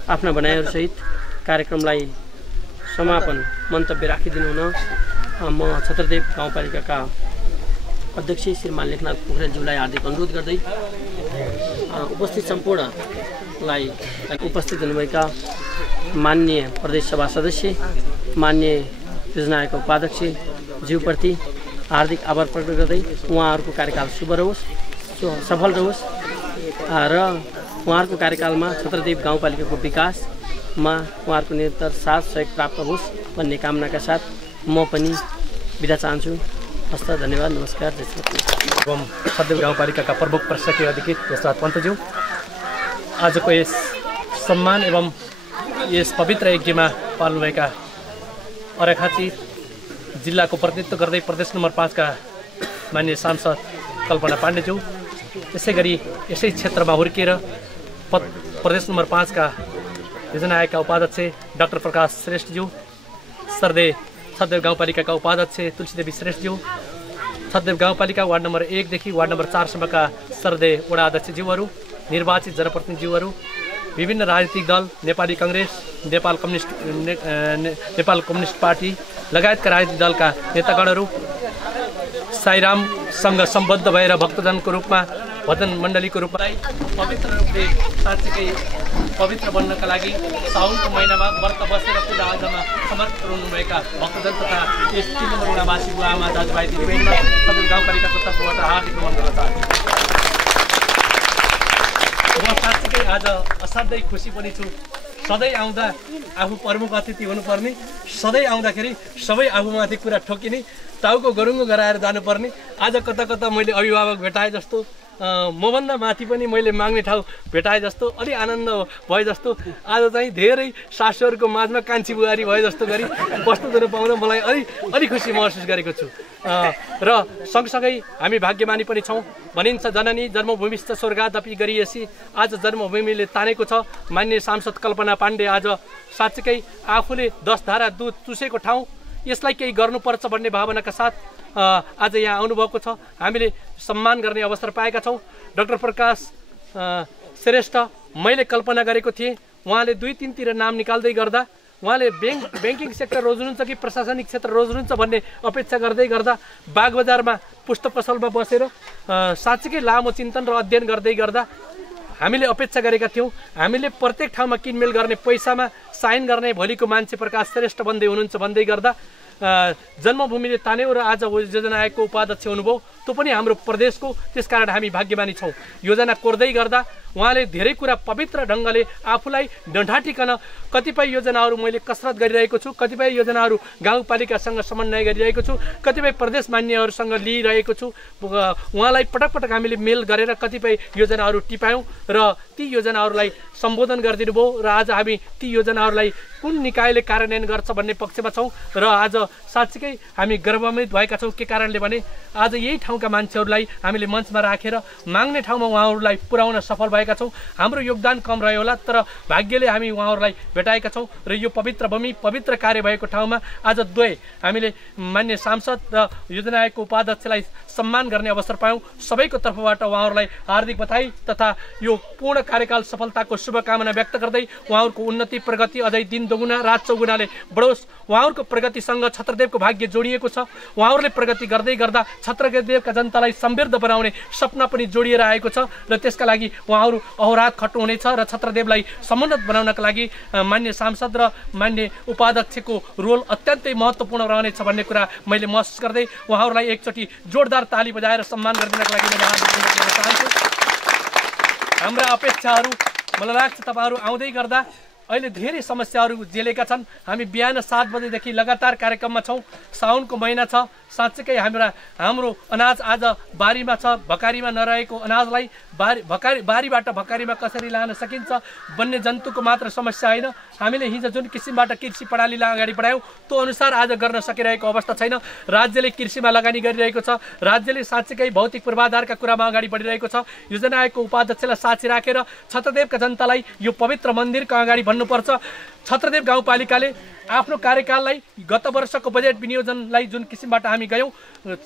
आफ्ना भनाइहरूसहित कार्यक्रमलाई समापन मन्तव्य राखिदिनु हुन म छत्रदेव गाउँपालिकाका अध्यक्ष श्रीमान लेखनाथ पोखरेलज्यूलाई हार्दिक अनुरोध गर्दै उपस्थित सम्पूर्णलाई उपस्थित हुनुभएका माननीय प्रदेश सभा सदस्य, माननीय योजना आयोगका उपाध्यक्ष ज्यूप्रति हार्दिक आभार प्रकट गर्दै उहाँहरूको कार्यकाल शुभ रहोस्, सफल रहोस् र उहाँहरूको कार्यकालमा छत्रदेव गाउँपालिकाको विकासमा उहाँहरूको निरन्तर साथ सहयोग प्राप्त होस् भन्ने कामनाका साथ म पनि बिदा चाहन्छु। हस्त, धन्यवाद, नमस्कार, जय श्री कृष्ण। एवं छत्रदेव गाउँपालिकाका प्रमुख प्रशासकीय अधिकृत यशराज पन्तज्यू, आजको यस सम्मान एवं यस पवित्र यज्ञमा पाल्नुभएका अर्घाखाँची जिल्लाको प्रतिनिधित्व गर्दै प्रदेश नम्बर 5 का माननीय सांसद कल्पना पाण्डेज्यू, त्यसै गरी यसै क्षेत्रमा हुर्किएर प्रदेश नम्बर 5 का योजना आयोगका उपाध्यक्ष डाक्टर प्रकाश श्रेष्ठज्यू, छत्रदेव गाउँपालिकाका उपाध्यक्ष तुलसीदेवी श्रेष्ठज्यू, छत्रदेव गाउँपालिका वार्ड नम्बर 1 देखि वार्ड नम्बर 4 सम्मका सर्वे वडा अध्यक्षज्यूहरू, निर्वाचित जनप्रतिनिधिज्यूहरू, विभिन्न राजनीतिक दल, नेपाली काङ्ग्रेस, नेपाल कम्युनिस्ट पार्टी लगायतका राजनीतिक दलका नेतागणहरू, साईरामसँग सम्बद्ध भएर भक्तजनको रूपमा, भजन मण्डलीको रूपमा पवित्र रूपले साँच्चीकै पवित्र बन्नका लागि साउनको महिनामा व्रत बसेर पूजा आजामा समर्पित हुनुभएका भक्तजन तथा यस 3 नम्बर वडावासी बुवा आमा दाजुभाइ दिदीबहिनीमा छत्रदेव गाउँपालिकाको तर्फबाट हार्दिक नमन गर्न चाहन्छु। म साँच्चीकै आज असाध्यै खुसी पनि छु। सधैँ आउँदा आफू प्रमुख अतिथि हुनुपर्ने, सधैँ आउँदाखेरि सबै आफूमाथि कुरा ठोकिने, टाउको गरुङ्गो गराएर जानुपर्ने, आज कता कता मैले अभिभावक भेटाए जस्तो, मभन्दा माथि पनि मैले माग्ने ठाउँ भेटाए जस्तो, अलि आनन्द भए जस्तो, आज चाहिँ धेरै सासूहरूको माझमा कान्छी बुहारी भए जस्तो गरी प्रस्तुत हुन पाउँदा मलाई अलि खुसी महसुस गरेको छु। र सँगसँगै हामी भाग्यमानी पनि छौँ। भनिन्छ जननी जन्मभूमिस्थ स्वर्गादपि गरिएसी, आज जन्मभूमिले तानेको छ। मान्य सांसद कल्पना पाण्डे आज साँच्चीकै आफूले 10 धारा दुध चुसेको ठाउँ, यसलाई केही गर्नुपर्छ भन्ने भावनाका साथ आज यहाँ आउनुभएको छ। हामीले सम्मान गर्ने अवसर पाएका छौँ। डाक्टर प्रकाश श्रेष्ठ मैले कल्पना गरेको थिएँ, उहाँले 2-3 तिर नाम निकाल्दै गर्दा उहाँले ब्याङ्किङ सेक्टर रोज्नुहुन्छ कि प्रशासनिक क्षेत्र रोज्नुहुन्छ भन्ने अपेक्षा गर्दै गर्दा बागबजारमा पुस्तक पसलमा बसेर साँच्चीकै लामो चिन्तन र अध्ययन गर्दै गर्दा हामीले अपेक्षा गरेका थियौँ हामीले प्रत्येक ठाउँमा किनमेल गर्ने, पैसामा साइन गर्ने भोलिको मान्छे प्रकाश श्रेष्ठ बन्दै हुनुहुन्छ भन्दै गर्दा जन्मभूमिले तान्यो र आज योजना आयोगको उपाध्यक्ष हुनुभयो। त्यो पनि हाम्रो प्रदेशको, त्यसकारण हामी भाग्यमानी छौँ। योजना कोर्दै गर्दा उहाँले धेरै कुरा पवित्र ढङ्गले आफूलाई डन्ठाटिकन कतिपय योजनाहरू मैले कसरत गरिरहेको छु, कतिपय योजनाहरू गाउँपालिकासँग समन्वय गरिरहेको छु, कतिपय प्रदेश मान्यहरूसँग लिइरहेको छु। उहाँलाई पटक पटक हामीले मेल गरेर कतिपय योजनाहरू टिपायौँ र ती योजनाहरूलाई सम्बोधन गरिदिनु भयो र आज हामी ती योजनाहरूलाई कुन निकायले कार्यान्वयन गर्छ भन्ने पक्षमा छौँ र आज साँच्चीकै हामी गर्वान्वित भएका छौँ। के कारणले भने आज यही ठाउँका मान्छेहरूलाई हामीले मञ्चमा राखेर माग्ने ठाउँमा उहाँहरूलाई पुर्याउन सफल भएका छौँ। हाम्रो योगदान कम रह्यो होला, तर भाग्यले हामी उहाँहरूलाई भेटाएका छौँ र यो पवित्र भूमि, पवित्र कार्य भएको ठाउँमा आज हामीले मान्य सांसद र योजना आयोगको उपाध्यक्षलाई सम्मान गर्ने अवसर पायौँ। सबैको तर्फबाट उहाँहरूलाई हार्दिक बधाई तथा यो पूर्ण कार्यकाल सफलताको शुभकामना व्यक्त गर्दै उहाँहरूको उन्नति प्रगति अझै दिन दोगुना रात चौगुनाले बढोस्। उहाँहरूको प्रगतिसँग छत्रदेवको भाग्य जोडिएको छ। उहाँहरूले प्रगति गर्दै गर्दा छत्रदेवका जनतालाई समृद्ध बनाउने सपना पनि जोडिएर आएको छ र त्यसका लागि उहाँहरू अहोरात खट्नुहुनेछ र छत्रदेवलाई समुन्नत बनाउनका लागि मान्य सांसद र मान्य उपाध्यक्षको रोल अत्यन्तै महत्त्वपूर्ण रहनेछ भन्ने कुरा मैले महसुस गर्दै उहाँहरूलाई एकचोटि जोरदार ताली बजाएर सम्मान गरिदिनका लागि मैले हार्दिक अनुरोध गर्न चाहन्छु। हाम्रा अपेक्षाहरू मलाई लाग्छ तपाईँहरू आउँदै गर्दा अहिले धेरै समस्याहरू झेलेका छन्। हामी बिहान 7 बजेदेखि लगातार कार्यक्रममा छौँ। साउनको महिना छ, साँच्चैकै हाम्रो अनाज आज बारीमा छ। भकारीमा नरहेको अनाजलाई बारीबाट भकारीमा कसरी लान सकिन्छ, वन्यजन्तुको मात्र समस्या होइन, हामीले हिजो जुन किसिमबाट कृषि प्रणालीलाई अगाडि बढायौँ त्यो अनुसार आज गर्न सकिरहेको अवस्था छैन। राज्यले कृषिमा लगानी गरिरहेको छ। राज्यले साँच्चैकै भौतिक पूर्वाधारका कुरामा अगाडि बढिरहेको छ। योजना आयोगको उपाध्यक्षलाई साक्षी राखेर छत्रदेवका जनतालाई यो पवित्र मन्दिरका अगाडि भन्नुपर्छ। छत्रदेव गाउँपालिकाले आफ्नो कार्यकाललाई गत वर्षको बजेट विनियोजनलाई जुन किसिमबाट हामी गयौँ,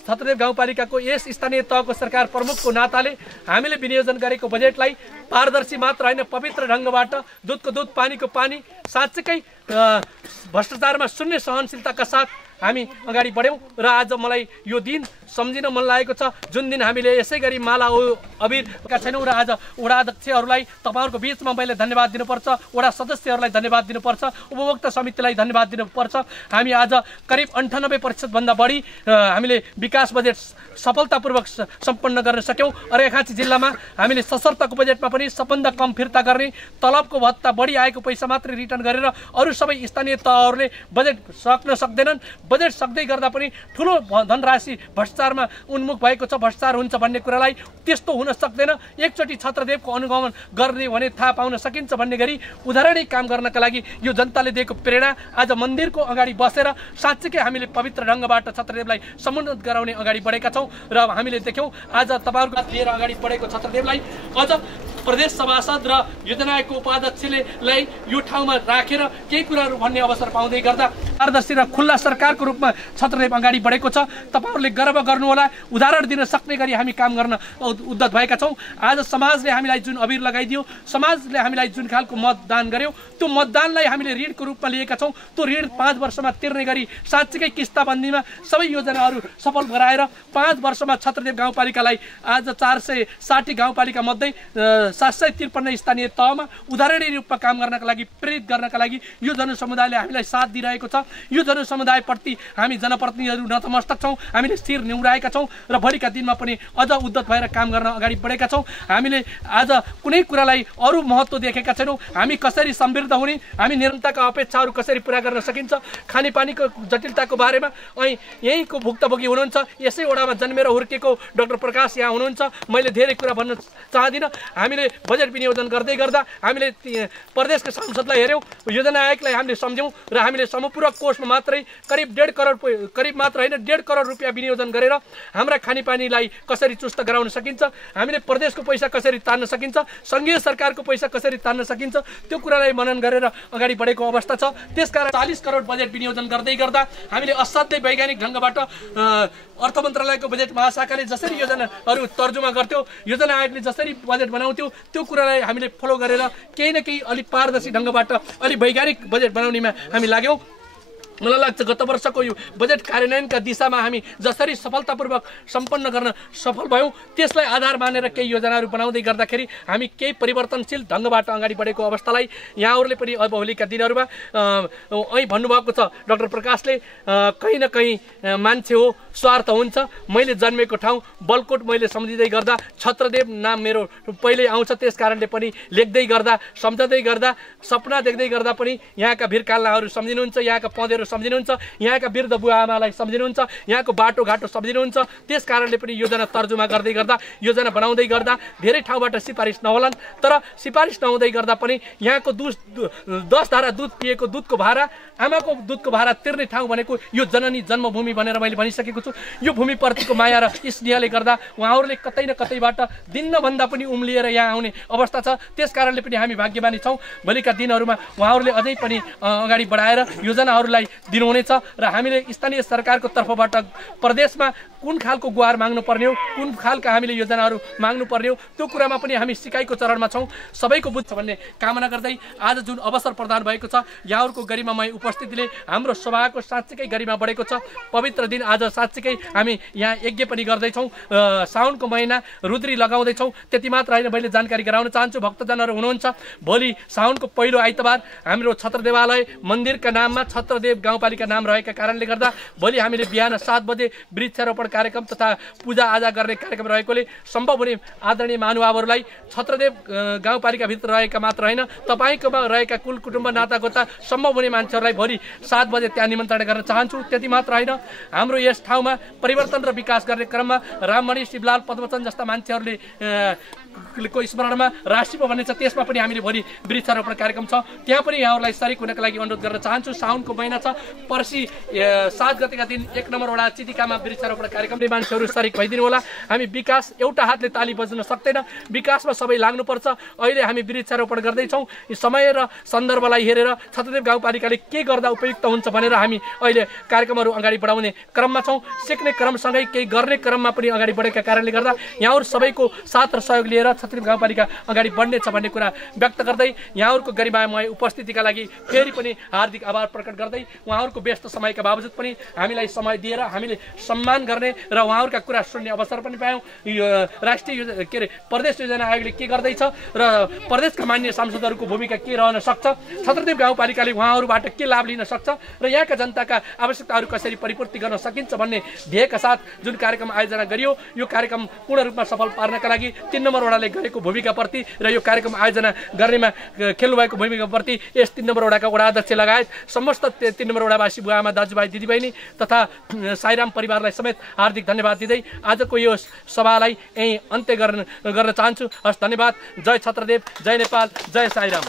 छत्रदेव गाउँपालिकाको यस स्थानीय तहको सरकार प्रमुखको नाताले हामीले विनियोजन गरेको बजेटलाई पारदर्शी मात्र होइन, पवित्र ढङ्गबाट दुधको दुध पानीको पानी साँच्चैकै भ्रष्टाचारमा शून्य सहनशीलताका साथ हामी अगाडि बढ्यौँ। र आज मलाई यो दिन सम्झिन मन लागेको छ जुन दिन हामीले यसै गरी माला अबिरका छैनौँ। र आज वडा अध्यक्षहरूलाई तपाईँहरूको बिचमा मैले धन्यवाद दिनुपर्छ, वडा सदस्यहरूलाई धन्यवाद दिनुपर्छ, उपभोक्ता समितिलाई धन्यवाद दिनुपर्छ। हामी आज करिब 98% बढी हामीले विकास बजेट सफलतापूर्वक सम्पन्न गर्न सक्यौँ। अर्घाखाँची जिल्लामा हामीले सशर्तको बजेटमा पनि सबभन्दा कम फिर्ता गर्ने, तलबको भत्ता बढी आएको पैसा मात्रै रिटर्न गरेर अरू सबै स्थानीय तहहरूले बजेट सक्न सक्दैनन्। बजेट सक्दै गर्दा पनि ठुलो धनराशि भ्रष्टाचारमा उन्मुख भएको छ, भ्रष्टाचार हुन्छ भन्ने कुरालाई त्यस्तो हुन सक्दैन। एकचोटि छत्रदेवको अनुगमन गर्ने भने थाहा पाउन सकिन्छ भन्ने गरी उदाहरणीय काम गर्नका लागि यो जनताले दिएको प्रेरणा आज मन्दिरको अगाडि बसेर साँच्चैकै हामीले पवित्र ढङ्गबाट छत्रदेवलाई समुन्नत गराउने अगाडि बढेका छौँ। र हामीले देख्यौँ आज तपाईँहरूको लिएर अगाडि बढेको छत्रदेवलाई अझ प्रदेश सभासद र योजना आयोगको उपाध्यक्षले यो ठाउँमा राखेर केही कुराहरू भन्ने अवसर पाउँदै गर्दा पारदर्शी र खुल्ला सरकारको रूपमा छत्रदेव अगाडि बढेको छ। तपाईँहरूले गर्व गर्नुहोला। उदाहरण दिन सक्ने गरी हामी काम गर्न उद्यत भएका छौँ। आज समाजले हामीलाई जुन अबिर लगाइदियो, समाजले हामीलाई जुन खालको मतदान गर्यो, त्यो मतदानलाई हामीले ऋणको रूपमा लिएका छौँ। त्यो ऋण 5 वर्षमा तिर्ने गरी साँच्चैकै किस्ताबन्दीमा सबै योजनाहरू सफल गराएर 5 वर्षमा छत्रदेव गाउँपालिकालाई आज 460 गाउँपालिका मध्ये 753 स्थानीय तहमा उदाहरणीय रूपमा काम गर्नका लागि, प्रेरित गर्नका लागि यो जनसमुदायले हामीलाई साथ दिइरहेको छ। यो जनसमुदायप्रति हामी जनप्रतिनिधिहरू नतमस्तक छौँ। हामीले शिर निहुराएका छौँ र भोलिका दिनमा पनि अझ उद्यत भएर काम गर्न अगाडि बढेका छौँ। हामीले आज कुनै कुरालाई अरू महत्त्व देखेका छैनौँ। हामी कसरी समृद्ध हुने, हामी निरन्तरका अपेक्षाहरू कसरी पुरा गर्न सकिन्छ, खानेपानीको जटिलताको बारेमा यहीँको भुक्तभोगी हुनुहुन्छ, यसै वडामा जन्मेर हुर्केको डाक्टर प्रकाश यहाँ हुनुहुन्छ। मैले धेरै कुरा भन्न चाहदिनँ। हामीले बजेट विनियोजन गर्दै गर्दा हामीले प्रदेशका सांसदलाई हेऱ्यौँ, योजना आयोगलाई हामीले सम्झ्यौँ र हामीले समपूरक कोषमा मात्रै करिब 1.5 करोड रुपियाँ विनियोजन गरेर हाम्रा खानेपानीलाई कसरी चुस्त गराउन सकिन्छ, हामीले प्रदेशको पैसा कसरी तान्न सकिन्छ, सङ्घीय सरकारको पैसा कसरी तान्न सकिन्छ, त्यो कुरालाई मनन गरेर अगाडि बढेको अवस्था छ। त्यसकारण 40 करोड बजेट विनियोजन गर्दै गर्दा हामीले असाध्यै वैज्ञानिक ढङ्गबाट अर्थ मन्त्रालयको बजेट महाशाखाले जसरी योजनाहरू तर्जुमा गर्थ्यो, योजना आयोगले जसरी बजेट बनाउँथ्यो, त्यो कुरालाई हामीले फलो गरेर केही न केही अलिक पारदर्शी ढङ्गबाट अलिक वैज्ञानिक बजेट बनाउनेमा हामी लाग्यौँ। मलाई लाग्छ गत वर्षको यो बजेट कार्यान्वयनका दिशामा हामी जसरी सफलतापूर्वक सम्पन्न गर्न सफल भयौँ, त्यसलाई आधार मानेर केही योजनाहरू बनाउँदै गर्दाखेरि हामी केही परिवर्तनशील ढङ्गबाट अगाडि बढेको अवस्थालाई यहाँहरूले पनि अब भोलिका दिनहरूमा અહીં भन्नुभएको छ डाक्टर प्रकाशले, कहीँ न कहीँ मान्छे हो, स्वार्थ हुन्छ। मैले जन्मेको ठाउँ बलकोट मैले सम्झिँदै गर्दा छत्रदेव नाम मेरो पहिल्यै आउँछ, त्यस कारणले पनि लेख्दै गर्दा, सम्झँदै गर्दा, सपना देख्दै गर्दा पनि यहाँका भिरकालनाहरू सम्झिनुहुन्छ, यहाँका पँधेहरू सम्झिनुहुन्छ, यहाँका वृद्ध बुवा आमालाई सम्झिनुहुन्छ, यहाँको बाटोघाटो सम्झिनुहुन्छ। त्यस कारणले पनि योजना तर्जुमा गर्दै गर्दा, योजना बनाउँदै गर्दा धेरै ठाउँबाट सिफारिस नहोलान्, तर सिफारिस नहुँदै गर्दा पनि यहाँको 10 धारा दुध पिएको दुधको भाडा, आमाको दुधको भाडा तिर्ने ठाउँ भनेको यो जननी जन्मभूमि भनेर मैले भनिसकेको छु। यो भूमिप्रतिको माया र स्नेहले गर्दा उहाँहरूले कतै न कतैबाट दिनभन्दा पनि उम्लिएर यहाँ आउने अवस्था छ। त्यस कारणले पनि हामी भाग्यमानी छौँ। भोलिका दिनहरूमा उहाँहरूले अझै पनि अगाडि बढाएर योजनाहरूलाई दिनुहुनेछ र हामीले स्थानीय सरकारको तर्फबाट प्रदेशमा कुन खालको गुहार माग्नु पर्ने हो, कुन खालका हामीले योजनाहरू माग्नु पर्ने हो, त्यो कुरामा पनि हामी सिकाइको चरणमा छौँ। सबैको बुझ्छ भन्ने कामना गर्दै आज जुन अवसर प्रदान भएको छ, यहाँहरूको गरिमामय उपस्थितिले हाम्रो सभाको साँच्चैकै गरिमा बढेको छ। पवित्र दिन आज साँच्चैकै हामी यहाँ यज्ञ पनि गर्दैछौँ, साउनको महिना रुद्री लगाउँदैछौँ। त्यति मात्र होइन, मैले जानकारी गराउन चाहन्छु, भक्तजनहरू हुनुहुन्छ, भोलि साउनको पहिलो आइतबार हाम्रो छत्रदेवालय मन्दिरका नाममा छत्रदेव गाउँपालिका नाम रहेका कारणले गर्दा भोलि हामीले बिहान 7 बजे वृक्षारोपण कार्यक्रम तथा पूजाआजा गर्ने कार्यक्रम रहेकोले सम्भव हुने आदरणीय महानुभावहरूलाई छत्रदेव गाउँपालिकाभित्र रहेका मात्र होइन तपाईँकोमा रहेका कुल कुटुम्ब नातागोता सम्भव हुने मान्छेहरूलाई भोलि 7 बजे त्यहाँ निमन्त्रणा गर्न चाहन्छु। त्यति मात्र होइन, हाम्रो यस ठाउँमा परिवर्तन र विकास गर्ने क्रममा राममणि शिवलाल पद्मचन्द जस्ता मान्छेहरूले को स्मरणमा राष्ट्रिय भवन छ, त्यसमा पनि हामीले भोलि वृक्षारोपण कार्यक्रम छ, त्यहाँ पनि यहाँहरूलाई सरिक हुनका लागि अनुरोध गर्न चाहन्छु। साउनको महिना छ, पर्सि 7 गतेका दिन 1 नम्बर वडा चितिकामा वृक्षारोपण कार्यक्रमले मान्छेहरू सरिक भइदिनु होला। हामी विकास एउटा हातले ताली बज्न सक्दैन, विकासमा सबै लाग्नुपर्छ। अहिले हामी वृक्षारोपण गर्दैछौँ, समय र सन्दर्भलाई हेरेर छत्रदेव गाउँपालिकाले के गर्दा उपयुक्त हुन्छ भनेर हामी अहिले कार्यक्रमहरू अगाडि बढाउने क्रममा छौँ। सिक्ने क्रमसँगै केही गर्ने क्रममा पनि अगाडि बढेका कारणले गर्दा यहाँहरू सबैको साथ र सहयोग लिएर छत्रदेव गाउँपालिका अगाडि बढ्नेछ भन्ने कुरा व्यक्त गर्दै यहाँहरूको गरिमामय उपस्थितिका लागि फेरि पनि हार्दिक आभार प्रकट गर्दै उहाँहरूको व्यस्त समयका बावजुद पनि हामीलाई समय दिएर हामीले सम्मान गर्ने र उहाँहरूका कुरा सुन्ने अवसर पनि पायौँ। राष्ट्रिय प्रदेश योजना आयोगले के गर्दैछ र प्रदेशका मान्य सांसदहरूको भूमिका के रहन सक्छ, छत्रदेव गाउँपालिकाले उहाँहरूबाट के लाभ लिन सक्छ र यहाँका जनताका आवश्यकताहरू कसरी परिपूर्ति गर्न सकिन्छ भन्ने ध्येयका साथ जुन कार्यक्रम आयोजना गरियो, यो कार्यक्रम पूर्ण रूपमा सफल पार्नका लागि 3 नम्बर वडाले गरेको भूमिकाप्रति र यो कार्यक्रम आयोजना गर्नेमा खेल्नुभएको भूमिकाप्रति यस 3 नम्बर वडाका वडा अध्यक्ष लगायत समस्त 3 नम्बर वडावासी बुवाआमा दाजुभाइ दिदीबहिनी तथा साईराम परिवारलाई समेत हार्दिक धन्यवाद दिँदै आजको यो सभालाई यहीँ अन्त्य गर्न चाहन्छु। हस्, धन्यवाद। जय छत्रदेव, जय नेपाल, जय साईराम।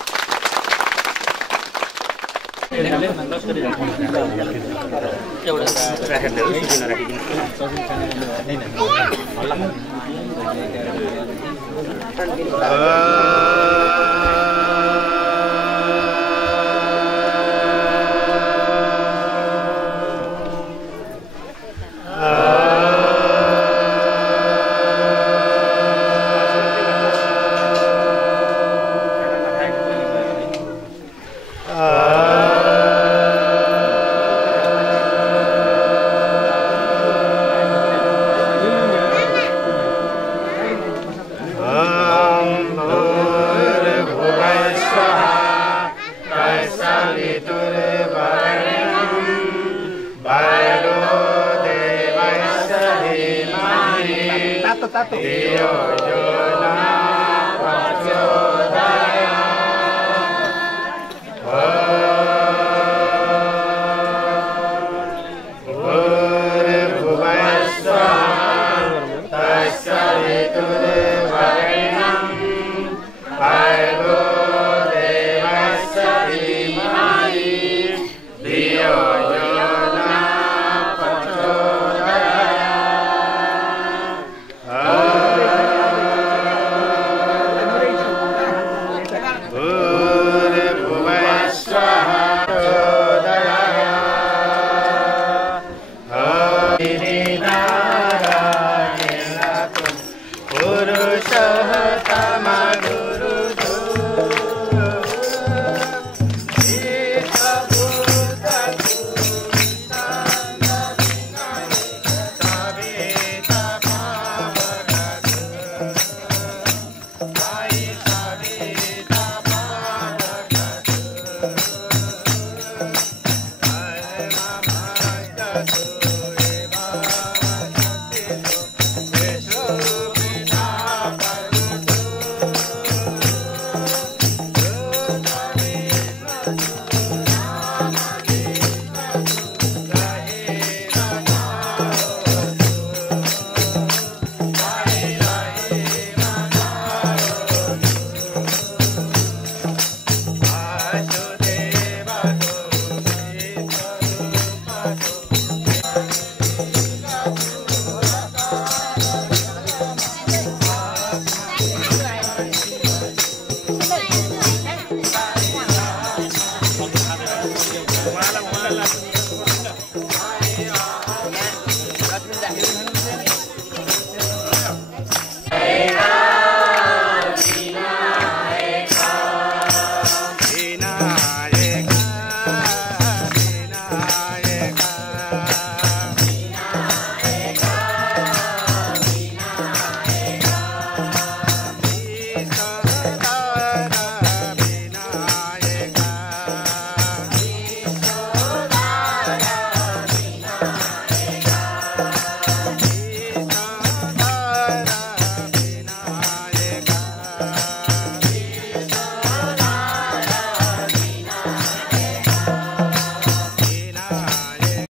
Bye.